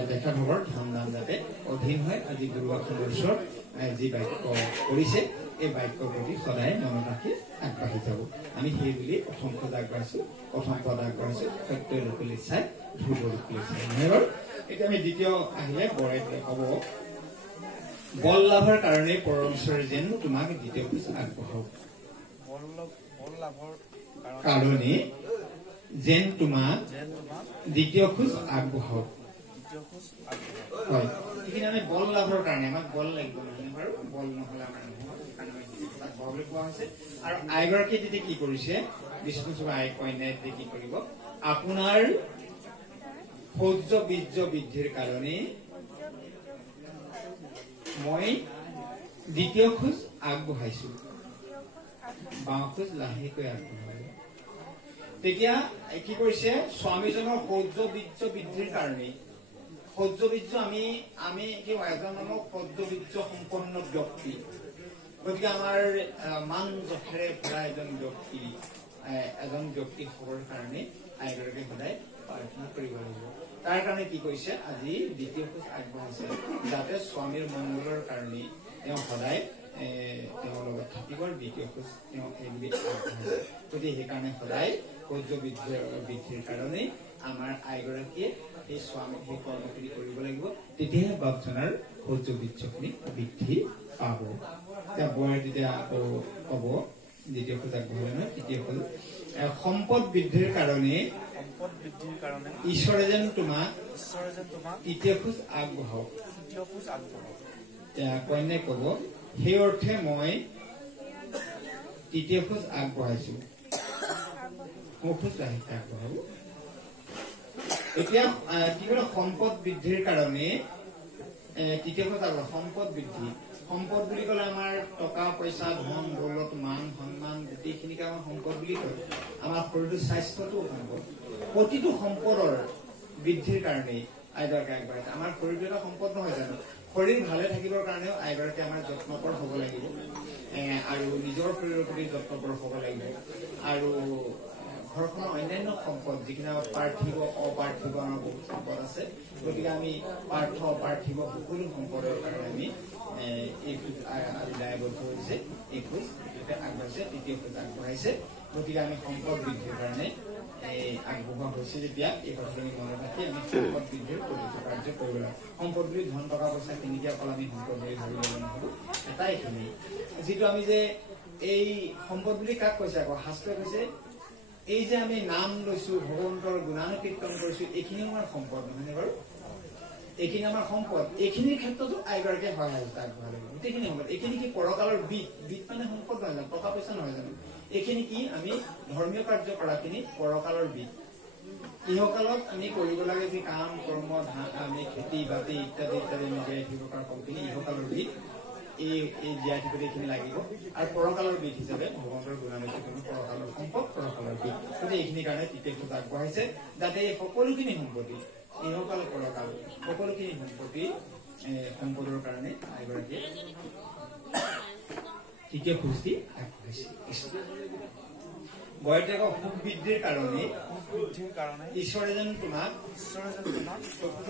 তেখেতসকলৰ ধন দান যাতে অধীন হয় আজি দুৰ্গা সদস্যৰ যি বাক্য কৰিছে এই বাক্যৰ প্ৰতি সদায় মনত ৰাখি আগবাঢ়ি যাব আমি সেই বুলি প্ৰথম পদ আগবাঢ়িছো সত্যৰ লোকলৈ চাই ধ্ৰুৱ লোকলৈ চাই নহয় বাৰু এতিয়া আমি দ্বিতীয় আহিলে বৰে ক'ব বল লাভৰ কাৰণে পৰমেশ্বৰে যেন তোমাক দ্বিতীয় খোজ আগবঢ়াওক কাৰণে যেন তোমাক দ্বিতীয় খোজ আগবঢ়াওক হয় এইখিনি আমি বল লাভৰ কাৰণে আমাক বল লাগিব নহয় বাৰু বল নহলে আমাৰ আগবঢ়াবলৈ কোৱা হৈছে আৰু আইগৰাকীয়ে তেতিয়া কি কৰিছে বিষ্ণু চুবা আই কন্যাই কি কৰিব আপোনাৰ সৌৰ্য বীৰ্য বৃদ্ধিৰ কাৰণে মই দ্বিতীয় খোজ আগবঢ়াইছো বাওঁ খোজ লাহেকৈ আগবঢ়াব তেতিয়া কি কৰিছে স্বামীজনৰ সৌৰ্য বীৰ্য বৃদ্ধিৰ কাৰণে সৌৰ্য বীৰ্য আমি কি এজন মানুহ সৌৰ্য বীৰ্য সম্পন্ন ব্যক্তি গতিকে আমাৰ মান জখেৰে ভৰা এজন ব্যক্তি হবৰ কাৰণে আইগৰাকী সদায় প্ৰাৰ্থনা কৰিব লাগিব তাৰ কাৰণে কি কৰিছে আজি দ্বিতীয় খোজ আগবঢ়াইছে যাতে স্বামীৰ মংগলৰ কাৰণে তেওঁ সদায় তেওঁৰ লগত থাকিব দ্বিতীয় খোজ তেওঁ এইবুলি আগবঢ়াইছে গতিকে সেইকাৰণে সদায় সৌৰ্য বৃদ্ধিৰ কাৰণে আমাৰ আইগৰাকীয়ে সেই স্বামী সেই কৰ্মখিনি কৰিব লাগিব তেতিয়াহে বাপজনাৰ সৌৰ্য বীৰ্যখিনি বৃদ্ধি পাব এতিয়া বৰে তেতিয়া আকৌ ক'ব দ্বিতীয় খোজ আগবঢ়ালে নহয় তৃতীয় খোজ সম্পদ বৃদ্ধিৰ কাৰণে ঈশ্বৰে যেন তোমাক তৃতীয় খোজ আগবঢ়াওক কন্যাই ক'ব সেই অৰ্থে মই তৃতীয় খোজ আগবঢ়াইছো খোজ লাহেকৈ আগবঢ়াব এতিয়া কি কৰে সম্পদ বৃদ্ধিৰ কাৰণে তৃতীয় খোজ আগবঢ়াব সম্পদ বৃদ্ধি সম্পদ বুলি ক'লে আমাৰ টকা পইচা ধন দৌলত মান সন্মান গোটেইখিনিকে আমাৰ সম্পদ বুলি কয় আমাৰ শৰীৰটো স্বাস্থ্যটো সম্পদ প্ৰতিটো সম্পদৰ বৃদ্ধিৰ কাৰণে আইগৰাকী আগবাঢ়িছে আমাৰ শৰীৰটো এটা সম্পদ নহয় জানো শৰীৰ ভালে থাকিবৰ কাৰণেও আইগৰাকী আমাৰ যত্নকৰ হ'ব লাগিব আৰু নিজৰ শৰীৰৰ প্ৰতি যত্নকৰ হ'ব লাগিব আৰু ঘৰখনৰ অন্যান্য সম্পদ যিখিনি আমাৰ পাৰ্থিৱ অপাৰ্থিৱ আমাৰ বহুত সম্পদ আছে গতিকে আমি পাৰ্থ অপাৰ্থিৱ সকলো সম্পদৰ কাৰণে আমি এই খোজ আজি দায়বদ্ধ হৈছে এই খোজ আগবাঢ়িছে তৃতীয় খোজ আগবঢ়াইছে গতিকে আমি সম্পদ বৃদ্ধিৰ কাৰণে আগবঢ়োৱা হৈছে যেতিয়া এই কথাখিনি মনত ৰাখি আমি সম্পদ বৃদ্ধিৰ প্ৰতিটো কাৰ্য কৰিব লাগে সম্পদ বুলি ধন টকা পইচা খিনিকে অকল আমি সম্পদ বুলি ভাবিব নহ'ব এটা এইখিনি যিটো আমি যে এই সম্পদ বুলি কাক কৈছে আকৌ শাস্ত্ৰই কৈছে এই যে আমি নাম লৈছো ভগৱন্তৰ গুণানুকীৰ্তন কৰিছো এইখিনি আমাৰ সম্পদ নহয়নে বাৰু এইখিনি আমাৰ সম্পদ এইখিনিৰ ক্ষেত্ৰতো আইগৰাকীয়ে সহায় আগবঢ়াব লাগিব গোটেইখিনি সম্পদ এইখিনি কি পৰকালৰ বিদ মানে সম্পদ নহয় জানো টকা পইচা নহয় জানো এইখিনি কি আমি ধৰ্মীয় কাৰ্য কৰাখিনি পৰকালৰ বিদ ইহকালত আমি কৰিব লাগে যে কাম কৰ্ম আমি খেতি বাতি ইত্যাদি ইত্যাদি আমি জীয়াই থাকিব পৰা কামখিনি ইহকালৰ বিদ এই জীয়াই থাকিবলৈ এইখিনি লাগিব আৰু পৰকালৰ বিদ হিচাপে ভগৱন্তৰ গুণানুকীৰ্তন পৰকালৰ সম্পদ পৰকালৰ বিদ গতিকে এইখিনিৰ কাৰণে তৃতীয় খোজ আগবঢ়াইছে যাতে এই সকলোখিনি সম্পত্তি ইহকাল পৰকাল সকলোখিনি সম্পত্তি সম্পদৰ কাৰণে আইগৰাকীয়ে তৃতীয় খোজটি আগবঢ়াইছে বয়তীয়াকক সুখ বৃদ্ধিৰ কাৰণে ঈশ্বৰে যেন তোমাক চতুৰ্থ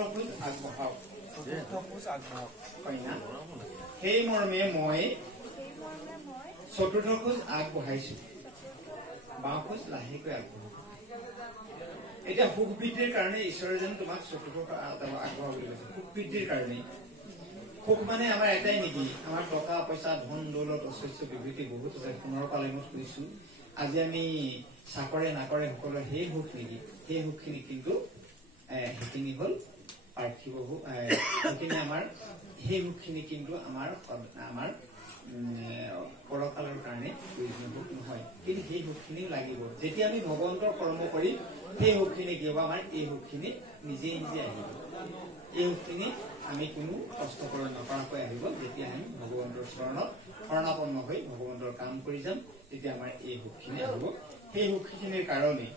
খোজ আগবঢ়াওক কন্যা সেই মৰ্মে মই চতুৰ্থ খোজ আগবঢ়াইছো বাওঁ খোজ লাহেকৈ আগবঢ়াব এতিয়া সুখ বৃদ্ধিৰ কাৰণে ঈশ্বৰে যেন তোমাক চতুৰ্থ আগবঢ়াব বুলি কৈছে সুখ বৃদ্ধিৰ কাৰণে সুখ মানে আমাৰ এটাই নেকি আমাৰ টকা পইচা ধন দৌলত ঐশ্বৰ্য বিভূতি বহুত আছে সোণৰ পালেঙত শুনিছো আজি আমি চাকৰে নাকৰে সকলোৰে সেই সুখ নেকি সেই সুখখিনি কিন্তু সেইখিনি হ'ল পাৰ্থিৱ সুখ সেইখিনি আমাৰ সেই সুখখিনি কিন্তু আমাৰ পৰকালৰ কাৰণে প্ৰয়োজনীয় সুখ নহয়, কিন্তু সেই সুখখিনি লাগিব। যেতিয়া আমি ভগৱন্তৰ কৰ্ম কৰি সেই সুখখিনি কি হ'ব, আমাৰ এই সুখখিনি নিজে নিজে আহিব। এই সুখখিনি আমি কোনো কষ্ট নকৰাকৈ আহিব। যেতিয়া আমি ভগৱন্তৰ চৰণত শৰণাপন্ন হৈ ভগৱন্তৰ কাম কৰি যাম, তেতিয়া আমাৰ এই সুখখিনি আহিব। সেই সুখখিনিৰ কাৰণে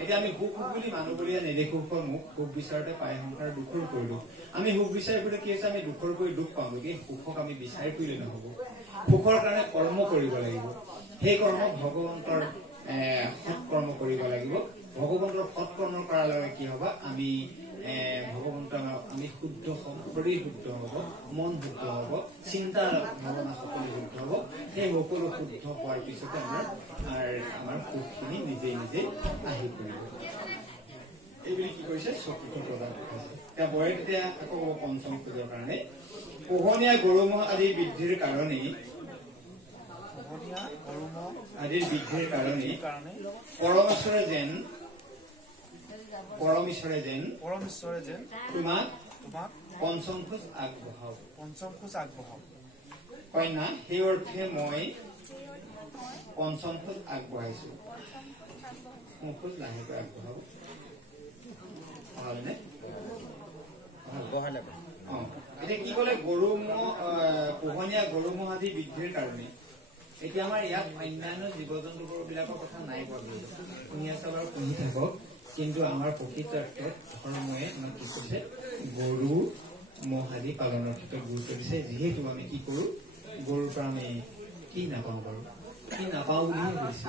এতিয়া আমি সুখ বুলি মানুহ বুলিয়ে নেদেখো। মোক সুখ বিচাৰোতে পায় সংসাৰ দুখৰ কৰিলো। আমি সুখ বিচাৰি ফুৰিলে কি হৈছে, আমি দুখৰ কৰি দুখ পাওঁ। এই সুখক আমি বিচাৰি ফুৰিলে নহব, সুখৰ কাৰণে কৰ্ম কৰিব লাগিব। সেই কৰ্ম ভগৱন্তৰ সৎকৰ্ম কৰিব লাগিব। ভগৱন্তৰ সৎকৰ্ম কৰাৰ লগে কি হব, আমি ভগৱন্তৰ আমি শুদ্ধ হম, শৰীৰ শুদ্ধ হব, মন শুদ্ধ হব, চিন্তা ভাৱনা সকলো শুদ্ধ হব। সেই সকলো শুদ্ধ হোৱাৰ পিছতে আমাৰ সুখখিনি নিজে নিজে আহি পৰিব। এইবুলি কি কৰিছে, চতুৰ্থ প্ৰদান কৰিছে। এতিয়া বয়ে তেতিয়া আকৌ পঞ্চম খোজৰ কাৰণে পোহনীয়া গৰু ম'হ আদিৰ বৃদ্ধিৰ কাৰণে পৰমেশ্বৰে যেন তোমাক পঞ্চম খোজ আগবঢ়াওক। কন্যা, সেই অৰ্থে মই পঞ্চম খোজ আগবঢ়াইছো। খোজ লাহেকৈ আগবঢ়াব। এতিয়া কি কলে, পোহনীয়া গৰু ম'হ আদি বৃদ্ধিৰ কাৰণে। এতিয়া আমাৰ ইয়াত অন্যান্য জীৱ জন্তু বিলাকৰ কথা নাই কোৱা, শুনি আছে বাৰু শুনি থাকক। কিন্তু আমাৰ প্ৰকৃতাৰ্থত ধৰ্ময়ে আমাক কি কৈছে, গৰু ম'হ আদি পালনৰ ক্ষেত্ৰত গুৰুত্ব দিছে। যিহেতু আমি কি কৰো, গৰুৰ পৰা আমি কি নাপাওঁ বাৰু, কি নাপাওঁ বুলিহে কৈছে।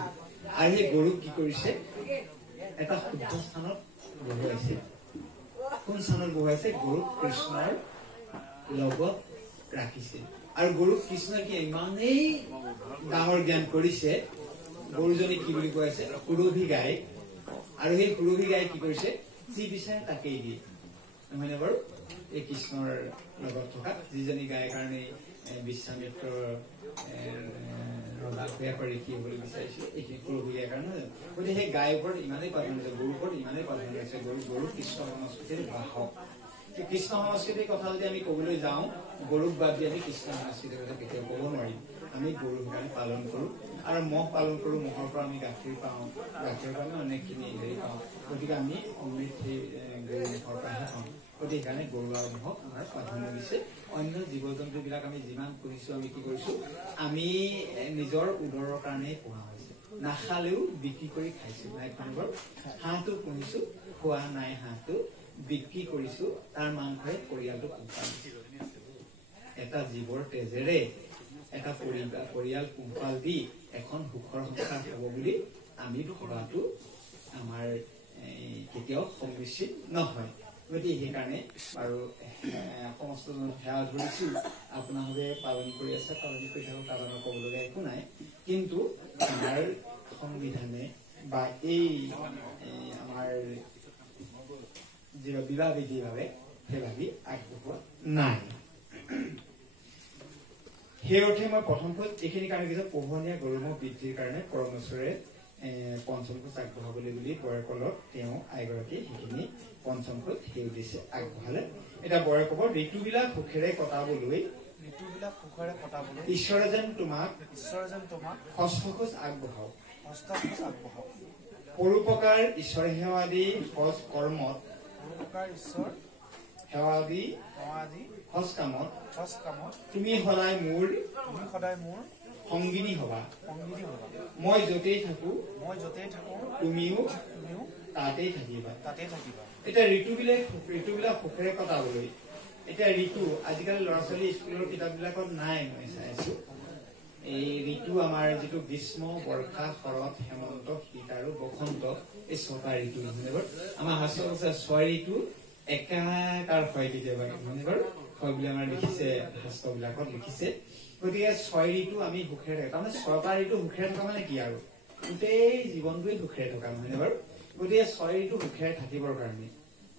আৰু সেই গৰুক কি কৰিছে, এটা শুদ্ধ স্থানত বহুৱাইছে। কোন স্থানত বহুৱাইছে, গৰুক কৃষ্ণৰ লগত ৰাখিছে। আৰু গৰুক কৃষ্ণই কি ইমানেই ডাঙৰ জ্ঞান কৰিছে, গৰুজনী কি বুলি কৈ আছে, সুৰভি গাই। আৰু সেই সুৰভি গাই কি কৰিছে, যি বিচাৰে তাকেই দিয়ে, নহয়নে বাৰু? এই কৃষ্ণৰ লগত থকা যিজনী গাইৰ কাৰণে বিশ্বামিত্ৰৰ ৰজা কৰি কি হবলৈ বিচাৰিছিল, এইখিনি সুৰভি গাইৰ কাৰণে। গতিকে সেই গাইৰ ওপৰত ইমানেই প্ৰাধান্য আছে, গৰুৰ ওপৰত ইমানেই প্ৰাধান্য আছে। গৰু কৃষ্ণ সংস্কৃতিৰ বাহক। কৃষ্ণ সংস্কৃতিৰ কথা যদি আমি কবলৈ যাওঁ, গৰুক বাদ দি আমি কৃষ্ণ সংস্কৃতিৰ কথা কেতিয়াও ক'ব নোৱাৰিম। আমি গৰু সেইকাৰণে পালন কৰো, আৰু মহ পালন কৰো। মহৰ পৰা আমি গাখীৰ পাওঁ, গাখীৰৰ পৰা আমি অনেকখিনি হেৰি পাওঁ। গতিকে আমি অমৃত সেই গৰু মহৰ পৰাহে পাওঁ। গতিকে সেইকাৰণে গৰু আৰু মহক আমাৰ প্ৰাধান্য দিছে। অন্য জীৱ জন্তু বিলাক আমি যিমান পুহিছো, আমি কি কৰিছো, আমি নিজৰ উদৰৰ কাৰণেই পোহা হৈছে। নাখালেও বিক্ৰী কৰি খাইছো। নাই বাৰু, হাঁহটো পুহিছো, খোৱা নাই হাঁহটো, বিক্ৰী কৰিছো, তাৰ মাংসৰে পৰিয়ালটো পোহপাল দিছো। এটা জীৱৰ তেজেৰে এটা পৰিয়াল পোহপাল দি এখন সুখৰ সংসাৰ হব বুলি আমি ভবাটো আমাৰ কেতিয়াও সমীচিত নহয়। গতিকে সেইকাৰণে আৰু সমস্ত সেৱা ধৰিছো, আপোনালোকে পালন কৰি আছে, পালন কৰি থাকক, কাৰণৰ কবলগীয়া একো নাই। কিন্তু আমাৰ সংবিধানে বা এই আমাৰ বিবাহ বিধিৰ বাবে সেই ভাবি আগবঢ়োৱা নাই। সেই অৰ্থে মই প্ৰথম খোজ এইখিনি কাৰণে কৈছো, পোহনীয়া গৰু ম'হ বৃদ্ধিৰ কাৰণে পৰমেশ্বৰে পঞ্চম খোজ আগবঢ়াবলৈ বুলি বৰকলত তেওঁ আইগৰাকী সেইখিনি পঞ্চম খোজ সেই উদ্দেশ্যে আগবঢ়ালে। এতিয়া বৰে কব, ঋতুবিলাক সুখেৰে কটাবলৈ ঈশ্বৰে যেন তোমাক ষষ্ঠ খোজ আগবঢ়াওক। পৰোপকাৰ ঈশ্বৰ সেৱা দি সজ কৰ্মত, সেৱা দি সজ কামত তুমি সদায় মোৰ সংগিনী হবা। মই য'তেই থাকো তুমিও তাতেই থাকিবা। এতিয়া ঋতুবিলাক সুখেৰে কটাবলৈ, এতিয়া ঋতু আজিকালি ল'ৰা ছোৱালী স্কুলৰ কিতাপ বিলাকত নাই। মই চাইছো এই ঋতু আমাৰ যিটো গ্ৰীষ্ম, বৰ্ষা, শৰৎ, হেমন্ত, শীত আৰু বসন্ত, এই 6টা ঋতু। আমাৰ শাস্ত্ৰত আছে 6 ঋতু একাকাৰ হয় কেতিয়াবা, মানে বাৰু হয় বুলি আমাৰ লিখিছে, শাস্ত্ৰ বিলাকত লিখিছে। গতিকে 6 ঋতু আমি সুখেৰে থাকো, তাৰমানে 6টা ঋতু সুখেৰে থকা মানে কি আৰু গোটেই জীৱনটোৱে সুখেৰে থকা, নহয় বাৰু? গতিকে 6 ঋতু সুখেৰে থাকিবৰ কাৰণে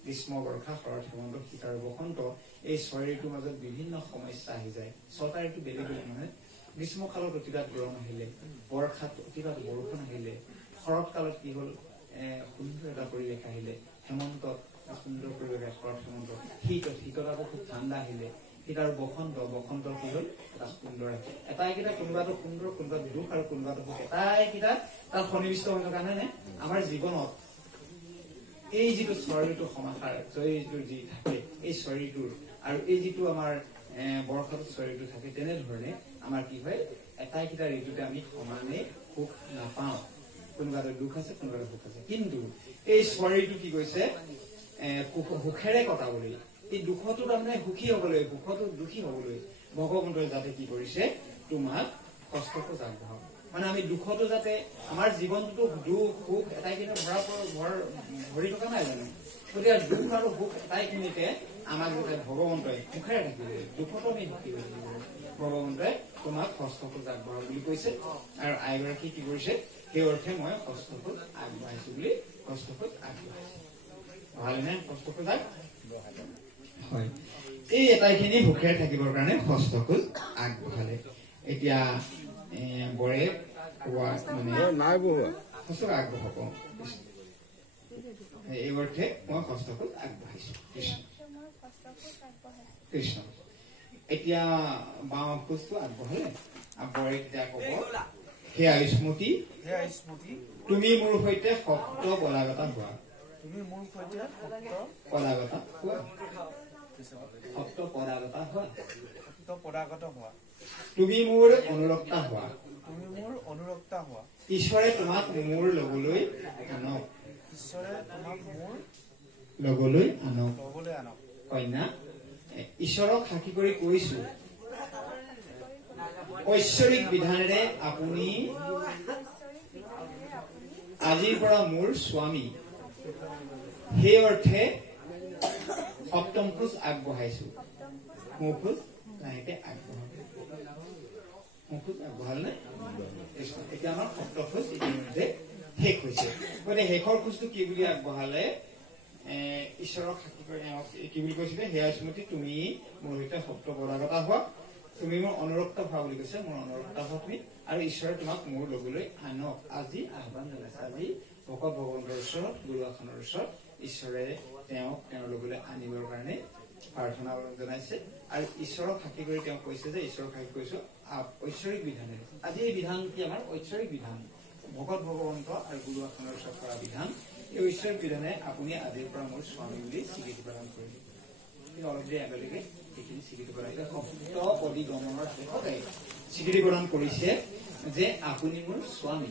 গ্ৰীষ্ম, বৰ্ষা, শৰৎ, হেমন্ত, শীত আৰু বসন্ত, এই 6 ঋতুৰ মাজত বিভিন্ন সমস্যা আহি যায়। 6টা ঋতু বেলেগ বেলেগ নহয়। গ্ৰীষ্মকালত অতিপাত গৰম আহিলে, বৰ্ষাত অতিপাত বৰষুণ আহিলে, শৰৎ কালত কি হল সুন্দৰ এটা পৰিৱেশ আহিলে, হেমন্তত সুন্দৰ পৰিৱেশ, শৰৎ হেমন্ত, শীতত আকৌ খুব ঠাণ্ডা আহিলে, এটা বসন্ত কি হ'ল এটা সুন্দৰ এটাইকেইটা কোনোবাটো সুন্দৰ কোনোবা দুখ আৰু কোনোবাটো সুখ এটাইকেইটা তাৰ সন্নিৱিষ্ট হৈ থকা নাই আমাৰ জীৱনত এই যিটো শৰীৰটো সমাহাৰ শৰীৰটোৰ যি থাকে এই শৰীৰটোৰ আৰু এই যিটো আমাৰ বৰ্ষাত শৰীৰটো থাকে তেনেধৰণে আমাৰ কি হয় এটাইকেইটা ঋতুতে আমি সমানে সুখ নাপাওঁ কোনোবাটো দুখ আছে কোনোবাটো সুখ আছে কিন্তু এই শৰীৰটো কি কৈছে সুখেৰে কটাবলৈ এই দুখটো তাৰমানে সুখী হবলৈ সুখটো দুখী হবলৈ ভগৱন্তই যাতে কি কৰিছে তোমাক কষ্টটো আগবঢ়াব মানে আমি দুখটো যাতে আমাৰ জীৱনটোতো দুখ সুখ এটাইকেইটা ভৰি থকা নাই জানো গতিকে দুখ আৰু সুখ এটাইখিনিতে আমাক যাতে ভগৱন্তই সুখেৰে থাকিবলৈ দুখতো আমি সুখী হৈ থাকিব ভগৱন্তই তোমাক কষ্টটো আগবঢ়াব বুলি কৈছে আৰু আইগৰাকী কি কৰিছে সেই অৰ্থে মই কষ্টটো আগবঢ়াইছো বুলি কষ্টটো আগবঢ়াইছো ভালনে কষ্টটো আগবঢ়ালে হয় এই এটাইখিনি সুখেৰে থাকিবৰ কাৰণে কষ্টটো আগবঢ়ালে এতিয়া বৰে মানে নাই বহোৱা কষ্ট আগবঢ়াব এই অৰ্থে মই কষ্টটো আগবঢ়াইছো কৃষ্ণ এতিয়া বাওঁ খোজটো আগবঢ়ালে বৰে এতিয়া কব সেয়া স্মৃতি তুমি মোৰ সৈতে শব্দ পলাগতা হোৱা পলাগতা হোৱা শব্দ পৰাগতা হোৱা তুমি মোৰ অনুৰক্তা হোৱা ঈশ্বৰে তোমাক মোৰ লগলৈ আনক কন্যা ঈশ্বৰক সাক্ষী কৰি কৈছো ঐশ্বৰিক বিধানেৰে আপুনি আজিৰ পৰা মোৰ স্বামী সেই অৰ্থে সপ্তম খোজ আগবঢ়াইছো মোৰ খোজ লাহেকে আগবঢ়াল নাই এতিয়া আমাৰ সপ্তম খোজ ইতিমধ্যে শেষ হৈছে গতিকে শেষৰ খোজটো কি বুলি আগবঢ়ালে ঈশ্বৰক সাক্ষী কৰি কি বুলি কৈছিলে সেয়া স্মৃতি তুমি মোৰ সৈতে সপ্ত পৰাগতা হোৱা তুমি মোৰ অনুৰক্ত হোৱা বুলি কৈছে মোৰ অনুৰক্ত হোৱা তুমি আৰু ঈশ্বৰে তোমাক মোৰ লগলৈ আনক আজি আহ্বান জনাইছে আজি ভকত ভগৱন্তৰ ওচৰত গুৰু আসনৰ ওচৰত ঈশ্বৰে তেওঁক তেওঁৰ লগলৈ আনিবৰ কাৰণে প্ৰাৰ্থনা জনাইছে আৰু ঈশ্বৰক সাক্ষী কৰি তেওঁ কৈছে যে ঈশ্বৰক সাক্ষী কৰিছো ঐশ্বৰিক বিধানেৰে আজি এই বিধান কি আমাৰ ঐশ্বৰিক বিধান ভকত ভগৱন্ত আৰু গুৰু আসনৰ ওচৰত কৰা বিধান এই ঐশ্বৰিক বিধানে আপুনি আজিৰ পৰা মোৰ স্বামী বুলি স্বীকৃতি প্ৰদান কৰিলে অলপ দেৰি আগলৈকে এইখিনি স্বীকৃতি প্ৰদান সপ্ত অধিগমনৰ শেষতে স্বীকৃতি প্ৰদান কৰিছে যে আপুনি মোৰ স্বামী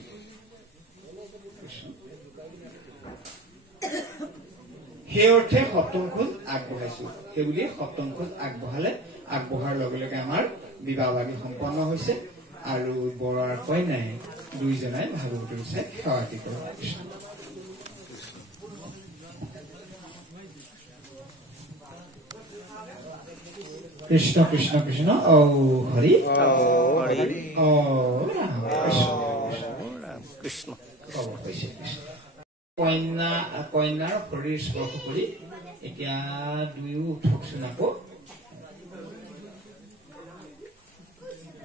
সেই অৰ্থে সপ্তম খোজ আগবঢ়াইছো সেইবুলি সপ্তম খোজ আগবঢ়ালে আগবঢ়াৰ লগে লগে আমাৰ বিবাহ বাগী সম্পন্ন হৈছে আৰু বৰ আৰু কন্যাই দুইজনাই ভাগৱতৰ ওচৰত সেৱাতি কৰে কৃষ্ণ কৃষ্ণ কৃষ্ণ ও হৰি ও ৰাম কৃষ্ণ কন্যাৰ শৰীৰ স্পৰ্শ কৰি এতিয়া দুয়ো উঠকচোন আকৌ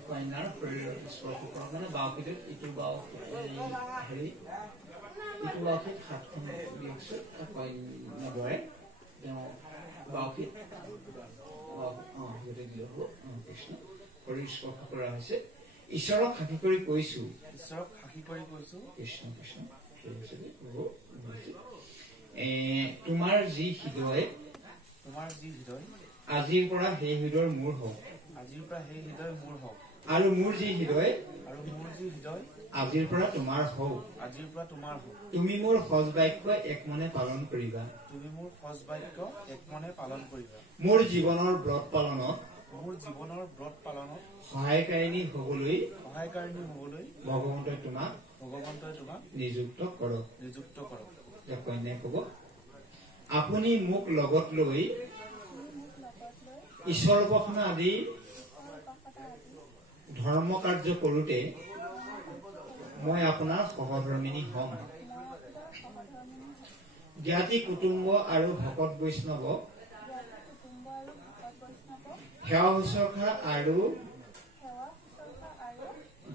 কন্যাৰ শৰীৰ স্পৰ্শ কৰা মানে বাওঁপিঠিত ইটো বাওঁ হেৰি ইটো বাওঁপিঠিত হাতখন দিয়কচোন কন্যাদৰে তেওঁ বাওঁপিঠ কৃষ্ণ শৰীৰ স্পৰ্শ কৰা হৈছে ঈশ্বৰক সাক্ষী কৰি কৈছো কৃষ্ণ কৃষ্ণ তোমাৰ যি হৃদয় আজিৰ পৰা সেই হৃদয় মোৰ হওক আৰু মোৰ যি হৃদয় আজিৰ পৰা তোমাৰ হওক তুমি মোৰ সজ বাক্য এক মনে পালন কৰিবা মোৰ জীৱনৰ ব্ৰত পালনত সহায়কাৰিণী হবলৈ ভগৱন্তই তোমাক নিযুক্ত কৰক কন্যাই কব আপুনি মোক লগত লৈ ঈশ্বৰ উপাসনা আদি ধৰ্ম কাৰ্য কৰোঁতে মই আপোনাৰ সহধৰ্মিনী হম জ্ঞাতি কুটুম্ব আৰু ভকত বৈষ্ণৱ সেৱা শুশ্ৰূষা আৰু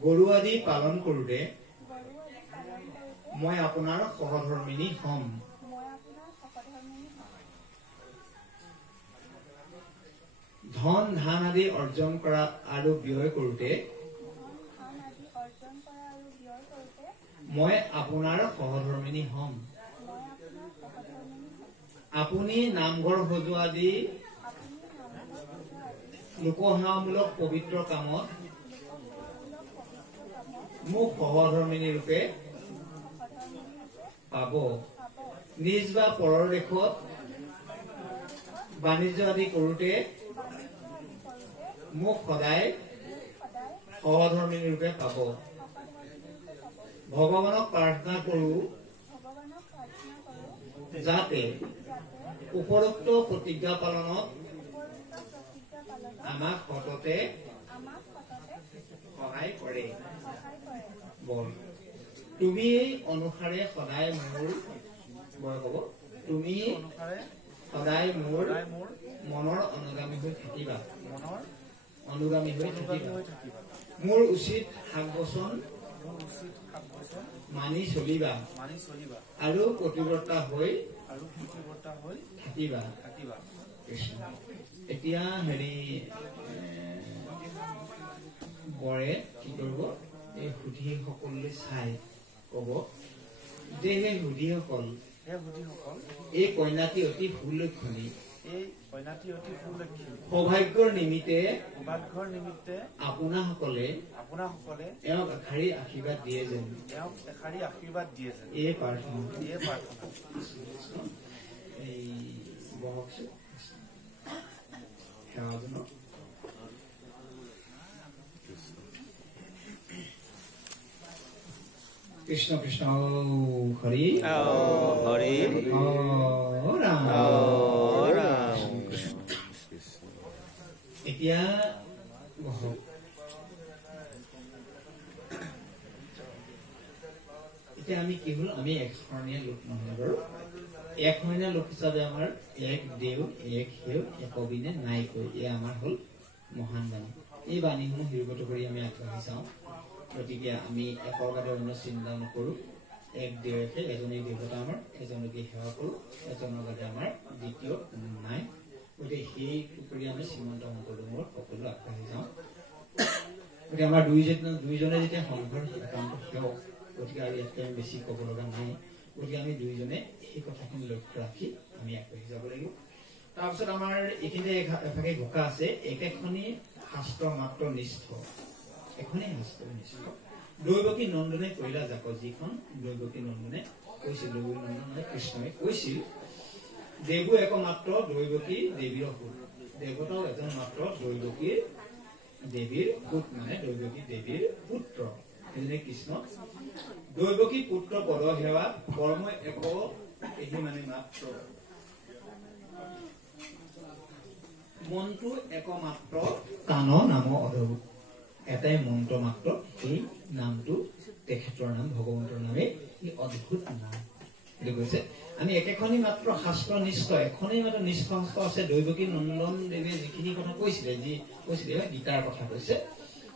গৰু আদি পালন কৰোঁতে মই আপোনাৰ সহধৰ্মিনী হম ধন ধান আদি অৰ্জন কৰা আৰু ব্যয় কৰোঁতে মই আপোনাৰ সহধৰ্মিনী হ'ম। আপুনি নামঘৰ সজোৱা আদি লোকসেৱামূলক পবিত্ৰ কামত মোক সহধৰ্মিনী ৰূপে পাব। নিজ বা পৰৰ দেশত বাণিজ্য আদি কৰোঁতে মোক সদায় সহধৰ্মিনী ৰূপে পাব। ভগৱানক প্ৰাৰ্থনা কৰোঁ যাতে উপৰোক্ত প্ৰতিজ্ঞা পালনত আমাক সততে সহায় কৰে। বল তুমি অনুসাৰে সদায় মোৰ মনৰ অনুগামী হৈ থাকিবা। মোৰ উচিত শাক বচন মানি চলিবা আৰু প্ৰতিব্ৰতা হৈ থাকিবা। এতিয়া বৰে কি কৰিব, এই সুধীসকললৈ চাই কব যে সেই সুধীসকল এই কন্যাটি অতি সুলক্ষণী। সৌভাগ্যৰ নিমিত্তে আপোনাসকলে এওঁক এষাৰি আশীৰ্বাদ দিয়ে যেন এই প্ৰাৰ্থনা এই বহকচোন সেৱাজনক। কৃষ্ণ কৃষ্ণ হৰি হৰি ৰাম। এতিয়া আমি কি হল, আমি একশৰণীয়া লোক নহয় বাৰু। একশৰণীয়া লোক হিচাপে আমাৰ এক দেও এক সেও এক অবিনে নাইকৈ, এই আমাৰ হল মহান বাণী। এই বাণীসমূহ নিৰ্গত কৰি আমি আগবাঢ়ি যাওঁ। গতিকে আমি একৰ বাদে অন্য চিন্তা নকৰো। এক দেৱকে এজনী দেৱতা আমাৰ, এজনকে সেৱা কৰো, এজনৰ বাদে আমাৰ দ্বিতীয় নাই। গতিকে সেই কৰি আমি শ্ৰীমন্ত শংকৰদেৱৰ সকলো আগবাঢ়ি যাওঁ। গতিকে আমাৰ দুইজনে যেতিয়া সংঘৰ একান্ত সেৱক, গতিকে আৰু ইয়াতকৈ আমি বেছি ক'ব লগা নাই। গতিকে আমি দুইজনে সেই কথাখিনি লক্ষ্য ৰাখি আমি আগবাঢ়ি যাব লাগিব। তাৰপিছত আমাৰ এইখিনিতে এভাগে ঘোষা আছে, একেখনি শাস্ত্ৰ মাত্ৰ নিষ্ঠ, এখনেই শাস্ত্ৰ নিষ্ঠ। দৈৱকী নন্দনে কৈলা যাক, যিখন দৈৱকী নন্দনে কৈছিল, দৈৱকী নন্দন মানে কৃষ্ণই কৈছিল, দেৱো একমাত্ৰ দৈৱকী দেৱীৰ সুত। দেৱতাও এজন মাত্ৰ দৈৱকী দেৱীৰ পুত, মানে দৈৱকী দেৱীৰ পুত্ৰ এজনে কৃষ্ণ। দৈৱকী পুত্ৰ পদ সেৱা কৰ্ম এক এহি মানে মাত্ৰ, মনটো একমাত্ৰ কাণ নাম অধভূত। এটাই মন্ত্ৰ মাত্ৰ, সেই নামটো তেখেতৰ নাম, ভগৱন্তৰ নামে ই অদ্ভুত নাম। এইটো কৈছে আমি একেখনি মাত্ৰ শাস্ত্ৰ নিষ্ঠ, এখনেই মাত্ৰ নিষ্ঠ শাস্ত্ৰ আছে। দৈৱকী নন্দন দেৱে যিখিনি কথা কৈছিলে, গীতাৰ কথা কৈছে।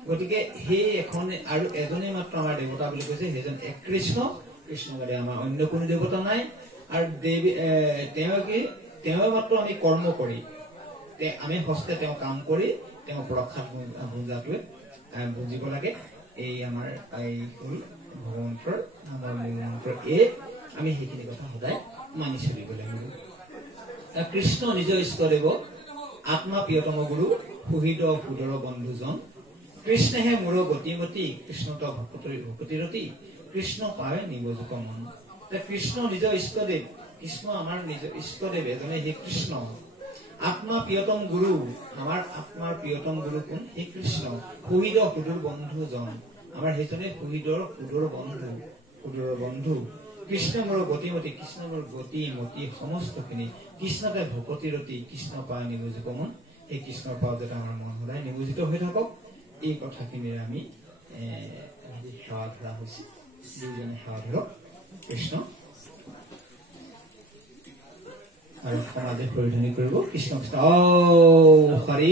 গতিকে সেই এখন আৰু এজনেই মাত্ৰ আমাৰ দেৱতা বুলি কৈছে, সেইজন এক কৃষ্ণ। কৃষ্ণ বাদে আমাৰ অন্য কোনো দেৱতা নাই। আৰু দেৱী তেওঁ মাত্ৰ আমি কৰ্ম কৰি, আমি হস্তে তেওঁ কাম কৰি তেওঁ প্ৰসাদ গুঞ্জাটোৱে বুজিব লাগে। এই আমাৰ এই হল ভগৱন্তৰ নামৰ মূলমন্ত্ৰ। আমি সেইখিনি কথা সদায় মানি চলিব লাগিব। কৃষ্ণ নিজ ইষ্টদেৱ আত্মা প্ৰিয়তম গুৰু, সুহৃদ সুদৰ বন্ধুজন। কৃষ্ণহে মোৰ গতিমতী, কৃষ্ণত ভকতিৰতী, কৃষ্ণ পাৱে নিবজুক মন। কৃষ্ণ নিজ ইষ্টদেৱ, কৃষ্ণ আমাৰ নিজ ইষ্টদেৱ এজনে সেই কৃষ্ণ। আত্মা প্ৰিয়তম গুৰু, আমাৰ আত্মাৰ প্ৰিয়তম গুৰু কোন? সেই কৃষ্ণ। সুহৃদ সুদূৰ বন্ধুজন, আমাৰ সেইজনে সুহৃদৰ সুদূৰ বন্ধু। কৃষ্ণ মোৰ গতিমতী, কৃষ্ণ মোৰ গতি মতি সমস্তখিনি। কৃষ্ণতে ভকতিৰতী, কৃষ্ণ পায় নিবজিত মন। সেই কৃষ্ণৰ পাওঁ যাতে আমাৰ মন সদায় নিবজিত হৈ থাকক। এই কথাখিনিৰে আমি সেৱা ধৰা হৈছে। দুইজনে সেৱা ধৰক কৃষ্ণ। আৰু সমাজে পৰিধানী কৰিব কৃষ্ণ কৃষ্ণ হৰি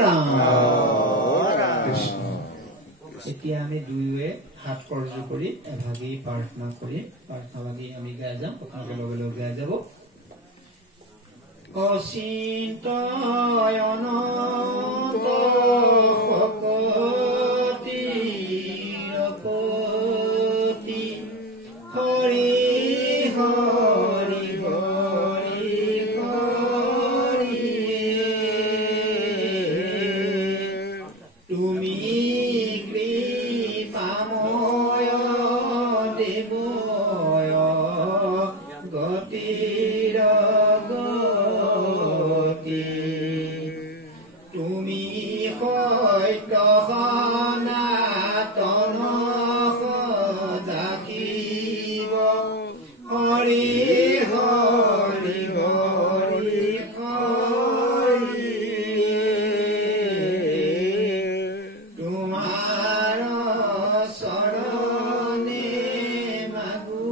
ৰাম কৃষ্ণ। এতিয়া আমি দুয়োৱে হাত কৰজু কৰি এভাগি প্ৰাৰ্থনা কৰি প্ৰাৰ্থনা ভাগি আমি গাই যাম। আপোনালোকে লগে লগে গাই যাব। অচিন্ত অনন্ত শক্তিৰপতি হৰি হৰি হৰি হৰি তুমি কৃপাময় দেৱয় গতিৰ গতি তুমি সত্য সনাতন সদাশিৱ হৰি হৰি হৰি হৰি তোমাৰ চৰণে মাগো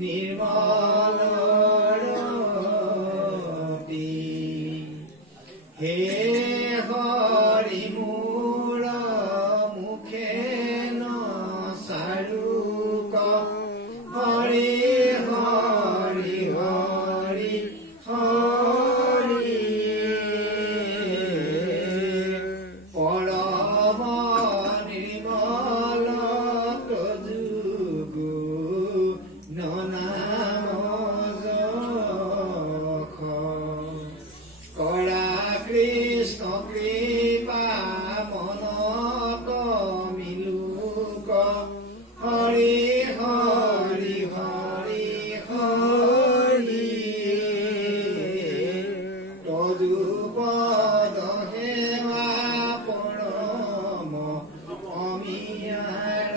নিৰ্মল ৰতি হে হৰি মোৰ মুখে নচাৰুক হৰি হৰি হৰি হৰি পৰম নিৰ্মল তজুগু ননাম যখ কৰা কৃষ্ণ কৃপা মনত মিলুক হৰি হৰি হৰি হৰি তদুপদ সেৱা পৰম অমিয়াৰ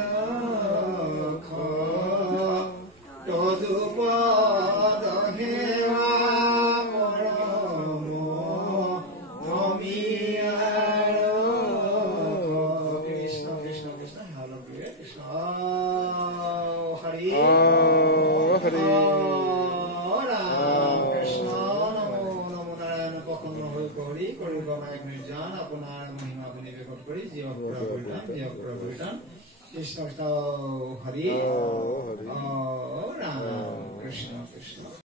তদুপদ সেৱা পৰম অমিয়াৰ কৃষ্ণ কৃষ্ণ কৃষ্ণ হৰি কৃষ্ণ হৰি হৰি ৰাম কৃষ্ণ নমো নমো নাৰায়ণ প্ৰসন্ন হৈ কৰি কৰিব এক নিৰ্জন আপোনাৰ মহিমা আপুনি বেগত কৰি জীৱ কৃষ্ণ কৃষ্ণ হৰি